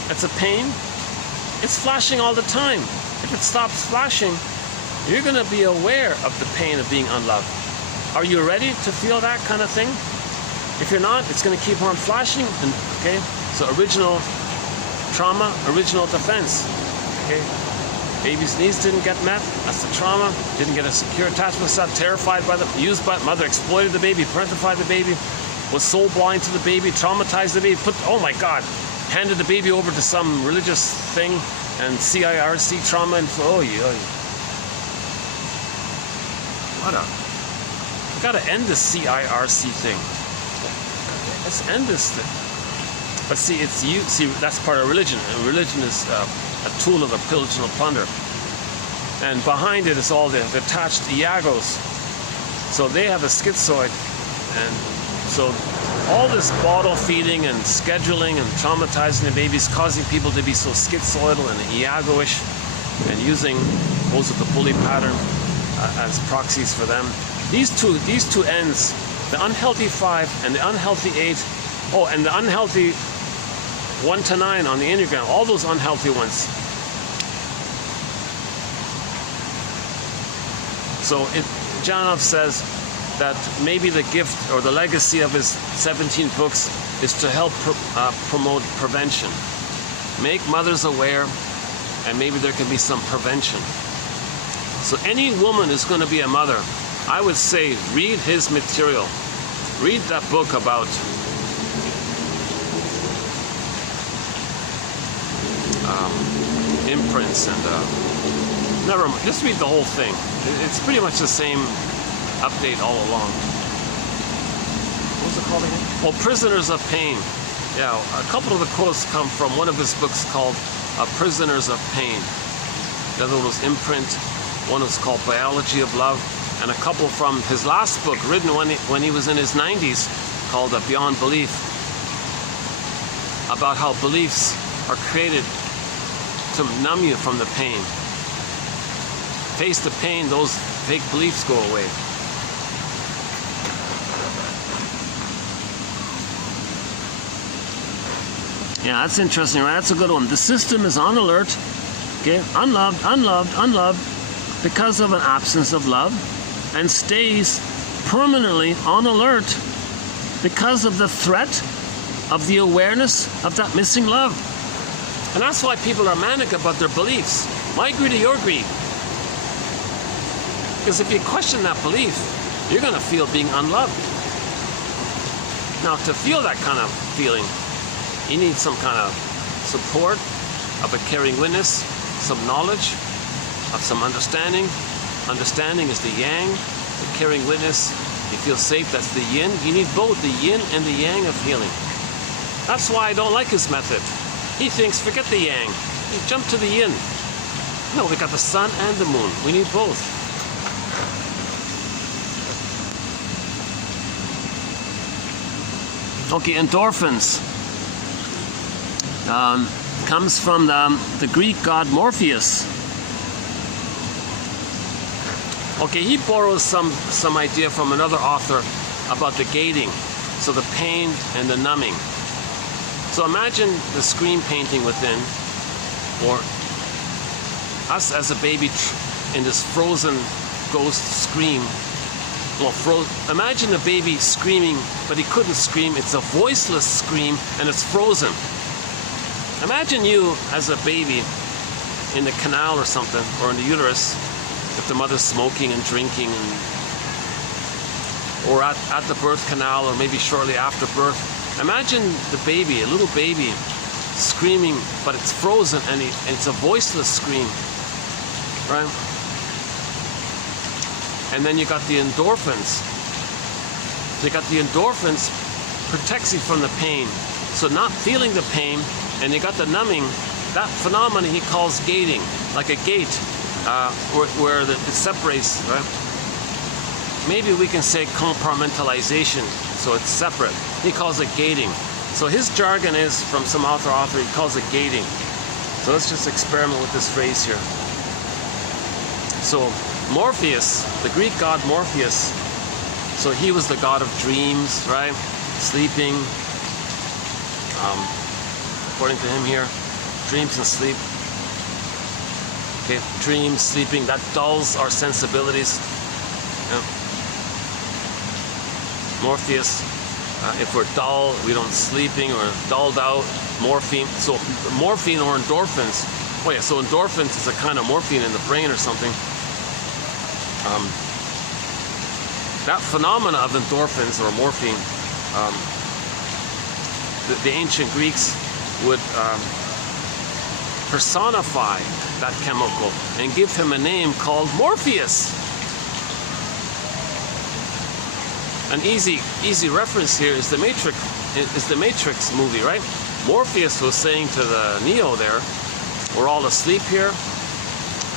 That's a pain. It's flashing all the time. If it stops flashing, you're going to be aware of the pain of being unloved. Are you ready to feel that kind of thing? If you're not, it's going to keep on flashing. And, okay, so original trauma, original defense. Okay, baby's needs didn't get met. That's the trauma. Didn't get a secure attachment style. Terrified by the used by mother, exploited the baby, parentified the baby, was soul blind to the baby, traumatized the baby. Oh my God, handed the baby over to some religious thing and CIRC trauma and oh yeah. What a! We gotta end this CIRC thing. Let's end this thing. But see, it's you. See, that's part of religion. And religion is a tool of the pillage and the plunder. And behind it is all the attached iagos. So they have a schizoid, and so all this bottle feeding and scheduling and traumatizing the babies, causing people to be so schizoidal and iagoish, and using those of the bully pattern as proxies for them. These two ends, the unhealthy 5 and the unhealthy 8. Oh, and the unhealthy 1 to 9 on the Enneagram, all those unhealthy ones. So Janoff says that maybe the gift or the legacy of his 17 books is to help promote prevention. make mothers aware, and maybe there can be some prevention. So any woman who's going to be a mother, I would say read his material. Read that book about imprints and never mind, just read the whole thing. It's pretty much the same update all along. What was it called again? Well, Prisoners of Pain. Yeah, a couple of the quotes come from one of his books called Prisoners of Pain. The other one was Imprint. One was called Biology of Love. And a couple from his last book, written when he was in his 90s, called Beyond Belief, about how beliefs are created to numb you from the pain. Face the pain, those fake beliefs go away. Yeah, that's interesting, right? That's a good one. The system is on alert, okay? Unloved, unloved, unloved, because of an absence of love, and stays permanently on alert because of the threat of the awareness of that missing love. And that's why people are manic about their beliefs. My greed or your greed? Because if you question that belief, you're going to feel being unloved. Now, to feel that kind of feeling, you need some kind of support of a caring witness, some knowledge, of some understanding. Understanding is the yang, the caring witness. You feel safe, that's the yin. You need both the yin and the yang of healing. That's why I don't like his method. He thinks, forget the yang, you jump to the yin. No, we got the sun and the moon. We need both. Okay, endorphins. Comes from the Greek god Morpheus. Okay, he borrows some idea from another author about the gating, so the pain and the numbing. So imagine the screen painting within, or us as a baby in this frozen ghost scream. Well, imagine a baby screaming, but he couldn't scream. It's a voiceless scream, and it's frozen. Imagine you as a baby in the canal or something, or in the uterus, if the mother's smoking and drinking, or at the birth canal, or maybe shortly after birth. Imagine the baby, a little baby, screaming, but it's frozen, and it's a voiceless scream, right? And then you got the endorphins. You got the endorphins protects you from the pain. So not feeling the pain, and you got the numbing. That phenomenon he calls gating, like a gate, where it separates, right? Maybe we can say compartmentalization, so it's separate. He calls it gating. So his jargon is, from some author, he calls it gating. So let's just experiment with this phrase here. So Morpheus, the Greek god Morpheus, so he was the god of dreams, right? Sleeping, according to him here, dreams and sleep. Okay, dreams, sleeping, that dulls our sensibilities. Yeah. Morpheus, if we're dull, we don't sleeping, or dulled out, morphine. So morphine or endorphins. Oh yeah, so endorphins is a kind of morphine in the brain or something. That phenomena of endorphins or morphine, the ancient Greeks would personify that chemical and give him a name called Morpheus. An easy reference here is the Matrix movie, right? Morpheus was saying to the Neo there, we're all asleep here,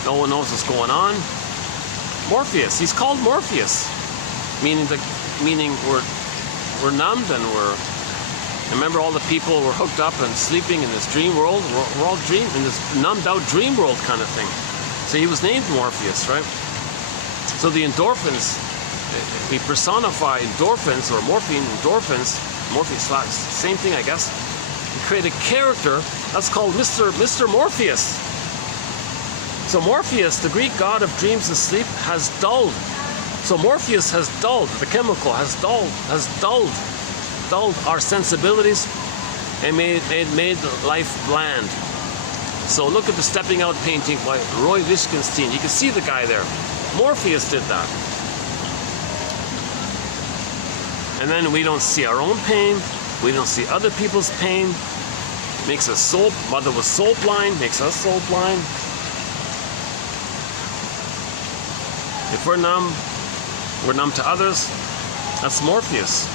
no one knows what's going on. Morpheus, he's called Morpheus, meaning we're numbed, and remember all the people were hooked up and sleeping in this dream world. We're all in this numbed out dream world kind of thing. So he was named Morpheus, right? So the endorphins, we personify endorphins or morphine, endorphins, same thing, I guess. We create a character that's called Mr. Morpheus. So Morpheus, the Greek god of dreams and sleep, has dulled. So Morpheus has dulled, the chemical has dulled our sensibilities and made life bland. So look at the Stepping Out painting by Roy Wittgenstein. You can see the guy there. Morpheus did that. And then we don't see our own pain. We don't see other people's pain. Makes us soul. Mother was soul blind. Makes us soul blind. If we're numb to others. That's Morpheus.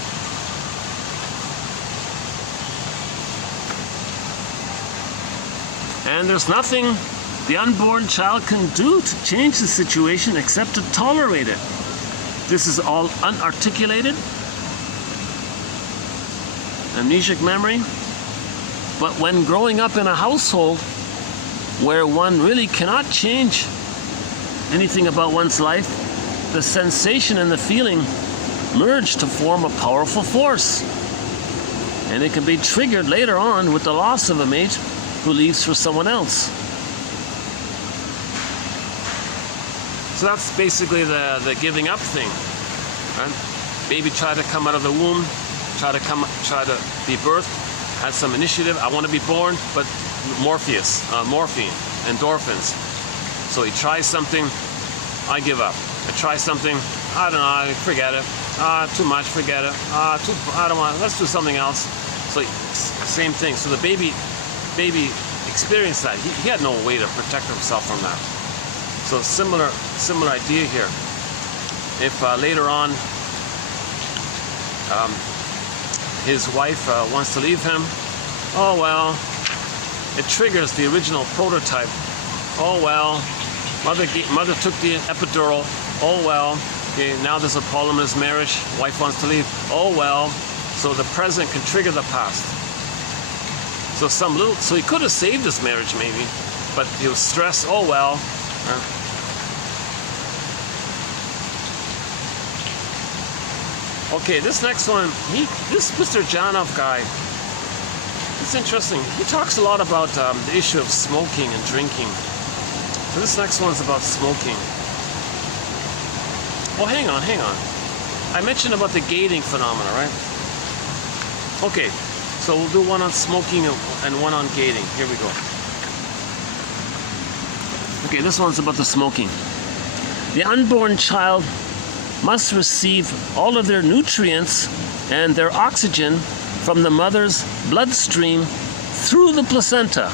And there's nothing the unborn child can do to change the situation except to tolerate it. This is all unarticulated, amnesic memory. But when growing up in a household where one really cannot change anything about one's life, the sensation and the feeling merge to form a powerful force. And it can be triggered later on with the loss of a mate who leaves for someone else. So that's basically the giving up thing. Right? Baby tried to come out of the womb, try to be birthed, had some initiative. I want to be born, but Morpheus, morphine, endorphins. So he tries something, I give up. I try something, I don't know, forget it. Too much, forget it. I don't want. Let's do something else. So same thing. So the baby experienced that. He had no way to protect himself from that. So similar idea here. If later on his wife wants to leave him, oh well, it triggers the original prototype. Oh well, mother took the epidural. Oh well, okay, now there's a problem in his marriage. Wife wants to leave. Oh well, so the present can trigger the past. So so he could have saved his marriage maybe, but he was stressed. Oh well. Okay, this next one, this Mr. Janov guy, it's interesting. He talks a lot about the issue of smoking and drinking. So this next one's about smoking. Oh, hang on. I mentioned about the gating phenomena, right? Okay, so we'll do one on smoking and one on gating. Here we go. Okay, this one's about the smoking. The unborn child must receive all of their nutrients and their oxygen from the mother's bloodstream through the placenta.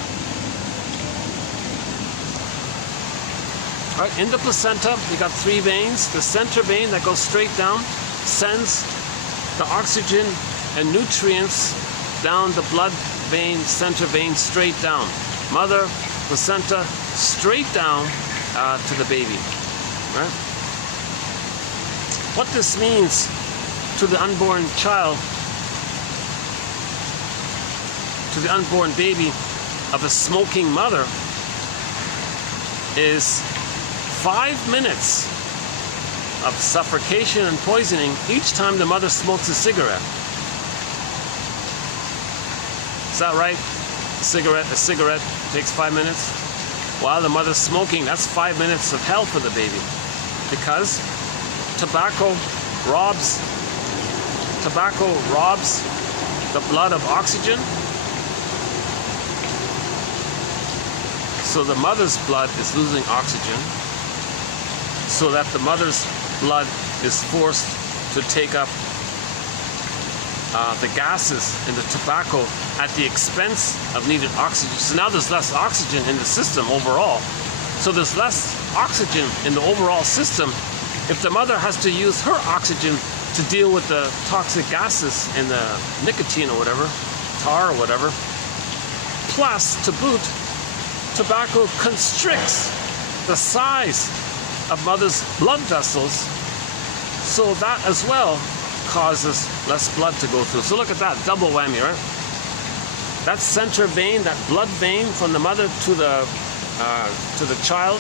All right, in the placenta, you got 3 veins. The center vein that goes straight down sends the oxygen and nutrients down the blood vein, center vein, straight down. Mother, placenta, straight down to the baby. Right? What this means to the unborn child, to the unborn baby of a smoking mother, is 5 minutes of suffocation and poisoning each time the mother smokes a cigarette. Is that right? A cigarette takes 5 minutes. While the mother's smoking, that's 5 minutes of hell for the baby, because tobacco robs the blood of oxygen. So the mother's blood is losing oxygen, so that the mother's blood is forced to take up the gases in the tobacco at the expense of needed oxygen. So now there's less oxygen in the system overall. So there's less oxygen in the overall system. If the mother has to use her oxygen to deal with the toxic gases in the nicotine or whatever, tar or whatever, plus to boot, tobacco constricts the size of mother's blood vessels, so that as well causes less blood to go through. So look at that, double whammy, right? That center vein, that blood vein from the mother to the child,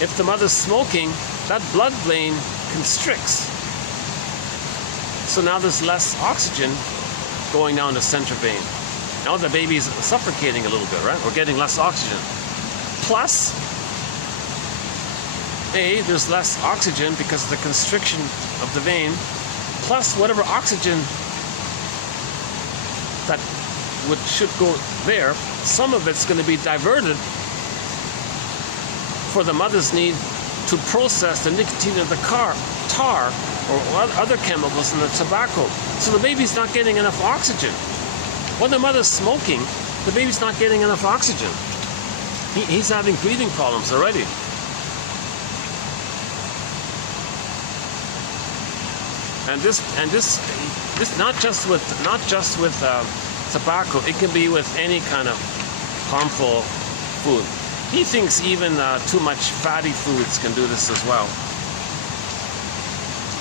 if the mother's smoking, that blood vein constricts. So now there's less oxygen going down the center vein. Now the baby's suffocating a little bit, right? We're getting less oxygen. Plus, there's less oxygen because of the constriction of the vein, plus whatever oxygen that which should go there, some of it's going to be diverted for the mother's need to process the nicotine of the tar or other chemicals in the tobacco. So the baby's not getting enough oxygen. When the mother's smoking, the baby's not getting enough oxygen. He's having breathing problems already. And this not just with tobacco. It can be with any kind of harmful food. He thinks even too much fatty foods can do this as well.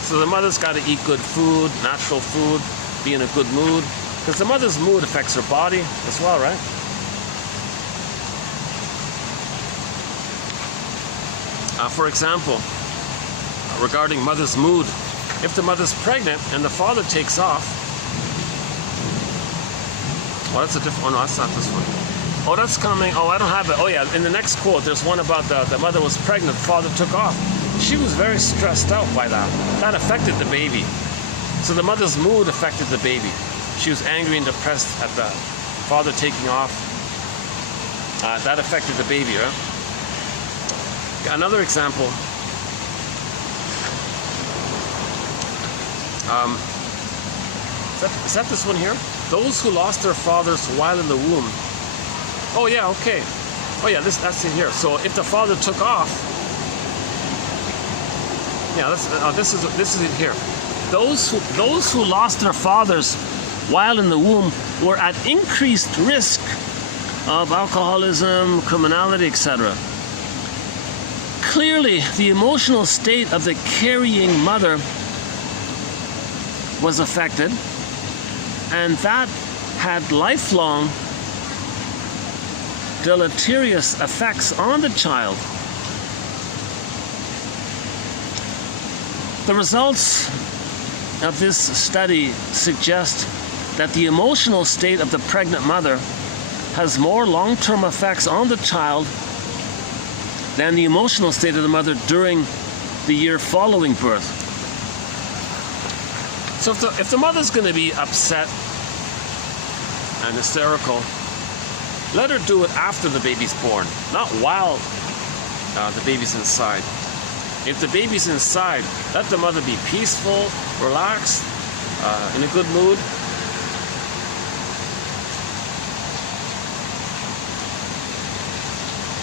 So the mother's got to eat good food, natural food, be in a good mood, because the mother's mood affects her body as well, right? For example, regarding mother's mood, if the mother's pregnant and the father takes off, oh, that's a different, oh no, that's not this one. Oh, that's coming, oh, I don't have it. Oh yeah, in the next quote, there's one about the mother was pregnant, the father took off. She was very stressed out by that. That affected the baby. So the mother's mood affected the baby. She was angry and depressed at the father taking off. That affected the baby, right? Another example. Is that this one here? Those who lost their fathers while in the womb. Oh yeah, okay. Oh yeah, that's it here. So if the father took off, yeah, this is it here. Those who lost their fathers while in the womb were at increased risk of alcoholism, criminality, etc. Clearly, the emotional state of the carrying mother was affected, and that had lifelong deleterious effects on the child. The results of this study suggest that the emotional state of the pregnant mother has more long-term effects on the child than the emotional state of the mother during the year following birth. So if the mother's going to be upset and hysterical, let her do it after the baby's born, not while the baby's inside. If the baby's inside, let the mother be peaceful, relaxed, in a good mood.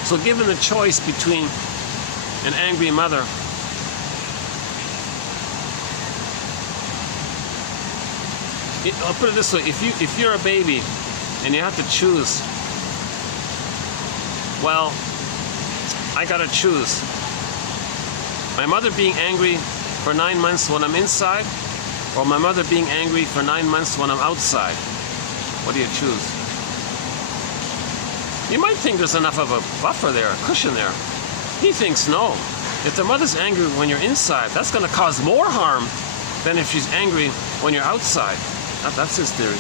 So given the choice between an angry mother I'll put it this way, if you're a baby and you have to choose, well, I gotta choose. My mother being angry for 9 months when I'm inside, or my mother being angry for 9 months when I'm outside. What do you choose? You might think there's enough of a buffer there, a cushion there. He thinks no. If the mother's angry when you're inside, that's going to cause more harm than if she's angry when you're outside. That's his theory.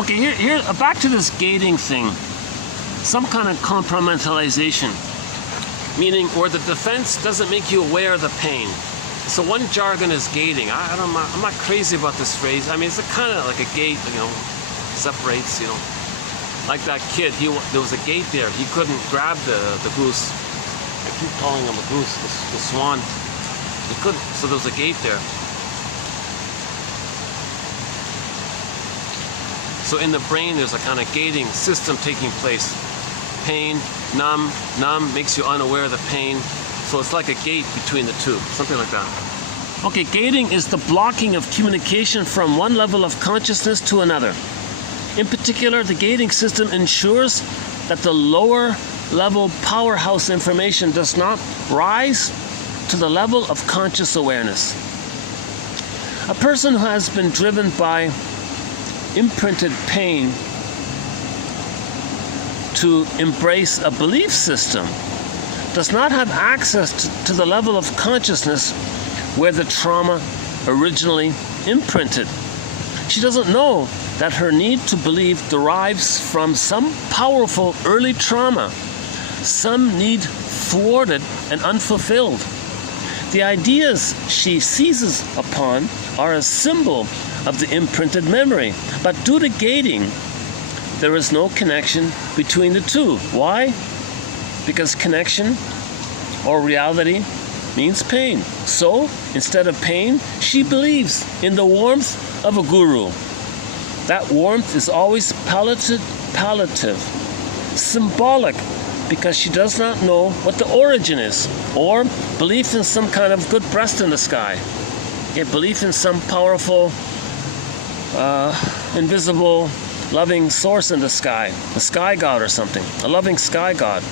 Okay, here, back to this gating thing. Some kind of compartmentalization, meaning where the defense doesn't make you aware of the pain. So one jargon is gating. I'm not crazy about this phrase. I mean, it's kind of like a gate, separates, Like that kid, there was a gate there. He couldn't grab the goose. I keep calling him a goose, the swan. He couldn't, so there was a gate there. So in the brain, there's a kind of gating system taking place. Pain, numb makes you unaware of the pain. So it's like a gate between the two, something like that. Okay, gating is the blocking of communication from one level of consciousness to another. In particular, the gating system ensures that the lower level powerhouse information does not rise to the level of conscious awareness. A person who has been driven by imprinted pain to embrace a belief system does not have access to the level of consciousness where the trauma originally imprinted. She doesn't know that her need to believe derives from some powerful early trauma, some need thwarted and unfulfilled. The ideas she seizes upon are a symbol of the imprinted memory. But due to gating, there is no connection between the two. Why? Because connection or reality means pain. So, instead of pain, she believes in the warmth of a guru. That warmth is always palliative, symbolic, because she does not know what the origin is, or belief in some kind of good breast in the sky. Okay, belief in some powerful, invisible, loving source in the sky, a sky god or something, a loving sky god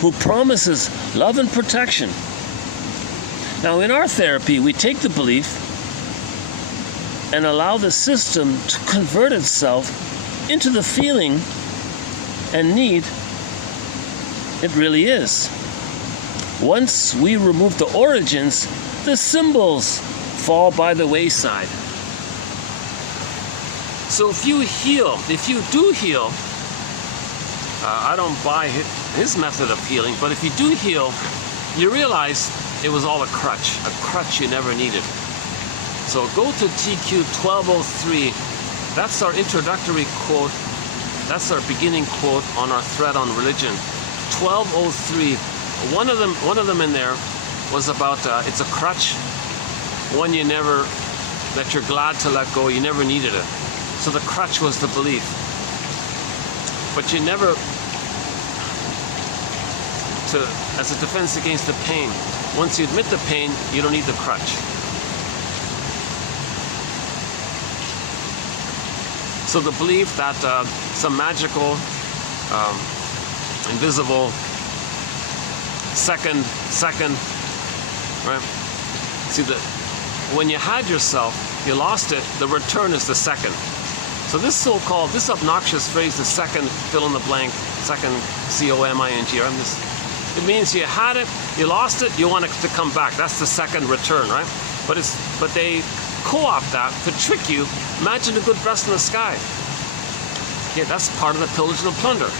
who promises love and protection. Now, in our therapy, we take the belief and allow the system to convert itself into the feeling and need it really is. Once we remove the origins, the symbols fall by the wayside. So if you do heal, I don't buy his method of healing, but if you do heal, you realize it was all a crutch you never needed. So go to TQ 1203. That's our introductory quote. That's our beginning quote on our thread on religion. 1203. One of them in there was about it's a crutch, one that you're glad to let go. You never needed it. So the crutch was the belief, but you never, as a defense against the pain. Once you admit the pain, you don't need the crutch. So the belief that some magical, invisible second, right? See, when you had yourself, you lost it. The return is the second. So this obnoxious phrase, the second, fill in the blank, second, C-O-M-I-N-G, it means you had it, you lost it, you want it to come back. That's the second return, right? But they co-opt that to trick you. Imagine a good breast in the sky. Okay, that's part of the pillage and the plunder.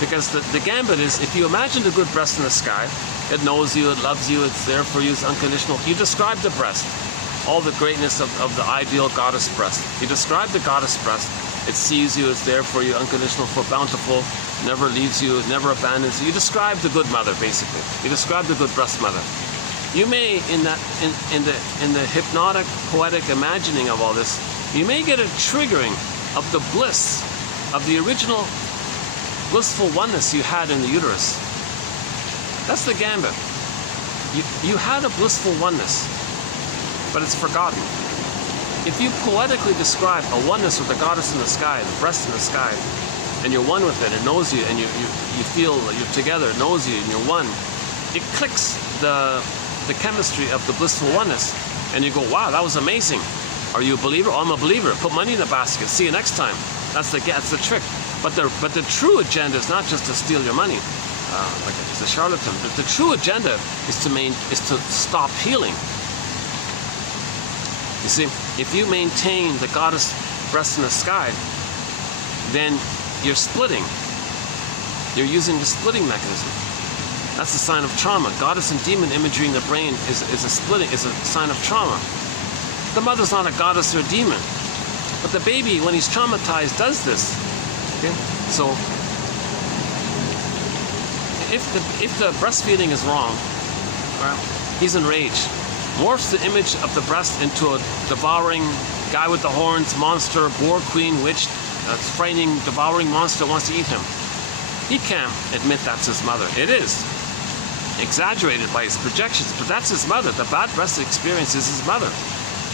Because the gambit is, if you imagine a good breast in the sky, it knows you, it loves you, it's there for you, it's unconditional. You describe the breast, all the greatness of the ideal goddess breast. You describe the goddess breast, it sees you, it's there for you, unconditional, for bountiful, never leaves you, never abandons you. You describe the good mother, basically. You describe the good breast mother. You may, in the hypnotic, poetic imagining of all this, you may get a triggering of the bliss of the original blissful oneness you had in the uterus. That's the gambit. You had a blissful oneness, but it's forgotten. If you poetically describe a oneness with the goddess in the sky, the breast in the sky, and you're one with it, it knows you, and you feel you're together, it knows you, and you're one, it clicks the chemistry of the blissful oneness, and you go, wow, that was amazing. Are you a believer? Oh, I'm a believer. Put money in the basket. See you next time. That's the trick. But the true agenda is not just to steal your money, like it's a charlatan. But the true agenda is to stop healing. You see, if you maintain the goddess breast in the sky, then you're splitting. You're using the splitting mechanism. That's a sign of trauma. Goddess and demon imagery in the brain is a sign of trauma. The mother's not a goddess or a demon, but the baby, when he's traumatized, does this. Okay? So, if the breastfeeding is wrong, right, he's enraged. Morphs the image of the breast into a devouring guy with the horns, monster, boar queen, witch, frightening, devouring monster wants to eat him. He can't admit that's his mother. It is exaggerated by his projections, but that's his mother. The bad breast experience is his mother.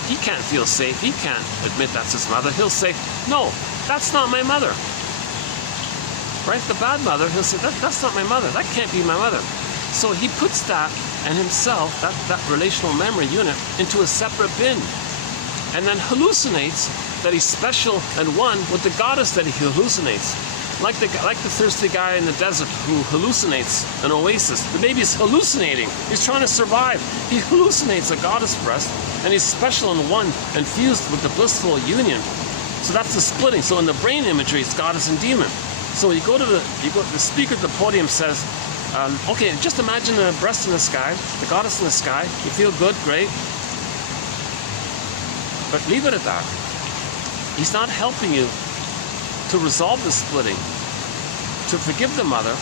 He can't feel safe. He can't admit that's his mother. He'll say, no, that's not my mother. Right? The bad mother, he'll say, that's not my mother. That can't be my mother. So he puts that and himself, that relational memory unit, into a separate bin. And then hallucinates that he's special and one with the goddess that he hallucinates. Like the thirsty guy in the desert who hallucinates an oasis. The baby's hallucinating. He's trying to survive. He hallucinates a goddess breast, and he's special and one and fused with the blissful union. So that's the splitting. So in the brain imagery, it's goddess and demon. So the speaker at the podium says, okay, just imagine a breast in the sky, the goddess in the sky. You feel good, great. But leave it at that. He's not helping you to resolve the splitting, to forgive the mother.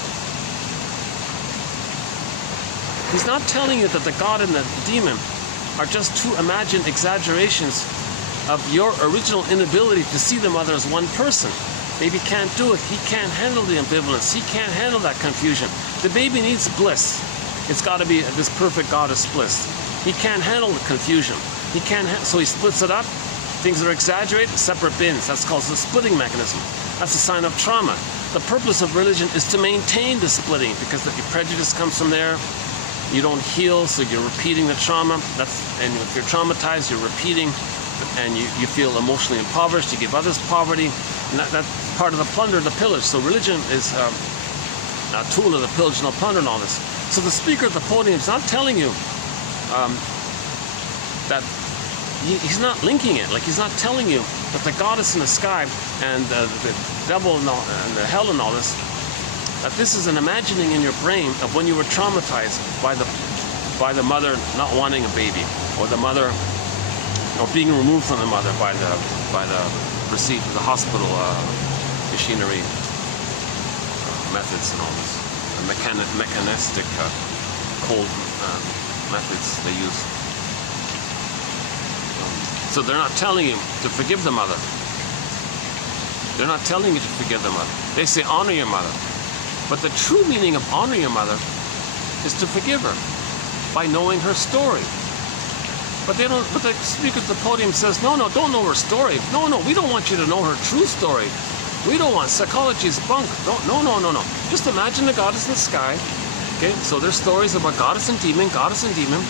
He's not telling you that the God and the demon are just two imagined exaggerations of your original inability to see the mother as one person. Baby can't do it. He can't handle the ambivalence. He can't handle that confusion. The baby needs bliss. It's got to be this perfect goddess bliss. He can't handle the confusion. He can't, so he splits it up. Things that are exaggerated, separate bins. That's called the splitting mechanism. That's a sign of trauma. The purpose of religion is to maintain the splitting, because if your prejudice comes from there, you don't heal, so you're repeating the trauma. And if you're traumatized, you're repeating, and you feel emotionally impoverished. You give others poverty, and that's part of the plunder, the pillage. So religion is a tool of the pillage and the plunder and all this. So the speaker at the podium is not telling you that he's not linking it. Like, he's not telling you that the goddess in the sky and the devil and the hell and all this, that this is an imagining in your brain of when you were traumatized by the mother not wanting a baby, or the mother, or being removed from the mother by the receipt of the hospital machinery methods and all this, the mechanistic cold methods they use. So they're not telling you to forgive the mother. They're not telling you to forgive the mother. They say honor your mother. But the true meaning of honor your mother is to forgive her by knowing her story. But the speaker at the podium says, no, don't know her story. No, we don't want you to know her true story. We don't want, psychology is bunk. No. Just imagine the goddess in the sky. Okay, so there's stories about goddess and demon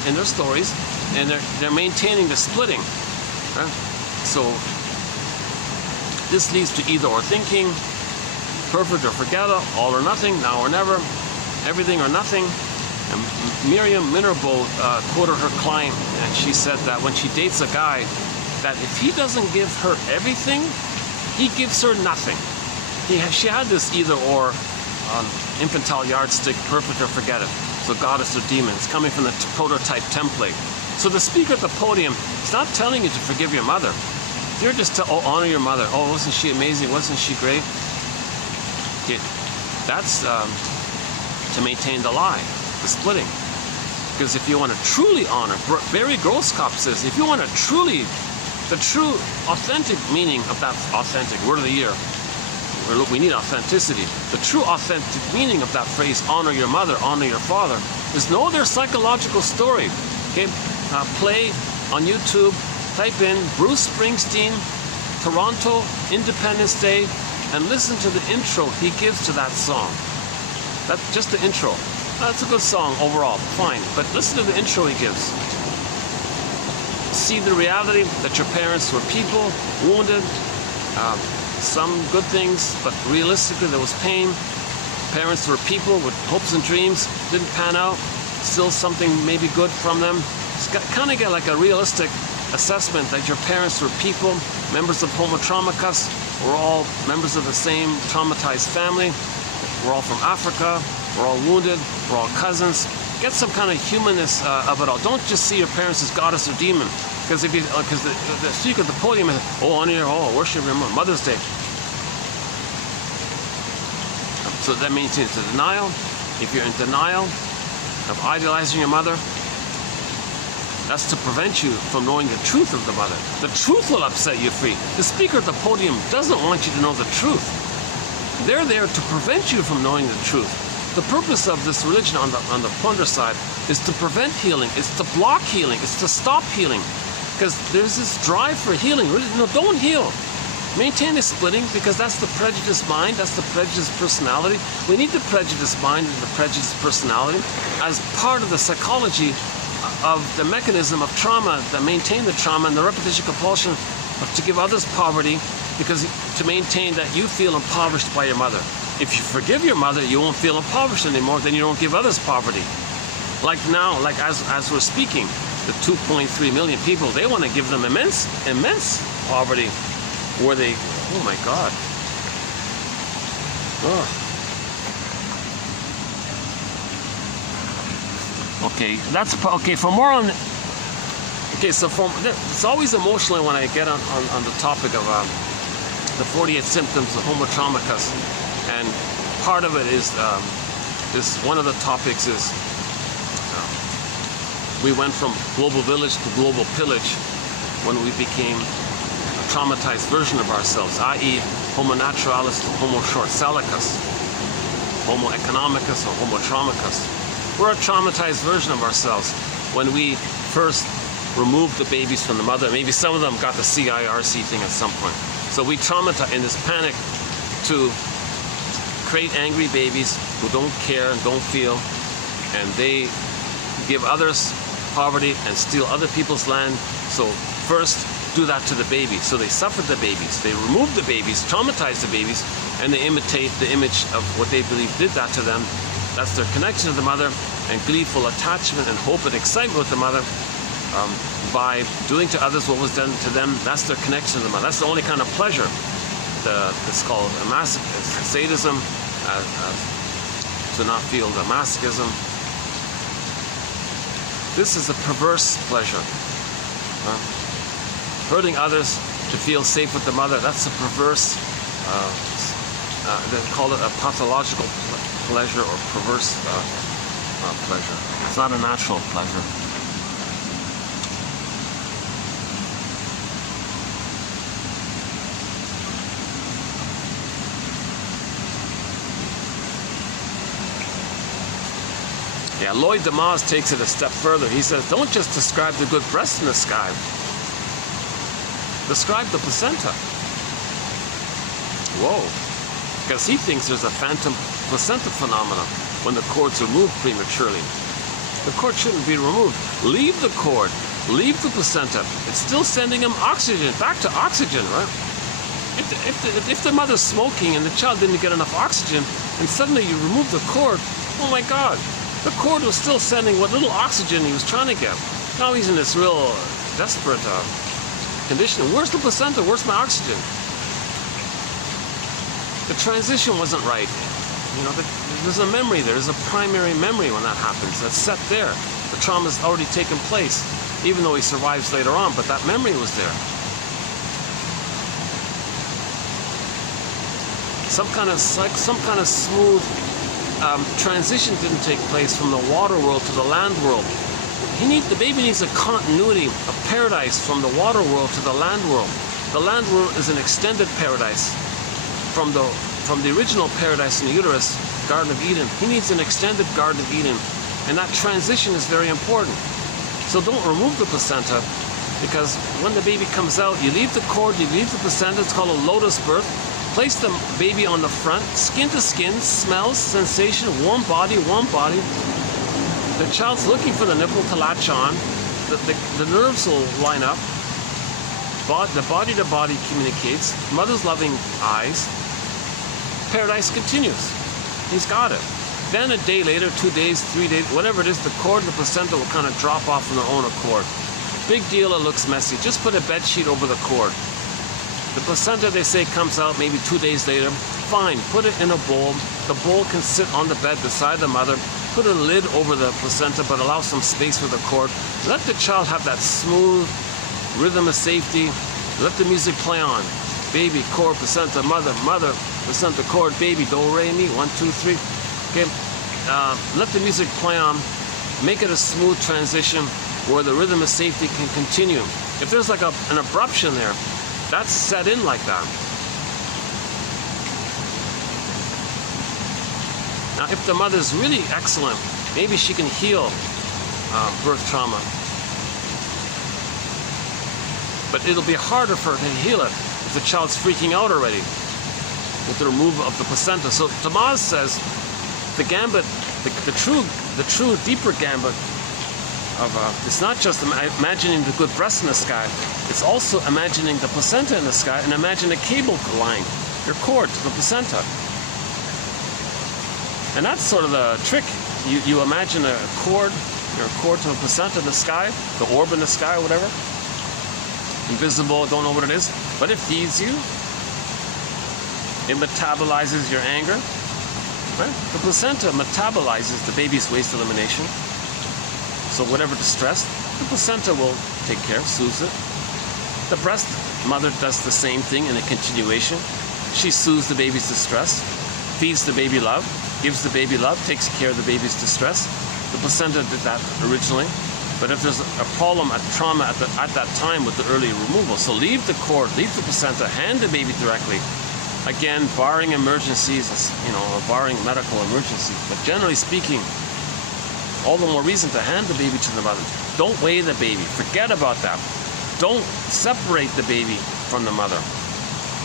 in their stories, and they're maintaining the splitting. Right? So this leads to either or thinking, perfect or forget it, all or nothing, now or never, everything or nothing. And Miriam Minerbo quoted her client, and she said that when she dates a guy, that if he doesn't give her everything, he gives her nothing. She had this either or infantile yardstick, perfect or forget it. So goddess or demons, coming from the prototype template. So the speaker at the podium is not telling you to forgive your mother. You're just to honor your mother. Oh, wasn't she amazing? Wasn't she great? Okay. That's to maintain the lie, the splitting. Because if you want to truly honor, Barry Groskop says, if you want to truly, the true authentic meaning of that authentic, word of the year, we need authenticity. The true authentic meaning of that phrase, honor your mother, honor your father, is know their psychological story. Okay, play on YouTube, type in Bruce Springsteen, Toronto, Independence Day, and listen to the intro he gives to that song. That's just the intro. That's a good song overall, fine, but listen to the intro he gives. See the reality that your parents were people, wounded, some good things, but realistically there was pain. Parents were people with hopes and dreams, didn't pan out, still something maybe good from them. Kind of get like a realistic assessment that your parents were people, members of Homo Traumacus, we're all members of the same traumatized family, we're all from Africa, we're all wounded, we're all cousins. Get some kind of humanness of it all. Don't just see your parents as goddess or demon, because the speaker at the podium is, worship your Mother's Day. So that means into denial. If you're in denial of idolizing your mother, that's to prevent you from knowing the truth of the mother. The truth will upset you free. The speaker at the podium doesn't want you to know the truth. They're there to prevent you from knowing the truth. The purpose of this religion on the plunder side is to prevent healing. It's to block healing. It's to stop healing. Because there's this drive for healing. No, don't heal. Maintain the splitting, because that's the prejudiced mind. That's the prejudiced personality. We need the prejudiced mind and the prejudiced personality as part of the psychology of the mechanism of trauma, that maintain the trauma and the repetition compulsion of to give others poverty, because to maintain that you feel impoverished by your mother. If you forgive your mother, you won't feel impoverished anymore, then you don't give others poverty. Like now, like as we're speaking, the 2.3 million people, they want to give them immense poverty, where they, oh my God. Okay, okay, for more on Okay, so it's always emotional when I get on the topic of the 48 symptoms of Homo traumicus, and part of it is one of the topics is we went from global village to global pillage when we became a traumatized version of ourselves, i.e. Homo naturalis to Homo short-salicus, Homo economicus or Homo traumicus. We're a traumatized version of ourselves when we first removed the babies from the mother. Maybe some of them got the CIRC thing at some point. So we traumatize in this panic to create angry babies who don't care and don't feel, and they give others poverty and steal other people's land. So first do that to the babies. So they suffer the babies, they remove the babies, traumatize the babies, and they imitate the image of what they believe did that to them. That's their connection to the mother, and gleeful attachment and hope and excitement with the mother. By doing to others what was done to them, that's their connection to the mother. That's the only kind of pleasure. It's called sadism, to not feel the masochism. This is a perverse pleasure. Hurting others to feel safe with the mother, that's a perverse, they call it a pathological pleasure or perverse pleasure. It's not a natural pleasure. Yeah, Lloyd DeMaz takes it a step further. He says, don't just describe the good breast in the sky. Describe the placenta. Whoa. Because he thinks there's a phantom placenta phenomenon when the cord's removed prematurely. The cord shouldn't be removed. Leave the cord. Leave the placenta. It's still sending him oxygen. Back to oxygen, right? If the mother's smoking and the child didn't get enough oxygen, and suddenly you remove the cord, oh my God. The cord was still sending what little oxygen he was trying to get. Now he's in this real desperate condition. Where's the placenta? Where's my oxygen? The transition wasn't right. You know, there's a memory there. There's a primary memory when that happens. That's set there. The trauma's already taken place, even though he survives later on, but that memory was there. Some kind of smooth transition didn't take place from the water world to the land world. The baby needs a continuity, a paradise from the water world to the land world. The land world is an extended paradise from the original paradise in the uterus, Garden of Eden. He needs an extended Garden of Eden, and that transition is very important. So don't remove the placenta, because when the baby comes out, you leave the cord, you leave the placenta. It's called a lotus birth. Place the baby on the front, skin to skin, smells, sensation, warm body. The child's looking for the nipple to latch on. The nerves will line up. The body to body communicates. Mother's loving eyes. Paradise continues. He's got it. Then a day later, 2 days, 3 days, whatever it is, the cord and the placenta will kind of drop off on their own accord. Big deal, it looks messy. Just put a bed sheet over the cord. The placenta, they say, comes out maybe 2 days later. Fine, put it in a bowl. The bowl can sit on the bed beside the mother. Put a lid over the placenta, but allow some space for the cord. Let the child have that smooth rhythm of safety. Let the music play on. Baby, cord, placenta, mother, placenta, cord, baby, do, re, mi, 1, 2, 3. Okay, let the music play on. Make it a smooth transition where the rhythm of safety can continue. If there's like an abruption there, that's set in like that. Now, if the mother's really excellent, maybe she can heal birth trauma. But it'll be harder for her to heal it if the child's freaking out already with the removal of the placenta. So Tomas says the gambit, the true deeper gambit of it's not just imagining the good breast in the sky, it's also imagining the placenta in the sky, and imagine a cable line, your cord to the placenta. And that's sort of the trick. You imagine a cord, your cord to the placenta in the sky, the orb in the sky or whatever. Invisible, don't know what it is, but it feeds you. It metabolizes your anger. Right? The placenta metabolizes the baby's waste elimination. So whatever distress, The placenta will take care, soothes it. The breast mother does the same thing in a continuation. She soothes the baby's distress, feeds the baby love, gives the baby love, takes care of the baby's distress. The placenta did that originally. But if there's a problem, a trauma at that time with the early removal, so leave the cord, leave the placenta, hand the baby directly. Again, barring emergencies, or barring medical emergencies. But generally speaking, all the more reason to hand the baby to the mother. Don't weigh the baby. Forget about that. Don't separate the baby from the mother.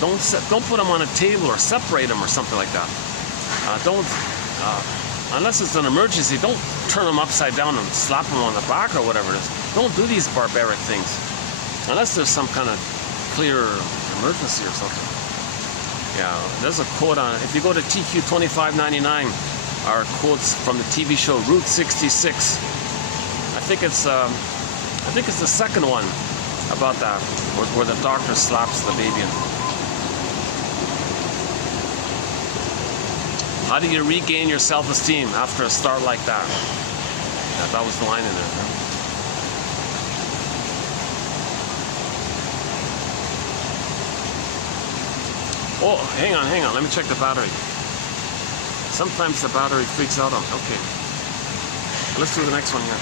Don't put them on a table or separate them or something like that. Unless it's an emergency, don't turn them upside down and slap them on the back or whatever it is. Don't do these barbaric things. Unless there's some kind of clear emergency or something. Yeah, there's a quote on it. If you go to TQ 2599, our quotes from the TV show Route 66. I think it's the second one about that, where the doctor slaps the baby. How do you regain your self-esteem after a start like that? Yeah, that was the line in there. Oh, hang on. Let me check the battery. Sometimes the battery freaks out on me. Okay. Let's do the next one here.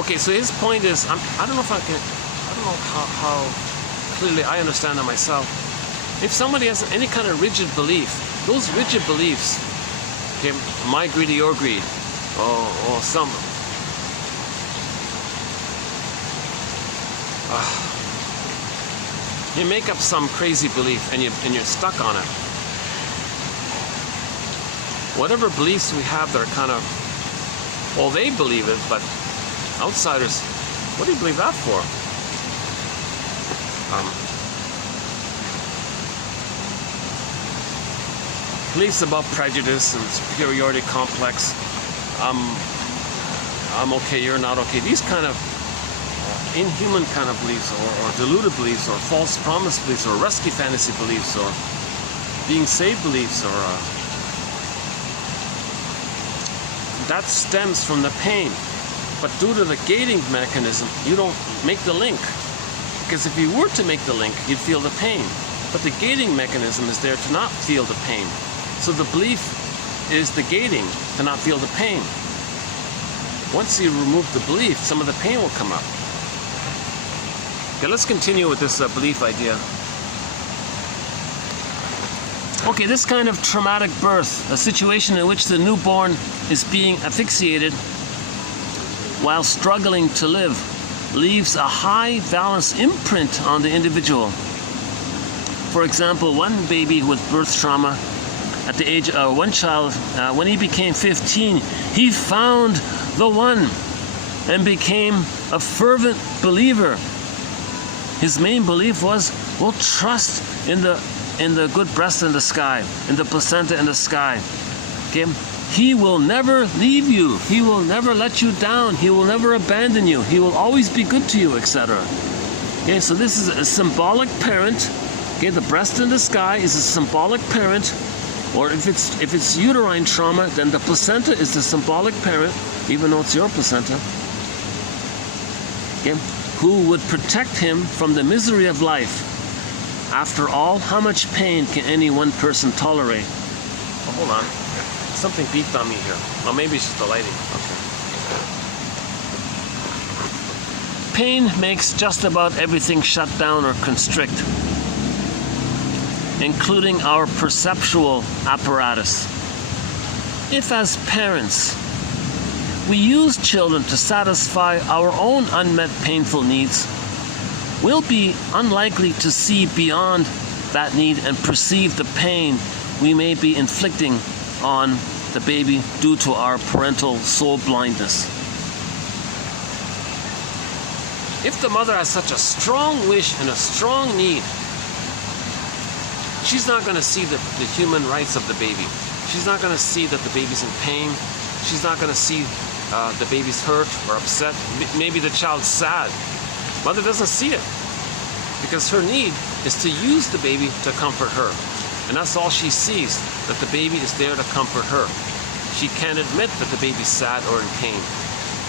Okay, so his point is, I don't know how clearly I understand it myself. If somebody has any kind of rigid belief, those rigid beliefs, okay, my greed or your greed, or some, you make up some crazy belief and you're stuck on it. Whatever beliefs we have that are kind of, well, they believe it, but outsiders, what do you believe that for? Beliefs about prejudice and superiority complex. I'm okay, you're not okay. These kind of inhuman kind of beliefs, or deluded beliefs, or false promise beliefs, or rescue fantasy beliefs, or being saved beliefs, or that stems from the pain. But due to the gating mechanism, you don't make the link. Because if you were to make the link, you'd feel the pain. But the gating mechanism is there to not feel the pain. So the belief is the gating to not feel the pain. Once you remove the belief, some of the pain will come up. Okay, let's continue with this belief idea. Okay, this kind of traumatic birth, a situation in which the newborn is being asphyxiated while struggling to live, leaves a high valence imprint on the individual. For example, one baby with birth trauma, at the age of one child, when he became 15, he found the one and became a fervent believer. His main belief was, well, trust in the good breast in the sky, in the placenta in the sky. Okay? He will never leave you. He will never let you down. He will never abandon you. He will always be good to you, etc. Okay, so this is a symbolic parent. Okay, the breast in the sky is a symbolic parent. Or if it's uterine trauma, then the placenta is the symbolic parent, even though it's your placenta. Okay, who would protect him from the misery of life. After all, how much pain can any one person tolerate? Oh, hold on. Something beeped on me here. Well, maybe it's just the lighting. Okay. Pain makes just about everything shut down or constrict, including our perceptual apparatus. If as parents, we use children to satisfy our own unmet painful needs, we'll be unlikely to see beyond that need and perceive the pain we may be inflicting on the baby due to our parental soul blindness. If the mother has such a strong wish and a strong need, she's not going to see the human rights of the baby. She's not going to see that the baby's in pain. She's not going to see the baby's hurt or upset. Maybe the child's sad. Mother doesn't see it because her need is to use the baby to comfort her. And that's all she sees, that the baby is there to comfort her. she can't admit that the baby's sad or in pain,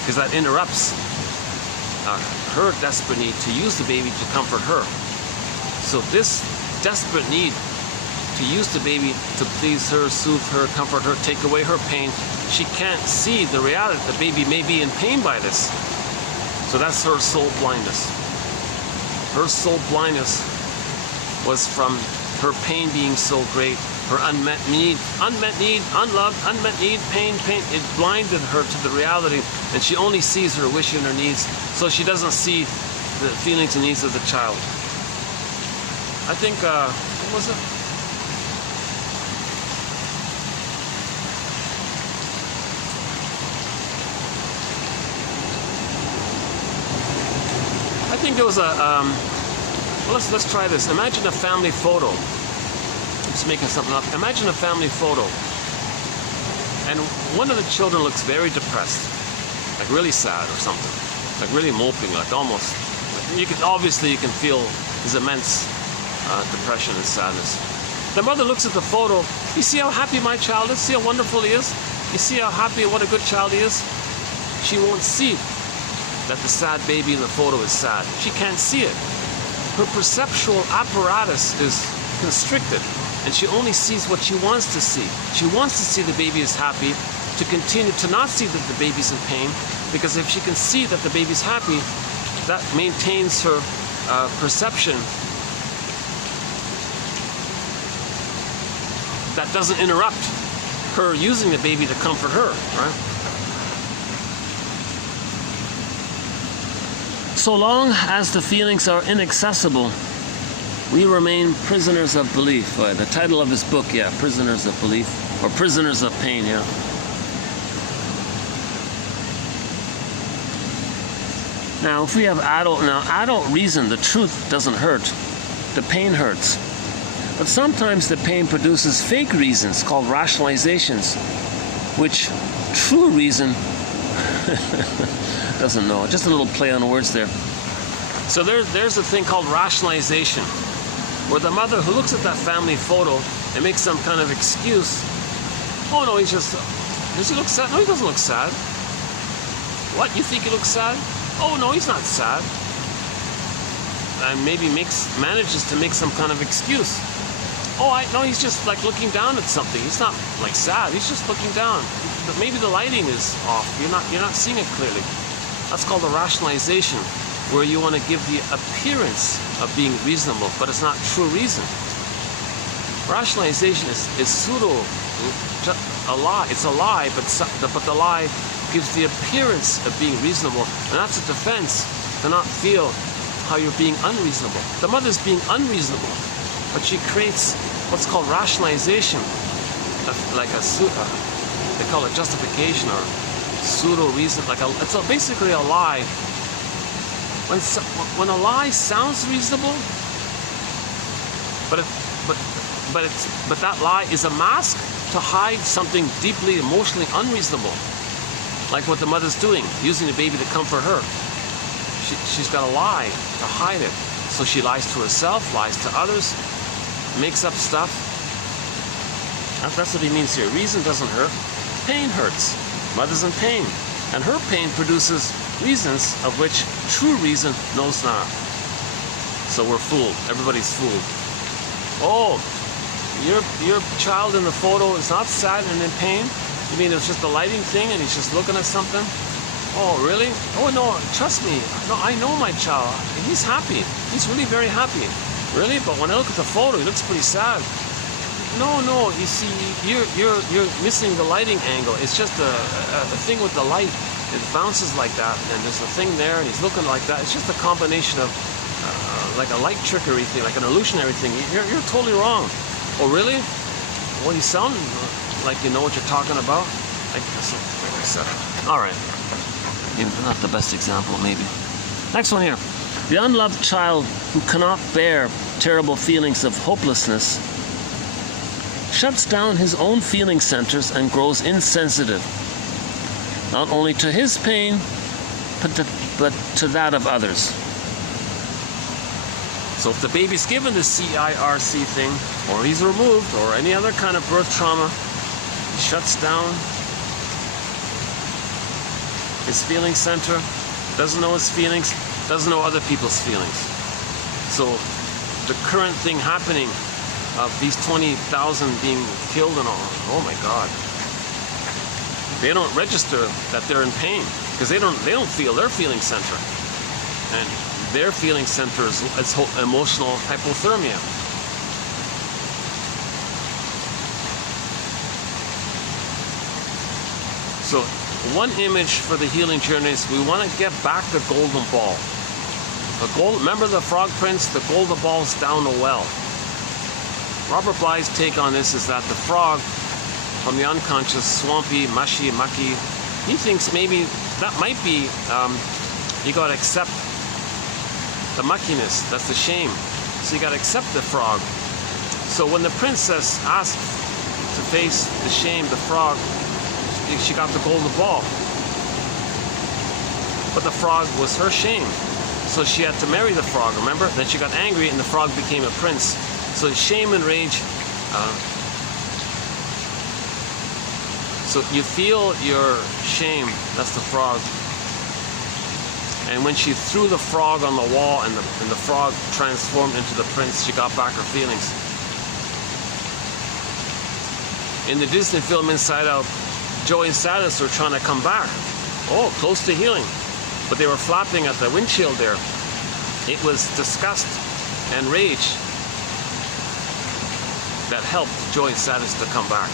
because that interrupts her desperate need to use the baby to comfort her. So this desperate need to use the baby to please her, soothe her, comfort her, take away her pain, she can't see the reality that the baby may be in pain by this. So that's her soul blindness. Her soul blindness was from her pain being so great, her unmet need, unloved, unmet need, pain. It blinded her to the reality, and she only sees her wish and her needs, so she doesn't see the feelings and needs of the child. I think, what was it? I think there was a, well, let's try this. Imagine a family photo. I'm just making something up. Imagine a family photo, and one of the children looks very depressed, like really sad or something, like really moping, like almost. You can feel his immense depression and sadness. The mother looks at the photo. You see how happy my child is? See how wonderful he is? You see how happy and what a good child he is? She won't see that the sad baby in the photo is sad. She can't see it. Her perceptual apparatus is constricted, and she only sees what she wants to see. She wants to see the baby is happy, to continue to not see that the baby's in pain, because if she can see that the baby's happy, that maintains her perception. That doesn't interrupt her using the baby to comfort her, right? So long as the feelings are inaccessible, we remain prisoners of belief. The title of his book, yeah, Prisoners of Belief, or Prisoners of Pain, yeah. Now, if we have adult reason, the truth doesn't hurt. The pain hurts. But sometimes the pain produces fake reasons called rationalizations, which true reason doesn't know. Just a little play on words there. So there's a thing called rationalization, where the mother who looks at that family photo and makes some kind of excuse. Oh no, does he look sad? No, he doesn't look sad. What, you think he looks sad? Oh no, he's not sad. And maybe manages to make some kind of excuse. Oh, no, he's just like looking down at something. He's not like sad. He's just looking down. But maybe the lighting is off. You're not seeing it clearly. That's called a rationalization, where you want to give the appearance of being reasonable, but it's not true reason. Rationalization is pseudo, a lie. It's a lie, but the lie gives the appearance of being reasonable, and that's a defense to not feel how you're being unreasonable. The mother's being unreasonable, but she creates what's called rationalization, like they call it justification or pseudo reason. It's basically a lie. When a lie sounds reasonable, but that lie is a mask to hide something deeply emotionally unreasonable, like what the mother's doing, using the baby to comfort her. She's got a lie to hide it, so she lies to herself, lies to others, makes up stuff. That's what he means here. Reason doesn't hurt. Pain hurts. Mother's in pain, and her pain produces reasons of which true reason knows not. So we're fooled. Everybody's fooled. Oh, your child in the photo is not sad and in pain? You mean it's just a lighting thing and he's just looking at something? Oh, really? Oh, no, trust me. No, I know my child. He's happy. He's really very happy. Really? But when I look at the photo, he looks pretty sad. No, you see, you're missing the lighting angle. It's just a thing with the light. It bounces like that, and there's a thing there, and he's looking like that. It's just a combination of like a light trickery thing, like an illusionary thing. You're totally wrong. Oh, really? Well, you sound like you know what you're talking about. Like I said. All right. Not the best example, maybe. Next one here. The unloved child who cannot bear terrible feelings of hopelessness shuts down his own feeling centers and grows insensitive, not only to his pain, but to that of others. So if the baby's given the CIRC thing, or he's removed, or any other kind of birth trauma, he shuts down his feeling center, doesn't know his feelings, doesn't know other people's feelings. So the current thing happening of these 20,000 being killed and all, oh my God. They don't register that they're in pain because they don't feel their feeling center. And their feeling center is emotional hypothermia. So one image for the healing journey is we want to get back the golden ball. Remember the frog prince? The golden ball's down a well. Robert Bly's take on this is that the frog from the unconscious, swampy, mushy, mucky, he thinks maybe that might be, you got to accept the muckiness, that's the shame. So you got to accept the frog. So when the princess asked to face the shame, the frog, she got the golden ball. But the frog was her shame. So she had to marry the frog, remember? Then she got angry and the frog became a prince. So shame and rage. So you feel your shame, that's the frog. And when she threw the frog on the wall and the frog transformed into the prince, she got back her feelings. In the Disney film Inside Out, Joey and Sadness were trying to come back. Oh, close to healing. But they were flapping at the windshield there. It was disgust and rage that helped Joey and Sadness to come back.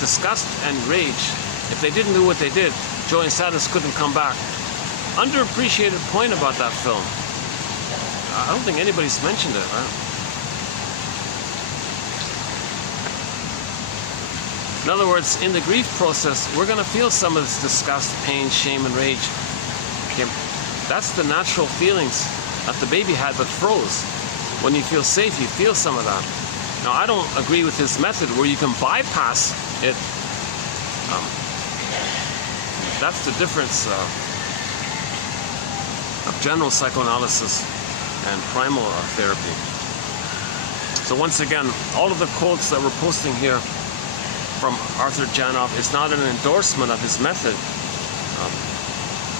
Disgust and rage, if they didn't do what they did, Joey and Sadness couldn't come back. Underappreciated point about that film. I don't think anybody's mentioned it, right? In other words, in the grief process, we're going to feel some of this disgust, pain, shame, and rage. Okay. That's the natural feelings that the baby had but froze. When you feel safe, you feel some of that. Now, I don't agree with his method where you can bypass it. That's the difference of general psychoanalysis and primal therapy. So once again, all of the quotes that we're posting here from Arthur Janoff is not an endorsement of his method.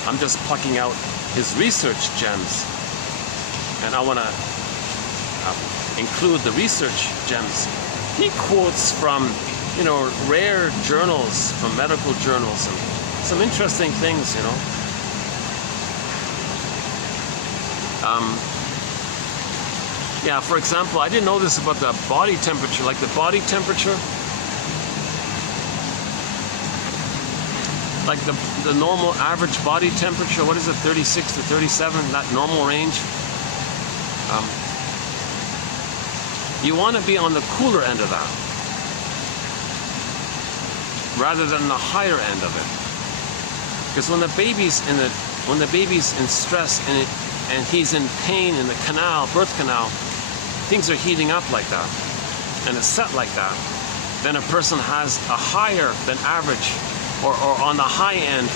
I'm just plucking out his research gems, and I want to include the research gems. He quotes from, rare journals, from medical journals, and some interesting things, Yeah, for example, I didn't know this about the body temperature, like the body temperature. Like the normal average body temperature, what is it, 36 to 37, that normal range? You want to be on the cooler end of that, rather than the higher end of it. Because when the baby's in stress and he's in pain in the canal, birth canal, things are heating up like that, and it's set like that. Then a person has a higher than average, or on the high end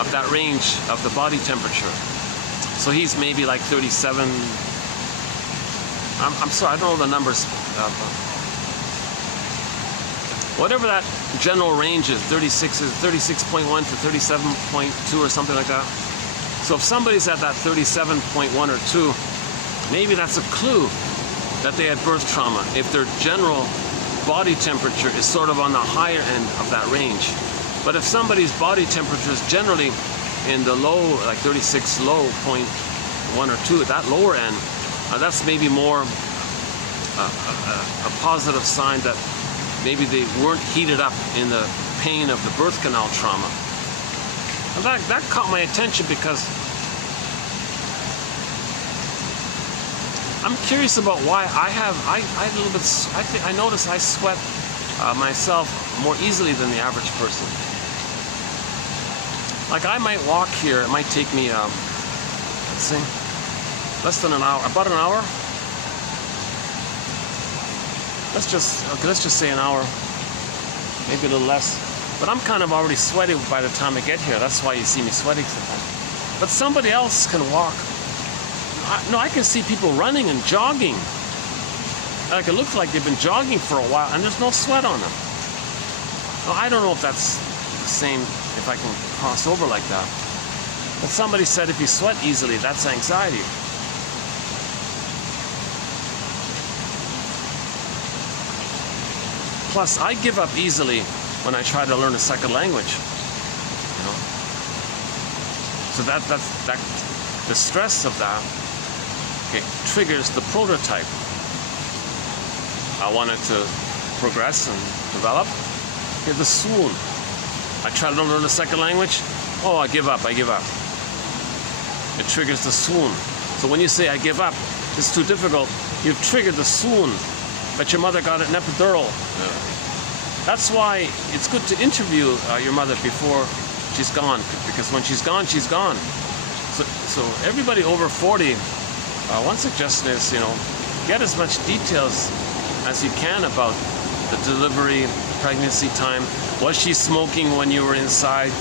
of that range of the body temperature. So he's maybe like 37. I'm sorry, I don't know the numbers. Whatever that general range is, 36.1 to 37.2 or something like that. So if somebody's at that 37.1 or 2, maybe that's a clue that they had birth trauma, if their general body temperature is sort of on the higher end of that range. But if somebody's body temperature is generally in the low, like 36 low, 0.1 or 2, at that lower end, that's maybe more a positive sign that maybe they weren't heated up in the pain of the birth canal trauma. And that caught my attention because I'm curious about why I notice I sweat myself more easily than the average person. Like I might walk here, it might take me, let's see, less than an hour, about an hour. Let's just say an hour, maybe a little less. But I'm kind of already sweaty by the time I get here. That's why you see me sweating sometimes. But somebody else can walk. I can see people running and jogging. Like it looks like they've been jogging for a while and there's no sweat on them. Well, I don't know if that's the same, if I can cross over like that. But somebody said if you sweat easily, that's anxiety. Plus, I give up easily when I try to learn a second language. You know? So the stress of that, okay, triggers the prototype. I wanted to progress and develop. Okay, the swoon. I try to learn a second language. Oh, I give up. It triggers the swoon. So when you say I give up, it's too difficult, you've triggered the swoon. But your mother got an epidural. That's why it's good to interview your mother before she's gone, because when she's gone, she's gone. So everybody over 40, one suggestion is, get as much details as you can about the delivery, pregnancy time. Was she smoking when you were inside?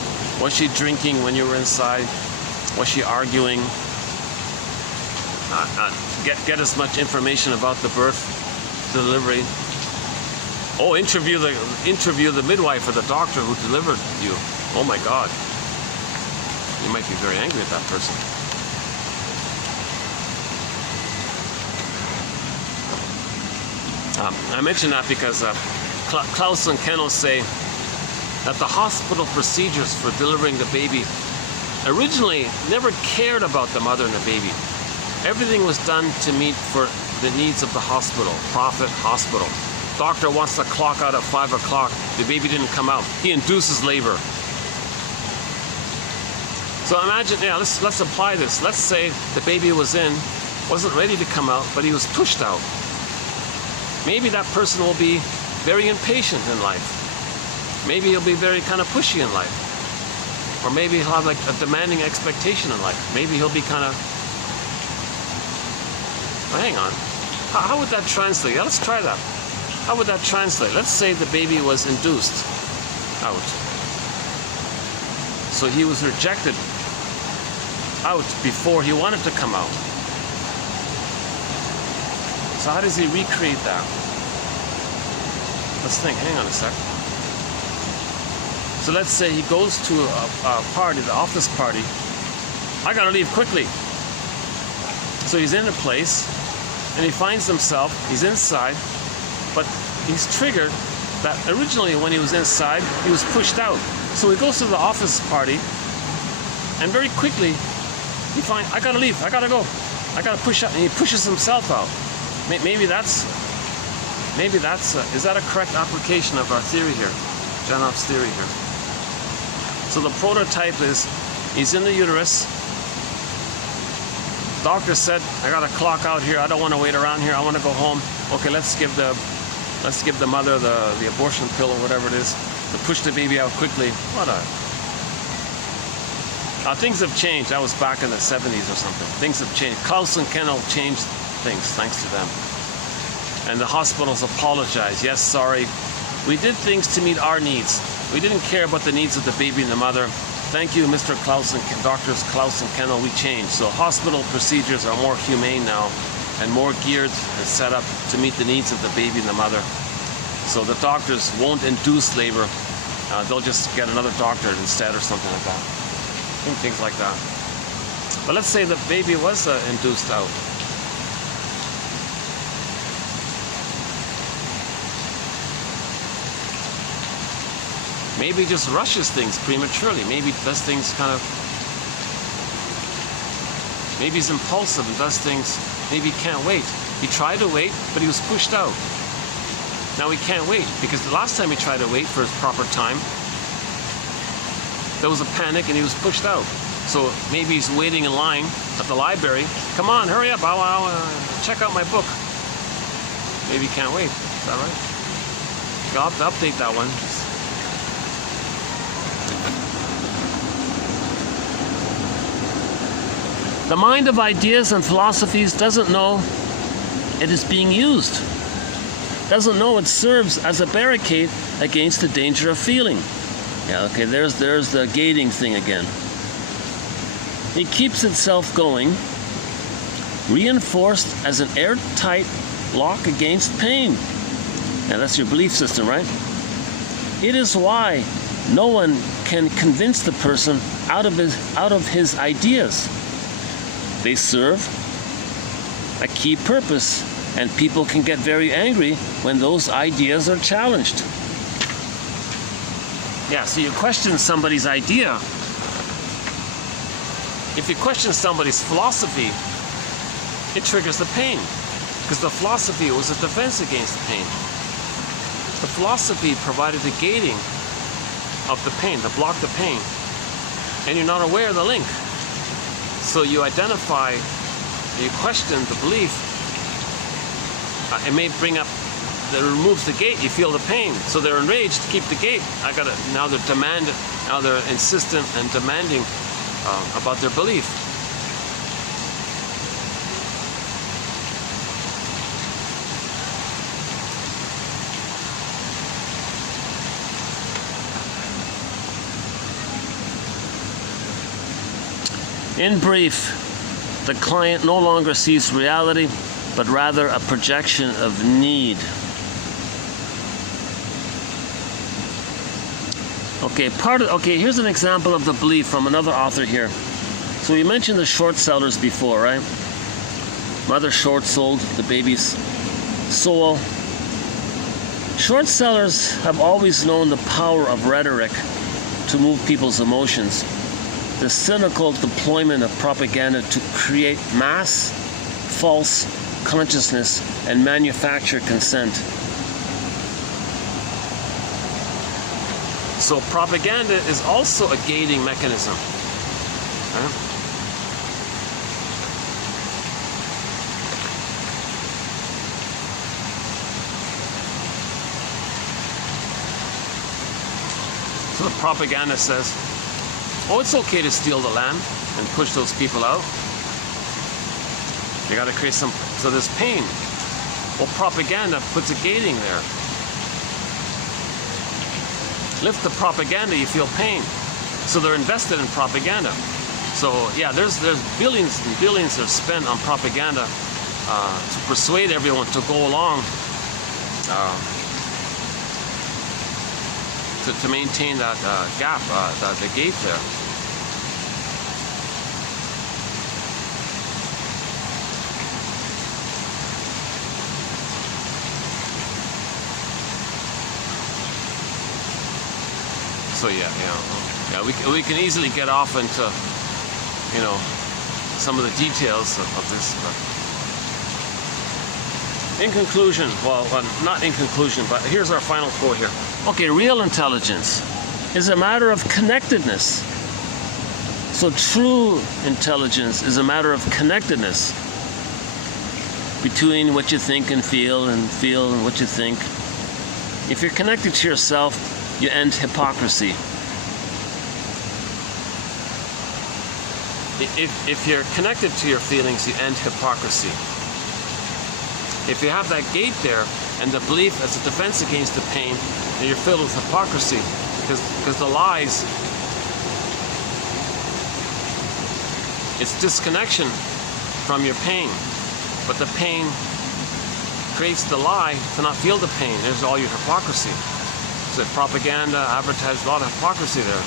Was she drinking when you were inside? Was she arguing? Get as much information about the birth, delivery. Oh, interview the midwife or the doctor who delivered you. Oh my God. You might be very angry at that person. I mention that because Klaus and Kennel say that the hospital procedures for delivering the baby originally never cared about the mother and the baby. Everything was done to meet for the needs of the hospital, profit hospital. Doctor wants to clock out at 5 o'clock. The baby didn't come out. He induces labor. So imagine, let's apply this. Let's say the baby wasn't ready to come out, but he was pushed out. Maybe that person will be very impatient in life. Maybe he'll be very kind of pushy in life. Or maybe he'll have like a demanding expectation in life. Maybe he'll be kind of, hang on. How would that translate? Yeah, let's try that. How would that translate? Let's say the baby was induced out. So he was rejected out before he wanted to come out. So how does he recreate that? Let's think, hang on a sec. So let's say he goes to a party, the office party. I gotta leave quickly. So he's in a place and he finds himself, he's inside, but he's triggered that originally when he was inside, he was pushed out. So he goes to the office party and very quickly he finds, I gotta leave, I gotta go, I gotta push out, and he pushes himself out. Maybe that's, is that a correct application of our theory here? Janoff's theory here. So the prototype is, he's in the uterus. Doctor said, I got to clock out here. I don't want to wait around here. I want to go home. Okay, let's give the mother the abortion pill or whatever it is to push the baby out quickly. Things have changed. That was back in the 70s or something. Things have changed. Klaus and Kennel changed things thanks to them. And the hospitals apologize. Yes, sorry. We did things to meet our needs. We didn't care about the needs of the baby and the mother. Thank you, Mr. Klaus and Doctors Klaus and Kennel. We changed. So hospital procedures are more humane now and more geared and set up to meet the needs of the baby and the mother. So the doctors won't induce labor. They'll just get another doctor instead or something like that. Things like that. But let's say the baby was induced out. Maybe just rushes things prematurely. Maybe does things kind of, maybe he's impulsive and does things, maybe he can't wait. He tried to wait, but he was pushed out. Now he can't wait, because the last time he tried to wait for his proper time, there was a panic and he was pushed out. So maybe he's waiting in line at the library. Come on, hurry up, I'll check out my book. Maybe he can't wait. Is that right? You'll have to update that one. The mind of ideas and philosophies doesn't know it is being used. Doesn't know it serves as a barricade against the danger of feeling. Yeah, okay, there's the gating thing again. It keeps itself going, reinforced as an airtight lock against pain. Now that's your belief system, right? It is why no one can convince the person out of his ideas. They serve a key purpose, and people can get very angry when those ideas are challenged. Yeah, so you question somebody's idea. If you question somebody's philosophy, it triggers the pain, because the philosophy was a defense against the pain. The philosophy provided the gating of the pain, to block the pain, and you're not aware of the link. So you identify, you question the belief. It may bring up, that removes the gate, you feel the pain, so they're enraged to keep the gate. Now they're demanding, now they're insistent and demanding about their belief. In brief, the client no longer sees reality, but rather a projection of need. Okay, here's an example of the belief from another author here. So we mentioned the short sellers before, right? Mother short sold the baby's soul. Short sellers have always known the power of rhetoric to move people's emotions. The cynical deployment of propaganda to create mass, false consciousness and manufacture consent. So propaganda is also a gating mechanism. Right? So the propaganda says, oh, it's okay to steal the land and push those people out. You got to create some, so there's pain. Well, propaganda puts a gating there. Lift the propaganda, you feel pain. So they're invested in propaganda. So yeah, there's billions and billions are spent on propaganda to persuade everyone to go along to maintain that gap, the gate there. So yeah, we can easily get off into, some of the details of this. But in conclusion, well, not in conclusion, but here's our final quote here. Okay, real intelligence is a matter of connectedness. So true intelligence is a matter of connectedness between what you think and feel and what you think. If you're connected to yourself, you end hypocrisy. If you're connected to your feelings, you end hypocrisy. If you have that gate there and the belief as a defense against the pain, then you're filled with hypocrisy, because the lies, it's disconnection from your pain, but the pain creates the lie to not feel the pain. There's all your hypocrisy. So propaganda, advertised, a lot of hypocrisy there.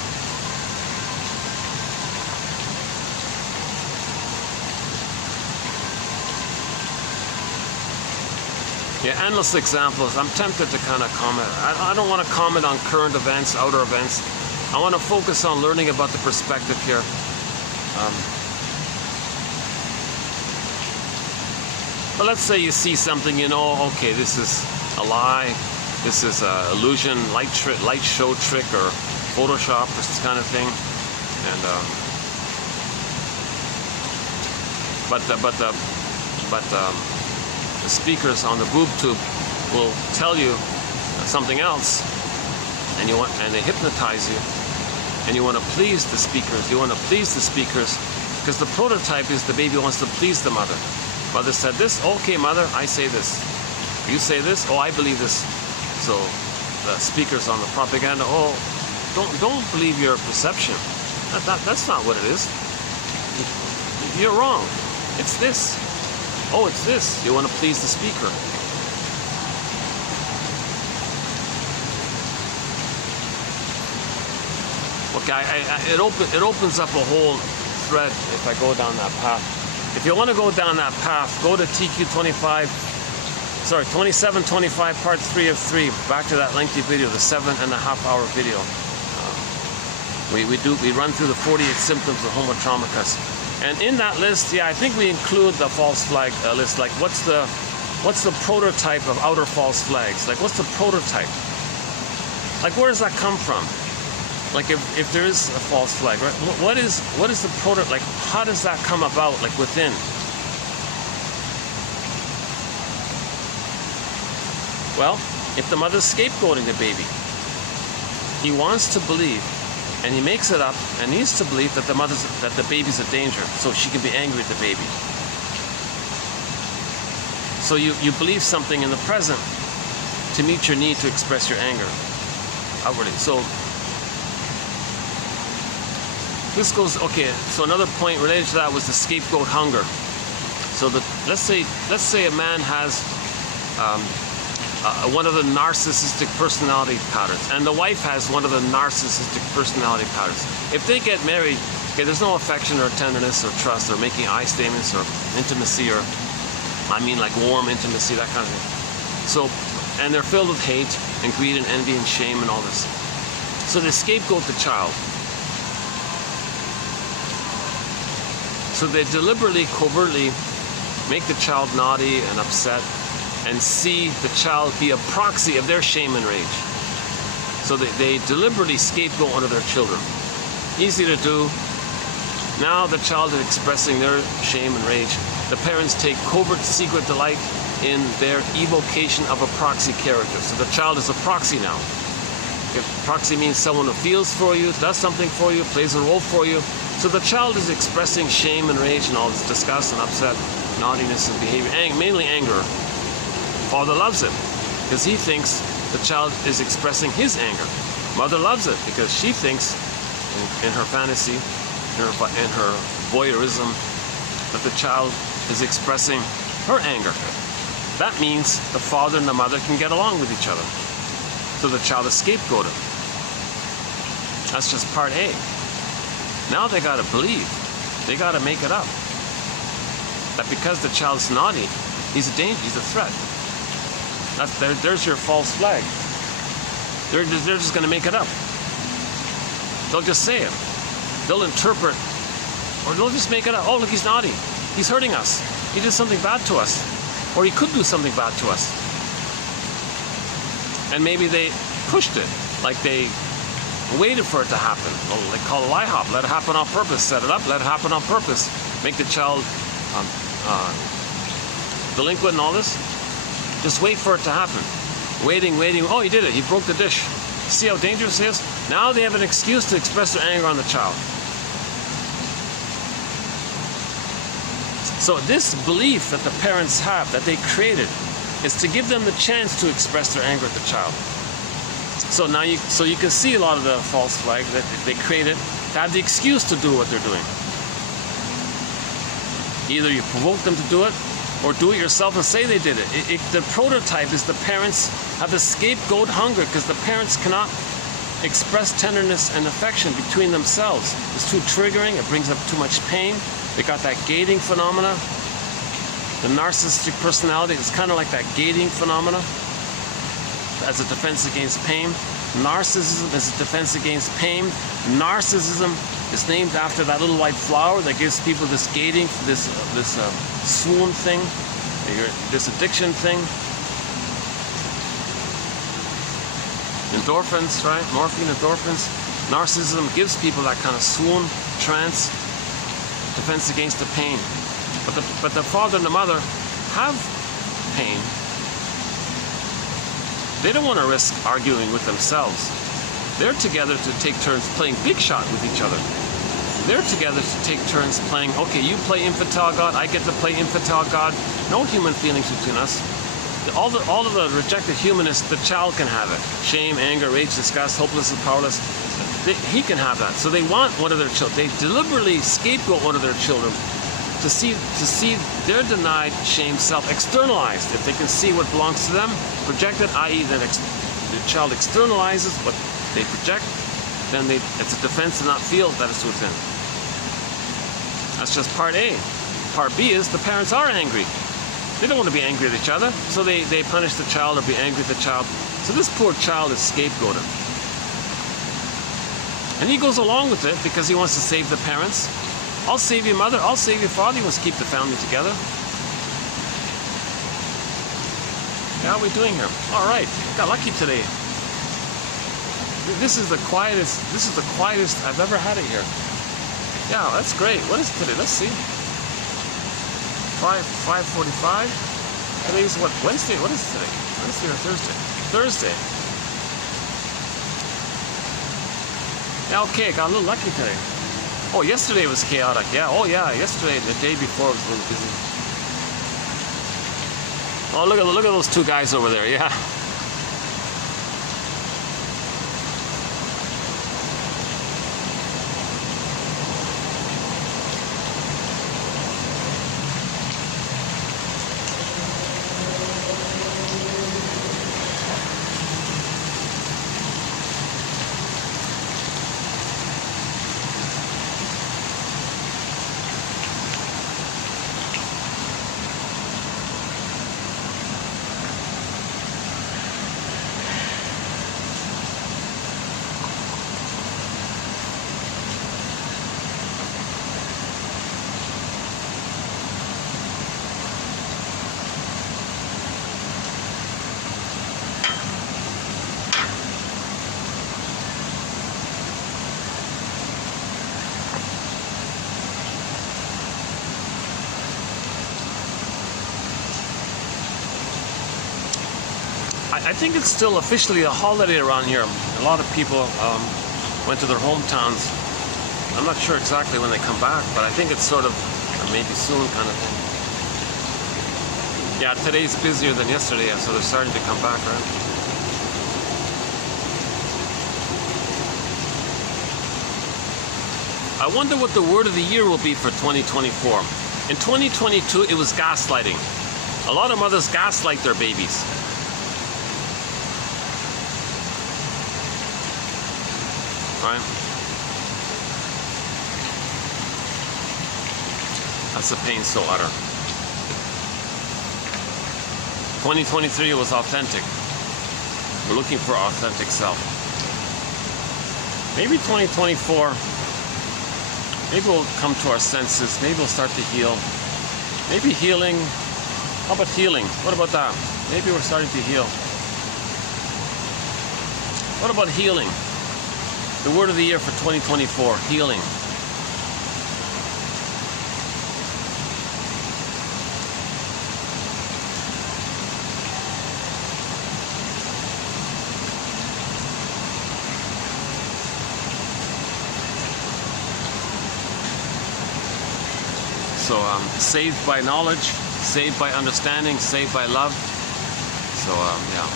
Yeah, endless examples. I'm tempted to kind of comment. I don't want to comment on current events, outer events. I want to focus on learning about the perspective here. But let's say you see something, okay, this is a lie. This is an illusion, light show trick, or Photoshop, this kind of thing, and the speakers on the boob tube will tell you something else, and they hypnotize you, and you want to please the speakers. You want to please the speakers because the prototype is the baby wants to please the mother. Mother said this, okay, mother, I say this. You say this, oh, I believe this. So the speakers on the propaganda, oh, don't believe your perception. That's not what it is. You're wrong. It's this. Oh, it's this. You want to please the speaker. it opens up a whole thread if I go down that path. If you want to go down that path, go to TQ2725 part 3 of 3. Back to that lengthy video, the 7.5-hour video. We run through the 48 symptoms of homotraumacus. And in that list, yeah, I think we include the false flag list. Like, what's the prototype of outer false flags? Like, what's the prototype? Like, where does that come from? Like, if there is a false flag, right? What is the prototype? Like, how does that come about? Like, within? Well, if the mother's scapegoating the baby, he wants to believe, and he makes it up, and needs to believe that the baby's a danger, so she can be angry at the baby. So you believe something in the present to meet your need to express your anger outwardly. So this goes, okay, so another point related to that was the scapegoat hunger. So let's say a man has one of the narcissistic personality patterns, and the wife has one of the narcissistic personality patterns. If they get married, okay, there's no affection or tenderness or trust or making I statements or intimacy, or I mean like warm intimacy, that kind of thing. So, and they're filled with hate and greed and envy and shame and all this. So they scapegoat the child. So they deliberately, covertly make the child naughty and upset, and see the child be a proxy of their shame and rage. So they deliberately scapegoat one of their children. Easy to do. Now the child is expressing their shame and rage. The parents take covert, secret delight in their evocation of a proxy character. So the child is a proxy now. If proxy means someone who feels for you, does something for you, plays a role for you. So the child is expressing shame and rage and all this disgust and upset, naughtiness and behavior, mainly anger. Father loves it because he thinks the child is expressing his anger. Mother loves it because she thinks, in her fantasy, in her voyeurism, that the child is expressing her anger. That means the father and the mother can get along with each other. So the child is scapegoated. That's just part A. Now they got to believe, they got to make it up, that because the child's naughty, he's a danger, he's a threat. There's your false flag. They're just going to make it up. They'll just say it. They'll interpret, or they'll just make it up. Oh, look, he's naughty. He's hurting us. He did something bad to us. Or he could do something bad to us. And maybe they pushed it, like they waited for it to happen. Well, they call it IHOP. Let it happen on purpose. Set it up, let it happen on purpose. Make the child delinquent and all this. Just wait for it to happen. Waiting. Oh, he did it. He broke the dish. See how dangerous it is? Now they have an excuse to express their anger on the child. So this belief that the parents have, that they created, is to give them the chance to express their anger at the child. So now you can see a lot of the false flag that they created to have the excuse to do what they're doing. Either you provoke them to do it, or do it yourself and say they did it. The prototype is the parents have the scapegoat hunger because the parents cannot express tenderness and affection between themselves. It's too triggering. It brings up too much pain. They got that gating phenomena. The narcissistic personality is kind of like that gating phenomena as a defense against pain. Narcissism is a defense against pain. Narcissism is named after that little white flower that gives people this gating, this swoon thing, this addiction thing. Endorphins, right? Morphine, endorphins. Narcissism gives people that kind of swoon, trance, defense against the pain. But the father and the mother have pain. They don't want to risk arguing with themselves. They're together to take turns playing big shot with each other. They're together to take turns playing, okay, you play infantile God, I get to play infantile God. No human feelings between us. All of the rejected humanists, the child can have it. Shame, anger, rage, disgust, hopeless and powerless. He can have that. So they want one of their children. They deliberately scapegoat one of their children to see their denied shame self externalized. If they can see what belongs to them, projected, i.e. that the child externalizes what they project, then it's a defense to not feel that it's within. That's just part A. Part B is the parents are angry. They don't want to be angry at each other, so they punish the child or be angry at the child. So this poor child is scapegoated. And he goes along with it because he wants to save the parents. I'll save your mother, I'll save your father. He wants to keep the family together. How are we doing here? All right, got lucky today. This is the quietest I've ever had it here. Yeah, that's great. What is today? Let's see. 5:45. Today's what? Wednesday? What is today? Wednesday or Thursday? Thursday. Yeah, okay, got a little lucky today. Oh, yesterday was chaotic. Yeah, oh yeah, yesterday, the day before was a little busy. Oh, look at those two guys over there. Yeah. I think it's still officially a holiday around here. A lot of people went to their hometowns. I'm not sure exactly when they come back, but I think it's sort of maybe soon kind of thing. Yeah, today's busier than yesterday, so they're starting to come back, right? I wonder what the word of the year will be for 2024. In 2022, it was gaslighting. A lot of mothers gaslight their babies. Right? That's the pain so utter. 2023 was authentic. We're looking for our authentic self. Maybe 2024, maybe we'll come to our senses. Maybe we'll start to heal. Maybe healing. How about healing? What about that? Maybe we're starting to heal. What about healing? The word of the year for 2024, healing. So saved by knowledge, saved by understanding, saved by love. So yeah.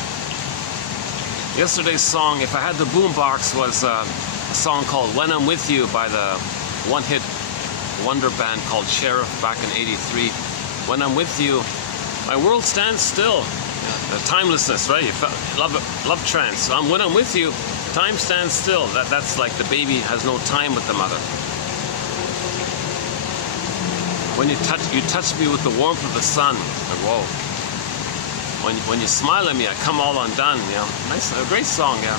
Yesterday's song, if I had the boombox, was a song called When I'm With You by the one-hit wonder band called Sheriff back in '83. When I'm with you, my world stands still. Yeah, timelessness, right? You felt, love trance. So when I'm with you, time stands still. That's like the baby has no time with the mother. When you touch me with the warmth of the sun. Like, whoa. When you smile at me, I come all undone. Yeah, nice, a great song. Yeah.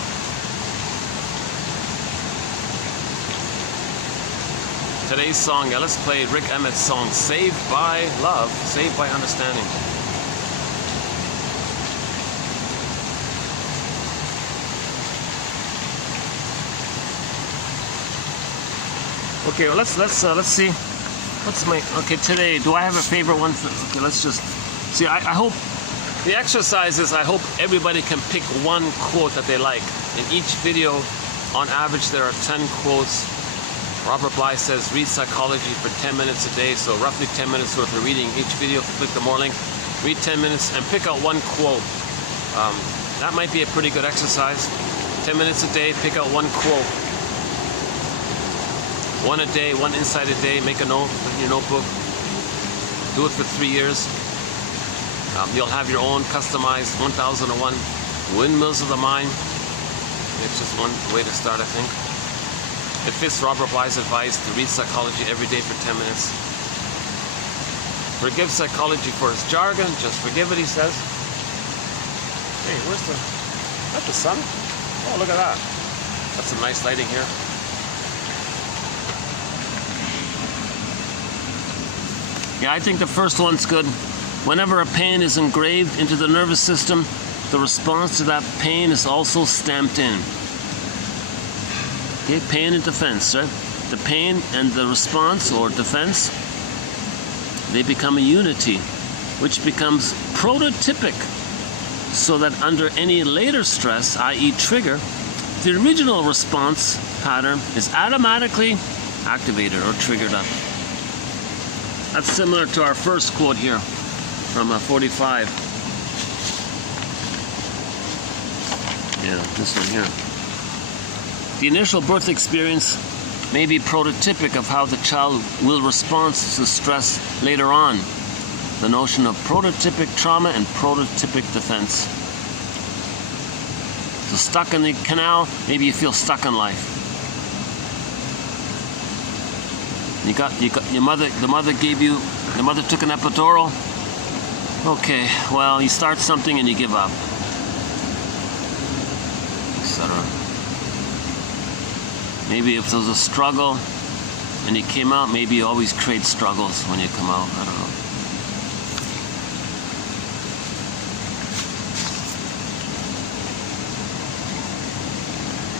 Today's song, yeah, let's play Rick Emmett's song, Saved by Love, Saved by Understanding. Okay, well, let's see. What's my today? Do I have a favorite one? Okay, let's just see. I hope the exercise is. I hope everybody can pick one quote that they like. In each video, on average, there are 10 quotes. Robert Bly says, read psychology for 10 minutes a day, so roughly 10 minutes worth of reading each video. If you click the more link, read 10 minutes and pick out one quote. That might be a pretty good exercise. 10 minutes a day, pick out one quote. One a day, one inside a day, make a note in your notebook. Do it for 3 years. You'll have your own customized 1001 Windmills of the Mind. It's just one way to start, I think. It fits Robert Bly's advice to read psychology every day for 10 minutes. Forgive psychology for its jargon, just forgive it, he says. Hey, where's the... Is that the sun? Oh, look at that. That's some nice lighting here. Yeah, I think the first one's good. Whenever a pain is engraved into the nervous system, the response to that pain is also stamped in. Okay, pain and defense, right? The pain and the response or defense, they become a unity, which becomes prototypic, so that under any later stress, i.e. trigger, the original response pattern is automatically activated or triggered up. That's similar to our first quote here from 45. Yeah, this one here. The initial birth experience may be prototypic of how the child will respond to stress later on. The notion of prototypic trauma and prototypic defense. So stuck in the canal, maybe you feel stuck in life. You got your mother, the mother took an epidural. Okay, well, you start something and you give up, etc. Maybe if there was a struggle and you came out, maybe you always create struggles when you come out. I don't know.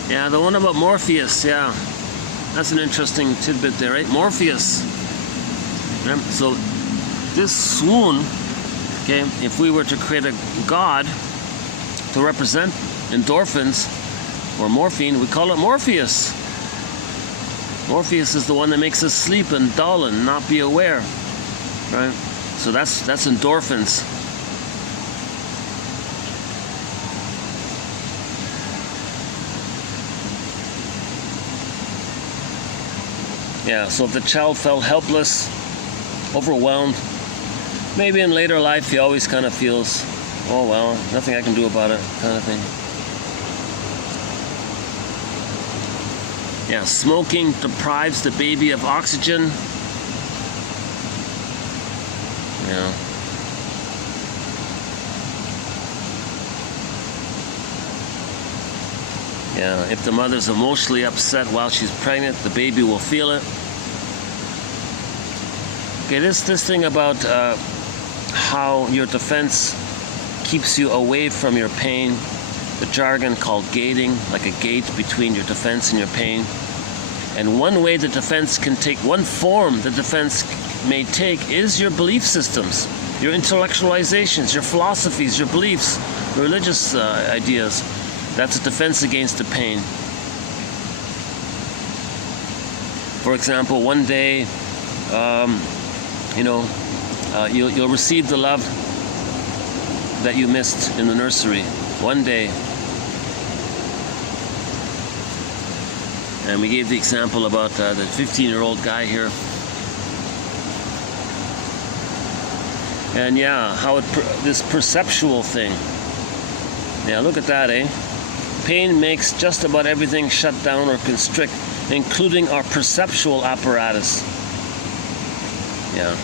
Yeah, the one about Morpheus, yeah. That's an interesting tidbit there, right? Morpheus. So this swoon, okay, if we were to create a god to represent endorphins or morphine, we call it Morpheus. Morpheus is the one that makes us sleep and dull and not be aware, right? So that's endorphins. Yeah, so if the child felt helpless, overwhelmed, maybe in later life he always kind of feels, oh well, nothing I can do about it, kind of thing. Yeah, smoking deprives the baby of oxygen. Yeah. Yeah, if the mother's emotionally upset while she's pregnant, the baby will feel it. Okay, this thing about how your defense keeps you away from your pain, the jargon called gating, like a gate between your defense and your pain. And one way the defense can take, one form the defense may take is your belief systems, your intellectualizations, your philosophies, your beliefs, religious ideas. That's a defense against the pain. For example, one day, you'll receive the love that you missed in the nursery. One day. And we gave the example about the 15-year-old guy here. And yeah, how this perceptual thing. Yeah, look at that, eh? Pain makes just about everything shut down or constrict, including our perceptual apparatus. Yeah.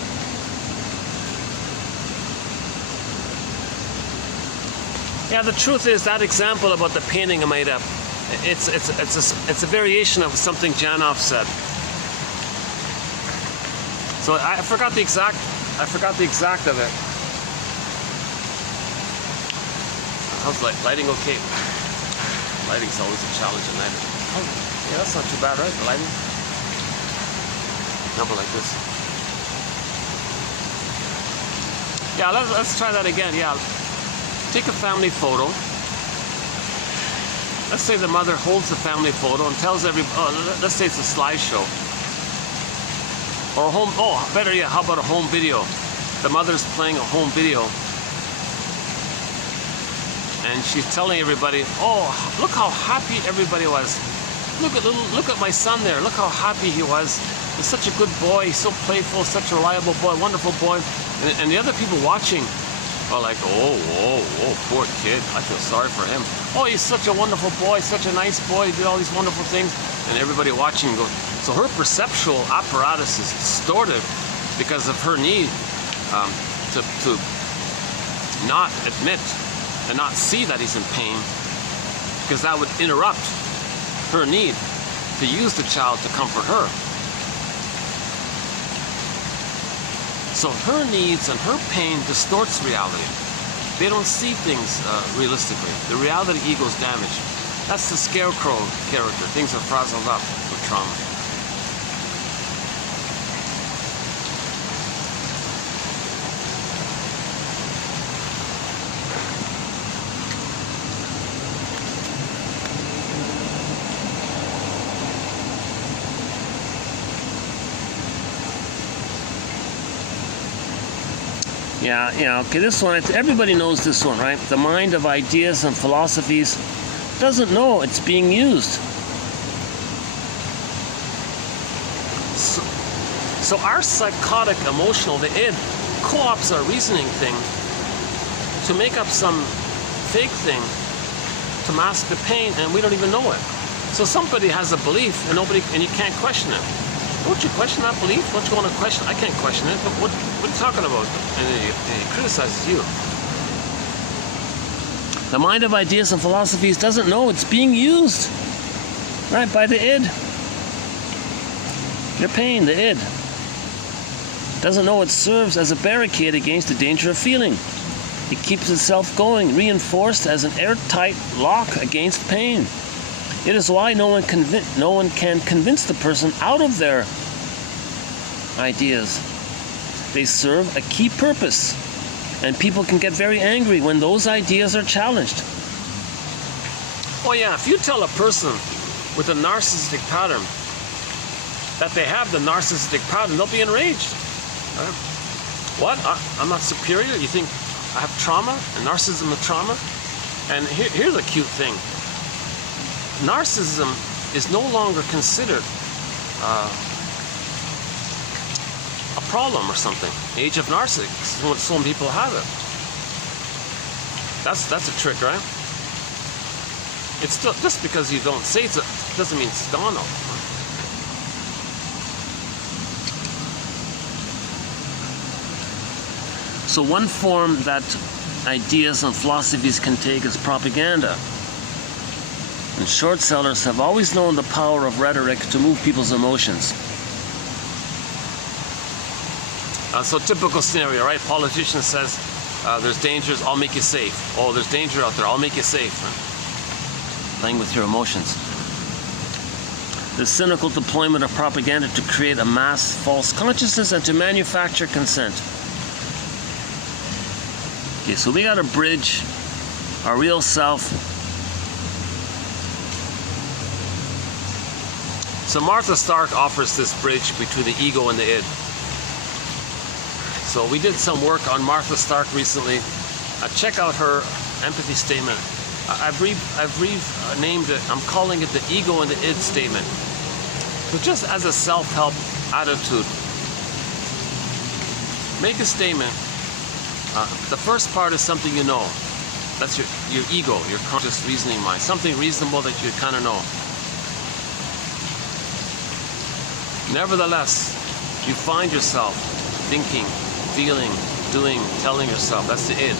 Yeah, the truth is that example about the painting I made up, it's a variation of something Janov said. So I forgot the exact of it. How's lighting okay? Lighting's always a challenge at night. Oh, yeah, that's not too bad, right? The lighting. Number like this. Yeah, let's try that again. Yeah, take a family photo. Let's say the mother holds the family photo and tells let's say it's a slideshow. Or a home, better yet, how about a home video? The mother's playing a home video. And she's telling everybody, oh, look how happy everybody was. Look at my son there. Look how happy he was. He's such a good boy. He's so playful, such a reliable boy, wonderful boy. And the other people watching are like, oh, poor kid. I feel sorry for him. Oh, he's such a wonderful boy, such a nice boy. He did all these wonderful things. and everybody watching goes, so her perceptual apparatus is distorted because of her need to not admit and not see that he's in pain, because that would interrupt her need to use the child to comfort her. So her needs and her pain distorts reality. They don't see things realistically. The reality ego's damaged. That's the scarecrow character. Things are frazzled up with trauma. Yeah, okay, this one, everybody knows this one, right? The mind of ideas and philosophies doesn't know it's being used. So our psychotic emotional, the id, co-ops our reasoning thing to make up some fake thing to mask the pain, and we don't even know it. So somebody has a belief and you can't question it. Don't you question that belief? Don't you want to question it? I can't question it, but what are you talking about? And he criticizes you. The mind of ideas and philosophies doesn't know it's being used, right, by the id. Your pain, the id, doesn't know it serves as a barricade against the danger of feeling. It keeps itself going, reinforced as an airtight lock against pain. It is why no one can convince the person out of their ideas. They serve a key purpose, and people can get very angry when those ideas are challenged. Oh yeah, if you tell a person with a narcissistic pattern that they have the narcissistic pattern, they'll be enraged. What? I'm not superior? You think I have trauma? And narcissism is trauma? And here's a cute thing. Narcissism is no longer considered a problem or something. Age of narcissism, some people have it. That's a trick, right? It's still, just because you don't say it doesn't mean it's gone. So one form that ideas and philosophies can take is propaganda. And short sellers have always known the power of rhetoric to move people's emotions. So typical scenario, right? Politician says, there's dangers, I'll make you safe. Oh, there's danger out there, I'll make you safe. Playing with your emotions. The cynical deployment of propaganda to create a mass false consciousness and to manufacture consent. Okay, so we got to bridge our real self. So Martha Stark offers this bridge between the ego and the id. So we did some work on Martha Stark recently. Check out her empathy statement. I've renamed it. I'm calling it the ego and the id statement. So just as a self-help attitude, make a statement. The first part is something you know. That's your ego, your conscious reasoning mind. Something reasonable that you kind of know. Nevertheless, you find yourself thinking, feeling, doing, telling yourself. That's the id.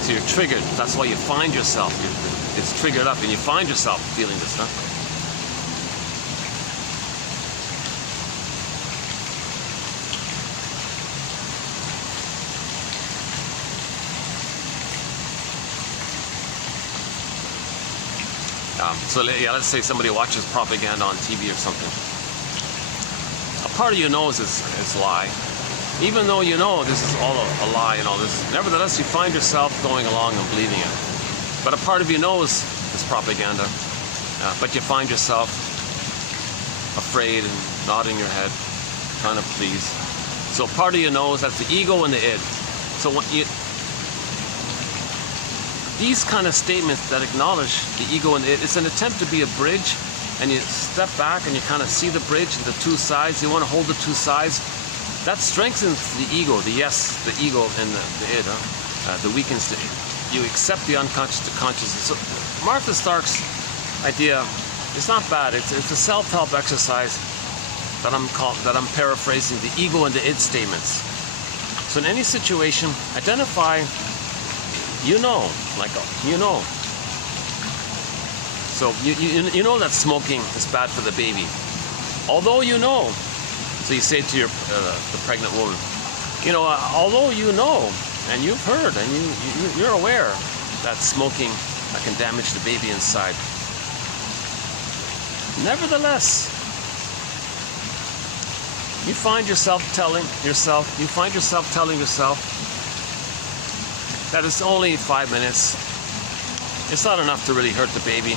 So you're triggered. That's why you find yourself. It's triggered up and you find yourself feeling this stuff. So let's say somebody watches propaganda on TV or something. A part of you knows it's a lie. Even though you know this is all a lie and all this, nevertheless you find yourself going along and believing it. But a part of you knows it's propaganda, but you find yourself afraid and nodding your head, trying to please. So part of you knows that's the ego and the id. So when these kind of statements that acknowledge the ego and the id, it's an attempt to be a bridge, and you step back and you kind of see the bridge and the two sides. You want to hold the two sides. That strengthens the ego, the yes, the ego, and the id. The weakens the id. You accept the unconscious to consciousness. So Martha Stark's idea It's not bad. It's a self-help exercise that I'm paraphrasing the ego and the id statements. So in any situation, identify, you know. So you know that smoking is bad for the baby. Although you know, so you say to your the pregnant woman, although you know, and you've heard, and you're aware that smoking can damage the baby inside. Nevertheless, you find yourself telling yourself that it's only 5 minutes. It's not enough to really hurt the baby.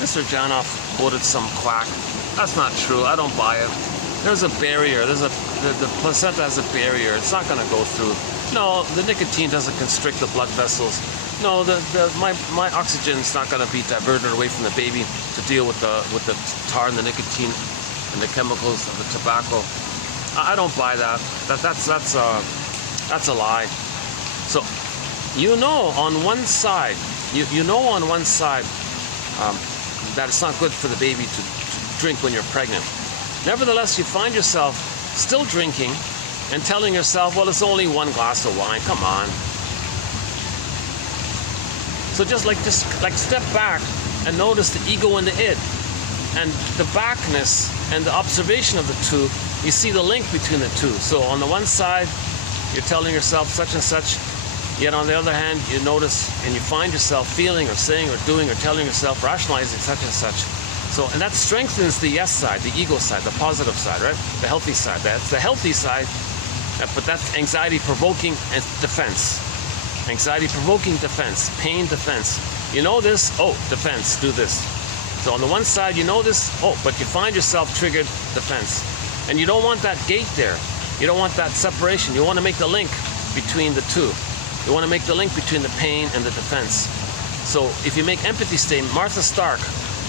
Mr. Janoff quoted some quack. That's not true. I don't buy it. There's a barrier. The placenta has a barrier. It's not going to go through. No, the nicotine doesn't constrict the blood vessels. No, my oxygen's not going to be diverted away from the baby to deal with the tar and the nicotine and the chemicals of the tobacco. I don't buy that. That's a lie. So, on one side, on one side that it's not good for the baby to drink when you're pregnant. Nevertheless, you find yourself still drinking and telling yourself, well, it's only 1 glass of wine. Come on. So just step back and notice the ego and the id, and the backness and the observation of the two. You see the link between the two. So on the one side, you're telling yourself such and such, yet on the other hand, you notice and you find yourself feeling or saying or doing or telling yourself, rationalizing such and such. So, and that strengthens the yes side, the ego side, the positive side, right? The healthy side. That's the healthy side, but that's anxiety-provoking and defense. Anxiety-provoking defense, pain defense. You know this, oh, defense, do this. So on the one side, you know this, oh, but you find yourself triggered defense. And you don't want that gate there. You don't want that separation. You want to make the link between the two. You want to make the link between the pain and the defense. So if you make empathy statement, Martha Stark,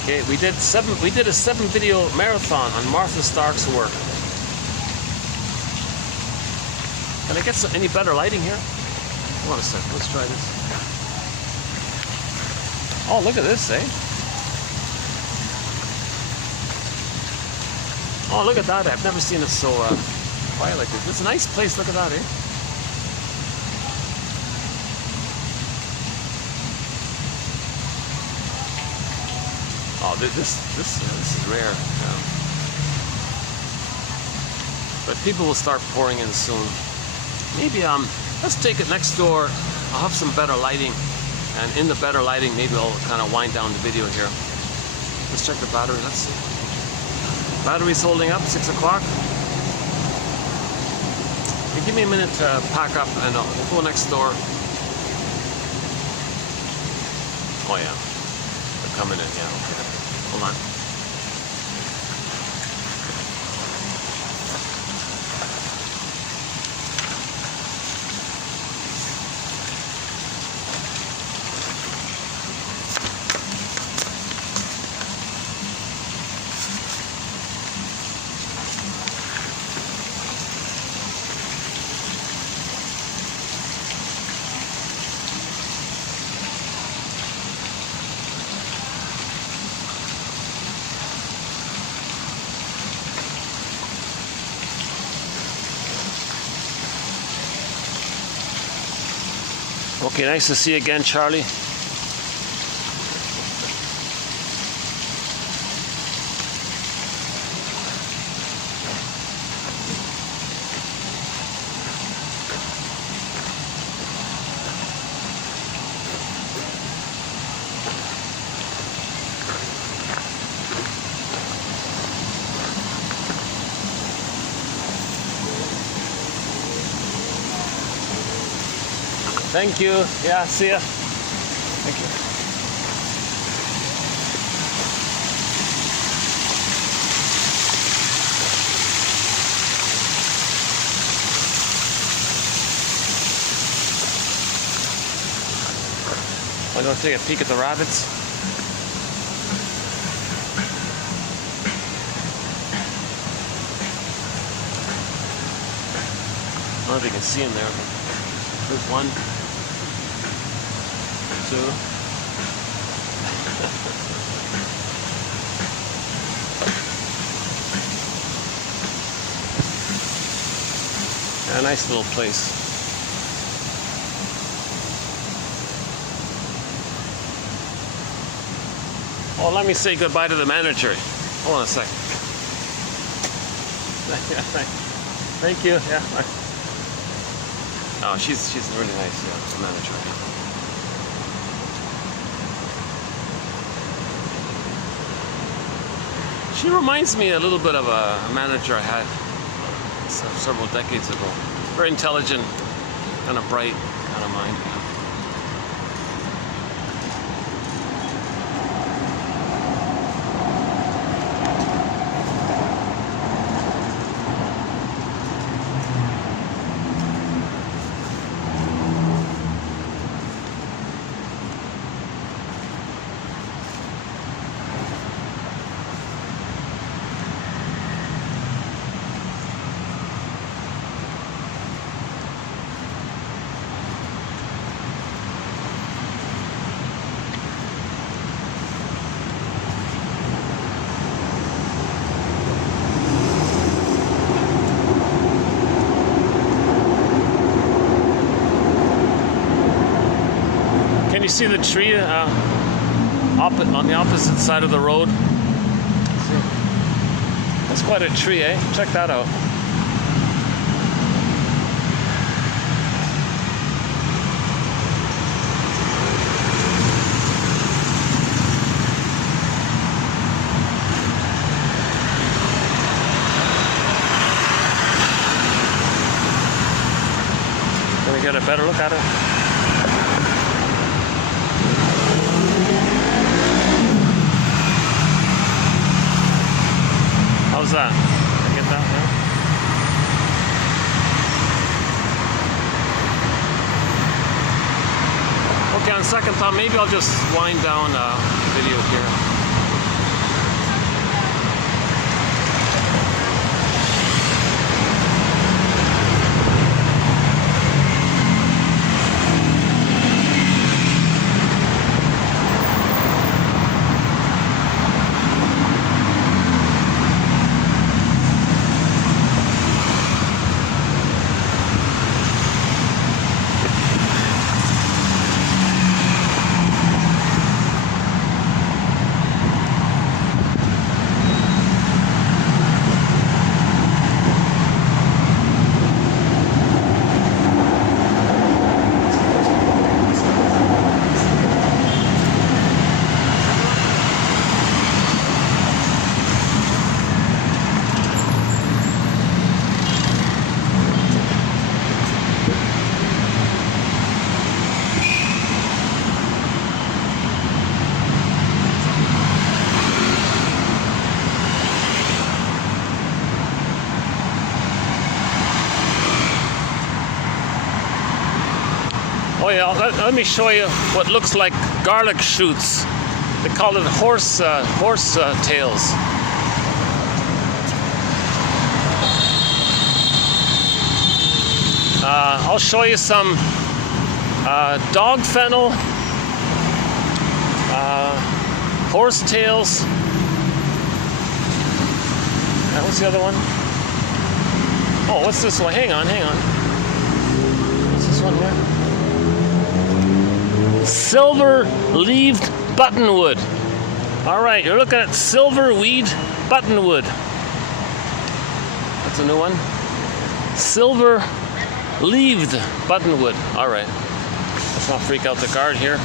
okay, we did a 7-video marathon on Martha Stark's work. Can I get any better lighting here? Hold on a second, let's try this. Oh, look at this, eh? Oh, look at that. I've never seen it so quiet like this. It's a nice place. Look at that, eh? Oh, this is rare. Yeah. But people will start pouring in soon. Maybe let's take it next door. I'll have some better lighting, and in the better lighting, maybe I'll kind of wind down the video here. Let's check the battery. Let's see. Battery's holding up. 6 o'clock. Hey, give me a minute to pack up, and we'll go next door. Oh yeah, they're coming in. Yeah, okay. Hold on. Okay, nice to see you again, Charlie. Thank you. Yeah, see ya. Thank you. I'm going to take a peek at the rabbits. I don't know if you can see them there. There's one. 2. A nice little place. Oh, let me say goodbye to the manager. Hold on a sec. Thank you. Yeah. Oh, she's really nice. Yeah, the manager. She reminds me a little bit of a manager I had several decades ago. Very intelligent, kind of bright, kind of mind. Can you see the tree on the opposite side of the road? That's quite a tree, eh? Check that out. Can we get a better look at it? How's that? Can I get that? Yeah? Okay, on second thought, maybe I'll just wind down the video here. Oh yeah, let me show you what looks like garlic shoots. They call it horse tails. I'll show you some dog fennel, horse tails. What's the other one? Oh, what's this one? Hang on. What's this one here? Silver-leaved buttonwood. All right, you're looking at silver-weed buttonwood. That's a new one. Silver-leaved buttonwood. All right. Let's not freak out the guard here.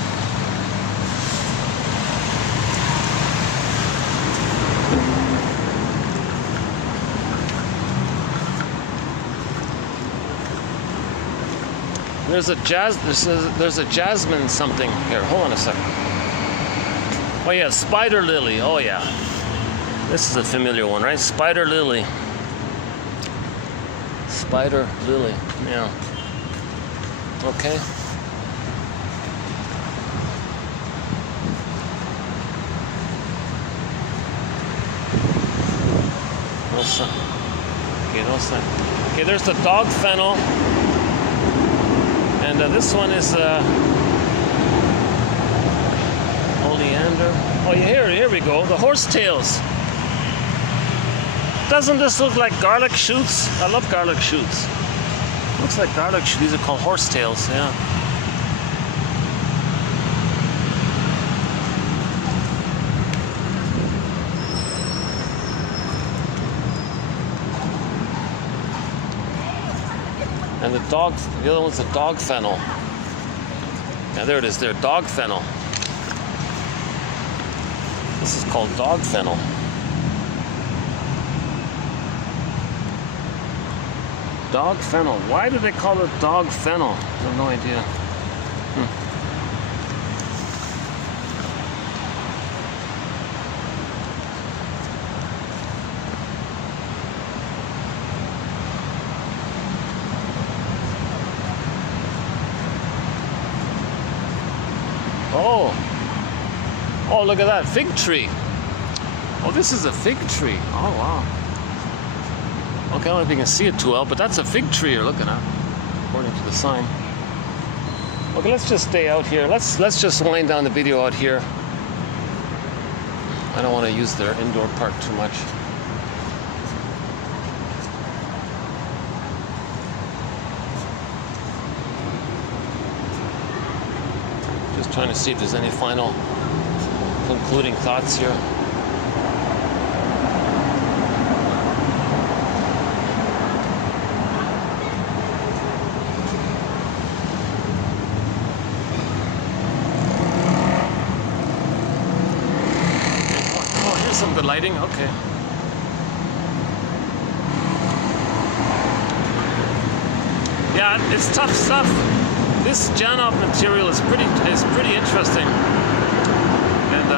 There's a jasmine something here. Hold on a second. Oh yeah, spider lily. Oh yeah. This is a familiar one, right? Spider lily. Spider lily. Yeah. Okay. No sign. Okay, there's the dog fennel. And this one is oleander. Oh, here we go. The horsetails. Doesn't this look like garlic shoots? I love garlic shoots. Looks like garlic. These are called horsetails, yeah. And the other one's the dog fennel. Yeah, there it is there, dog fennel. This is called dog fennel. Dog fennel. Why do they call it dog fennel? I have no idea. Oh, look at that fig tree. Oh, this is a fig tree. Oh, wow. Okay, I don't know if you can see it too well, but that's a fig tree you're looking at, according to the sign. Okay, let's just stay out here. Let's just wind down the video out here. I don't want to use their indoor park too much. Just trying to see if there's any final concluding thoughts here. Some good lighting, okay. Yeah, it's tough stuff. This Janov material is pretty interesting. And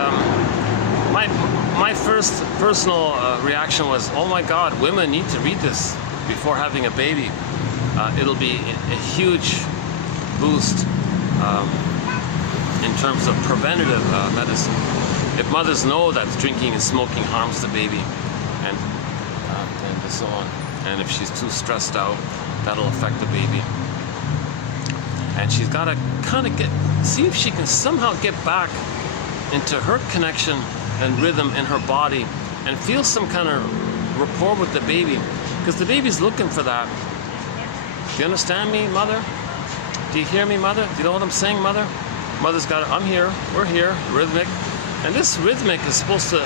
my first personal reaction was, oh my God, women need to read this before having a baby. It'll be a huge boost in terms of preventative medicine. If mothers know that drinking and smoking harms the baby, and so on, and if she's too stressed out, that'll affect the baby. And she's got to kind of see if she can somehow get back into her connection and rhythm in her body, and feel some kind of rapport with the baby, because the baby's looking for that. Do you understand me, mother? Do you hear me, mother? Do you know what I'm saying, mother? Mother's got it. I'm here. We're here. Rhythmic. And this rhythmic is supposed to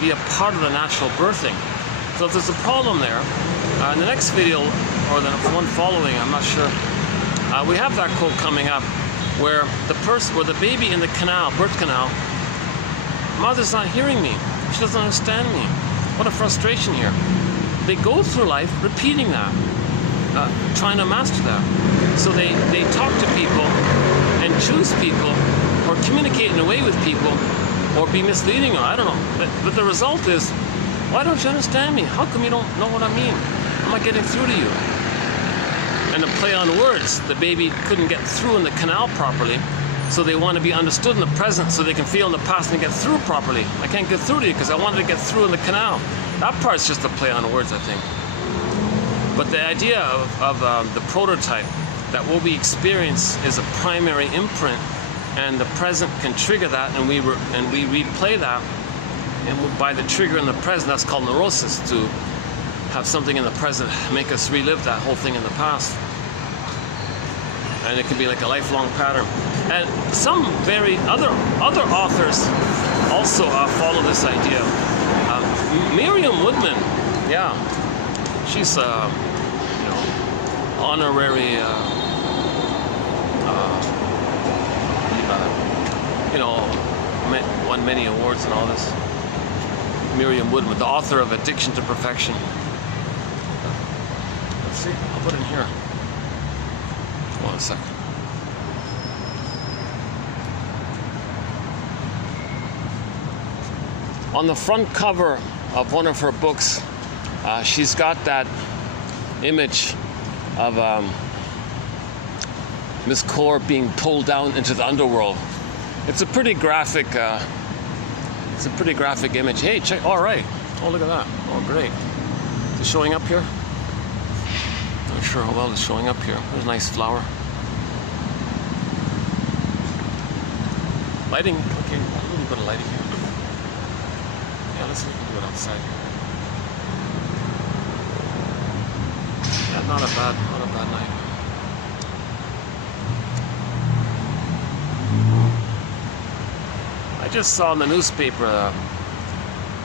be a part of the natural birthing. So if there's a problem there, in the next video, or the one following, I'm not sure, we have that quote coming up, where the baby in the canal, birth canal, mother's not hearing me. She doesn't understand me. What a frustration here. They go through life repeating that, trying to master that. So they talk to people and choose people, or communicate in a way with people, or be misleading, or I don't know. But the result is, why don't you understand me? How come you don't know what I mean? I'm not getting through to you. And the play on words, the baby couldn't get through in the canal properly, so they want to be understood in the present so they can feel in the past and get through properly. I can't get through to you because I wanted to get through in the canal. That part's just a play on words, I think. But the idea of the prototype, that what we experience is a primary imprint, and the present can trigger that, and we replay that, and by the trigger in the present, that's called neurosis, to have something in the present make us relive that whole thing in the past. And it can be like a lifelong pattern. And some other authors also follow this idea. Miriam Woodman, yeah, she's honorary won many awards and all this. Miriam Woodman, the author of Addiction to Perfection. Let's see, I'll put it in here. Hold on a second. On the front cover of one of her books, she's got that image of Miss Kaur being pulled down into the underworld. It's a pretty graphic. It's a pretty graphic image. Hey, check. All right. Oh, look at that. Oh, great. Is it showing up here? Not sure how well it's showing up here. There's a nice flower. Lighting. Okay, a little bit of lighting here. Yeah, let's see if we can do it outside. Yeah, not a bad night. I just saw in the newspaper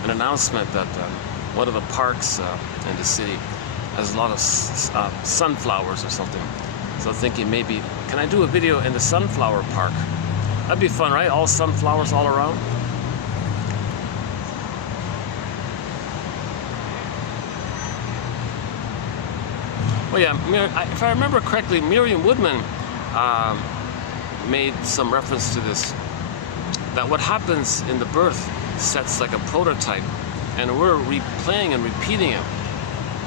an announcement that one of the parks in the city has a lot of sunflowers or something. So thinking maybe, can I do a video in the sunflower park? That'd be fun, right? All sunflowers all around. Well, yeah, if I remember correctly, Miriam Woodman made some reference to this, that what happens in the birth sets like a prototype, and we're replaying and repeating it.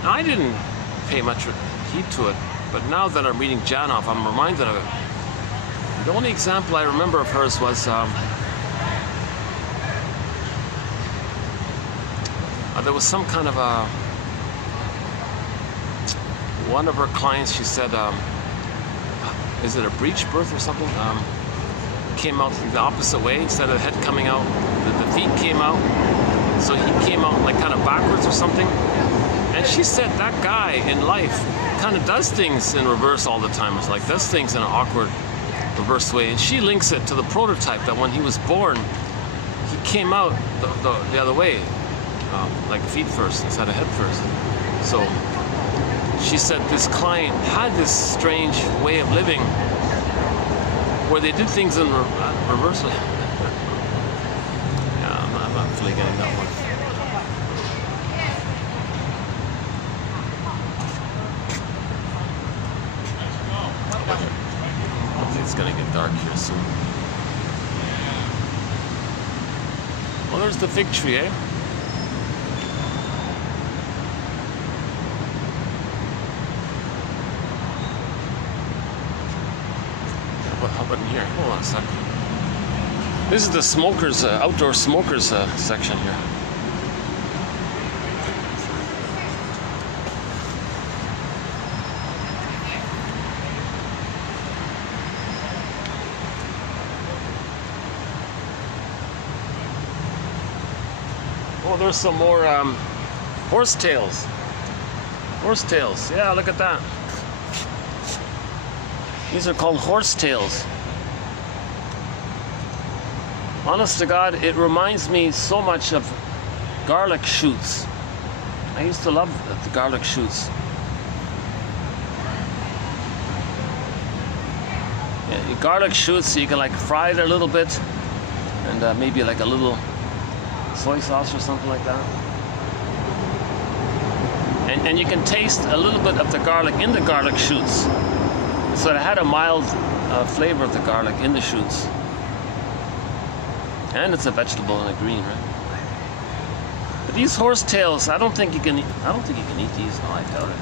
Now, I didn't pay much heed to it, but now that I'm reading Janov, I'm reminded of it. The only example I remember of hers was there was some kind of a, one of her clients, she said, is it a breech birth or something? Came out the opposite way. Instead of the head coming out, the feet came out. So he came out like kind of backwards or something. And she said that guy in life kind of does things in reverse all the time. It's like does things in an awkward reverse way. And she links it to the prototype that when he was born, he came out the other way, like feet first instead of head first. So she said this client had this strange way of living where they did things in reverse. Yeah, I'm not really getting that one. I think it's gonna get dark here soon. Well, there's the fig tree, eh? How about in here? Hold on a second. This is the smokers, outdoor smokers section here. Oh, there's some more horsetails. Horsetails. Yeah, look at that. These are called horsetails. Honest to God, it reminds me so much of garlic shoots. I used to love the garlic shoots. Yeah, garlic shoots, so you can like fry it a little bit, and maybe like a little soy sauce or something like that. And you can taste a little bit of the garlic in the garlic shoots. So it had a mild flavor of the garlic in the shoots. And it's a vegetable and a green, right? But these horsetails, I don't think you can eat these. No, I doubt it.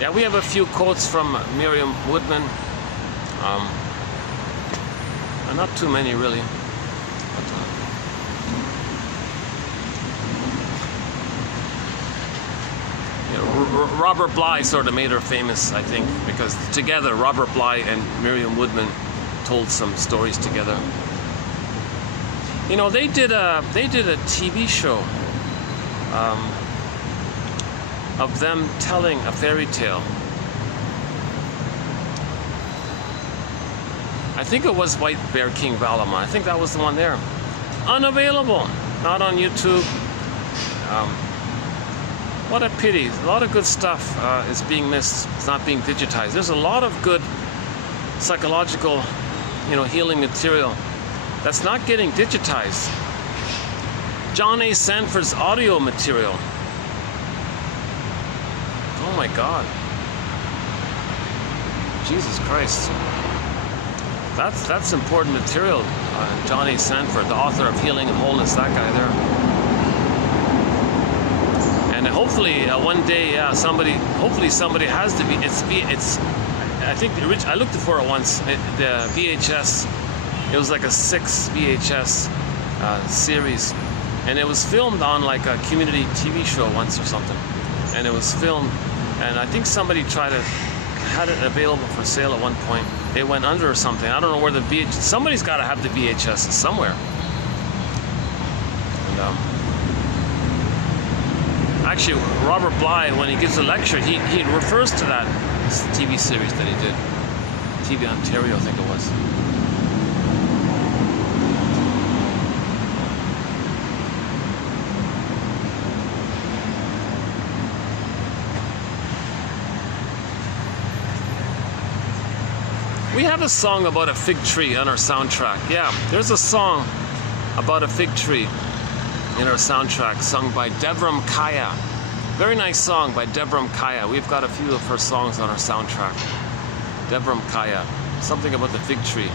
Yeah, we have a few quotes from Miriam Woodman. Not too many, really. But, Robert Bly sort of made her famous, I think, because together Robert Bly and Miriam Woodman told some stories together. You know, they did a TV show of them telling a fairy tale. I think it was White Bear King Valama. I think that was the one there. Unavailable, not on YouTube. What a pity. A lot of good stuff is being missed. It's not being digitized. There's a lot of good psychological, healing material that's not getting digitized. John A. Sanford's audio material. Oh my God. Jesus Christ. That's important material. John A. Sanford, the author of Healing and Wholeness, that guy there. And hopefully one day, hopefully somebody has to be. It's. I think I looked for it once. The VHS. It was like a 6 VHS series, and it was filmed on like a community TV show once or something. And it was filmed, and I think somebody had it available for sale at one point. It went under or something. I don't know where the VHS. Somebody's got to have the VHS somewhere. And, actually, Robert Bly, when he gives a lecture, he refers to that TV series that he did. TV Ontario, I think it was. We have a song about a fig tree on our soundtrack. Yeah, there's a song about a fig tree in our soundtrack, sung by Devram Kaya. Very nice song by Devram Kaya. We've got a few of her songs on our soundtrack. Devram Kaya. Something about the fig tree.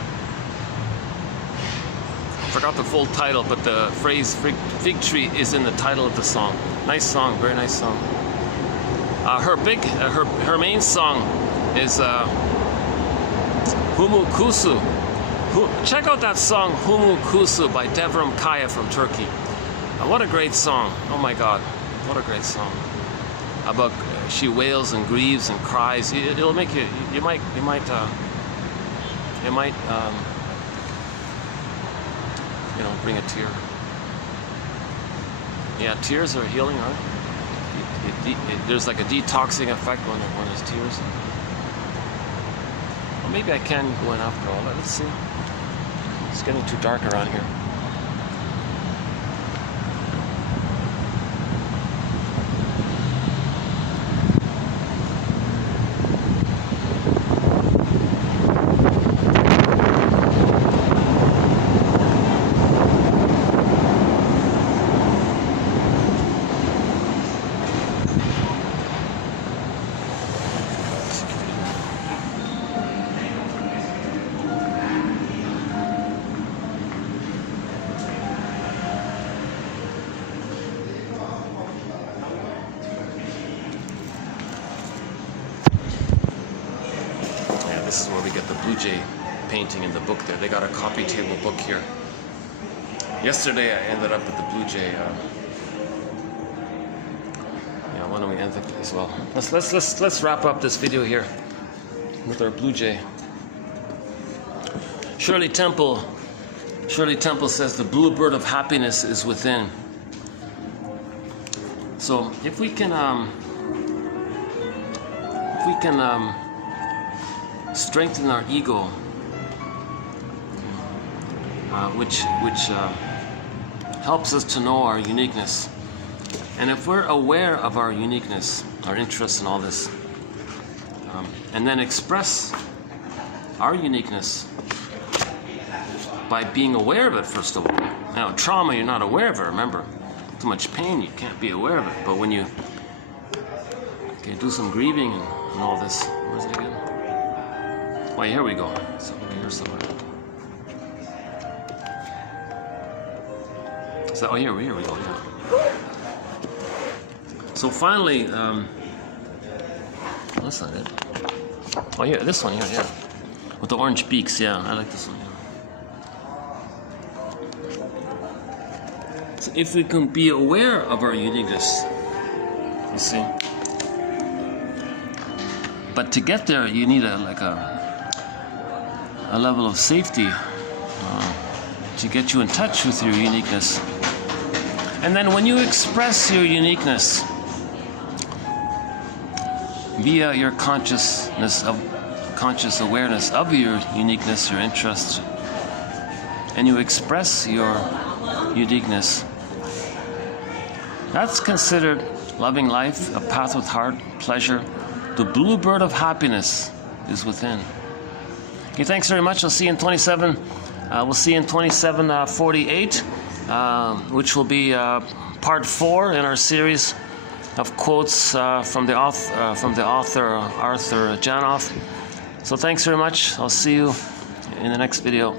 I forgot the full title, but the phrase fig tree is in the title of the song. Nice song, very nice song. Her main song is Humu Kusu. Check out that song Humu Kusu by Devram Kaya from Turkey. What a great song. Oh my God, what a great song. About she wails and grieves and cries. It'll make you might bring a tear. Yeah, tears are healing, right? There's like a detoxing effect when there's tears. Well, maybe I can go in after all that. Let's see. It's getting too dark around here. This is where we get the Blue Jay painting in the book there. They got a coffee table book here. Yesterday I ended up with the Blue Jay. Why don't we end it as well? Let's wrap up this video here with our Blue Jay. Shirley Temple says the bluebird of happiness is within. So if we can strengthen our ego, which helps us to know our uniqueness. And if we're aware of our uniqueness, our interests and all this, and then express our uniqueness by being aware of it, first of all. Now, trauma, you're not aware of it, remember. Too much pain, you can't be aware of it. But when you do some grieving and all this, where's it again? Oh, here we go. It's over here somewhere. So, here we go. Yeah. So finally, that's not it. Oh, here, this one here, yeah, with the orange beaks. Yeah, I like this one. Yeah. So if we can be aware of our uniqueness, you see. But to get there, you need a level of safety to get you in touch with your uniqueness. And then when you express your uniqueness via your conscious awareness of your uniqueness, your interests, and you express your uniqueness, that's considered loving life, a path with heart, pleasure. The bluebird of happiness is within. Okay, thanks very much. I'll see you in 27. We'll see you in 2748, which will be part 4 in our series of quotes from the author Arthur Janoff. So thanks very much. I'll see you in the next video.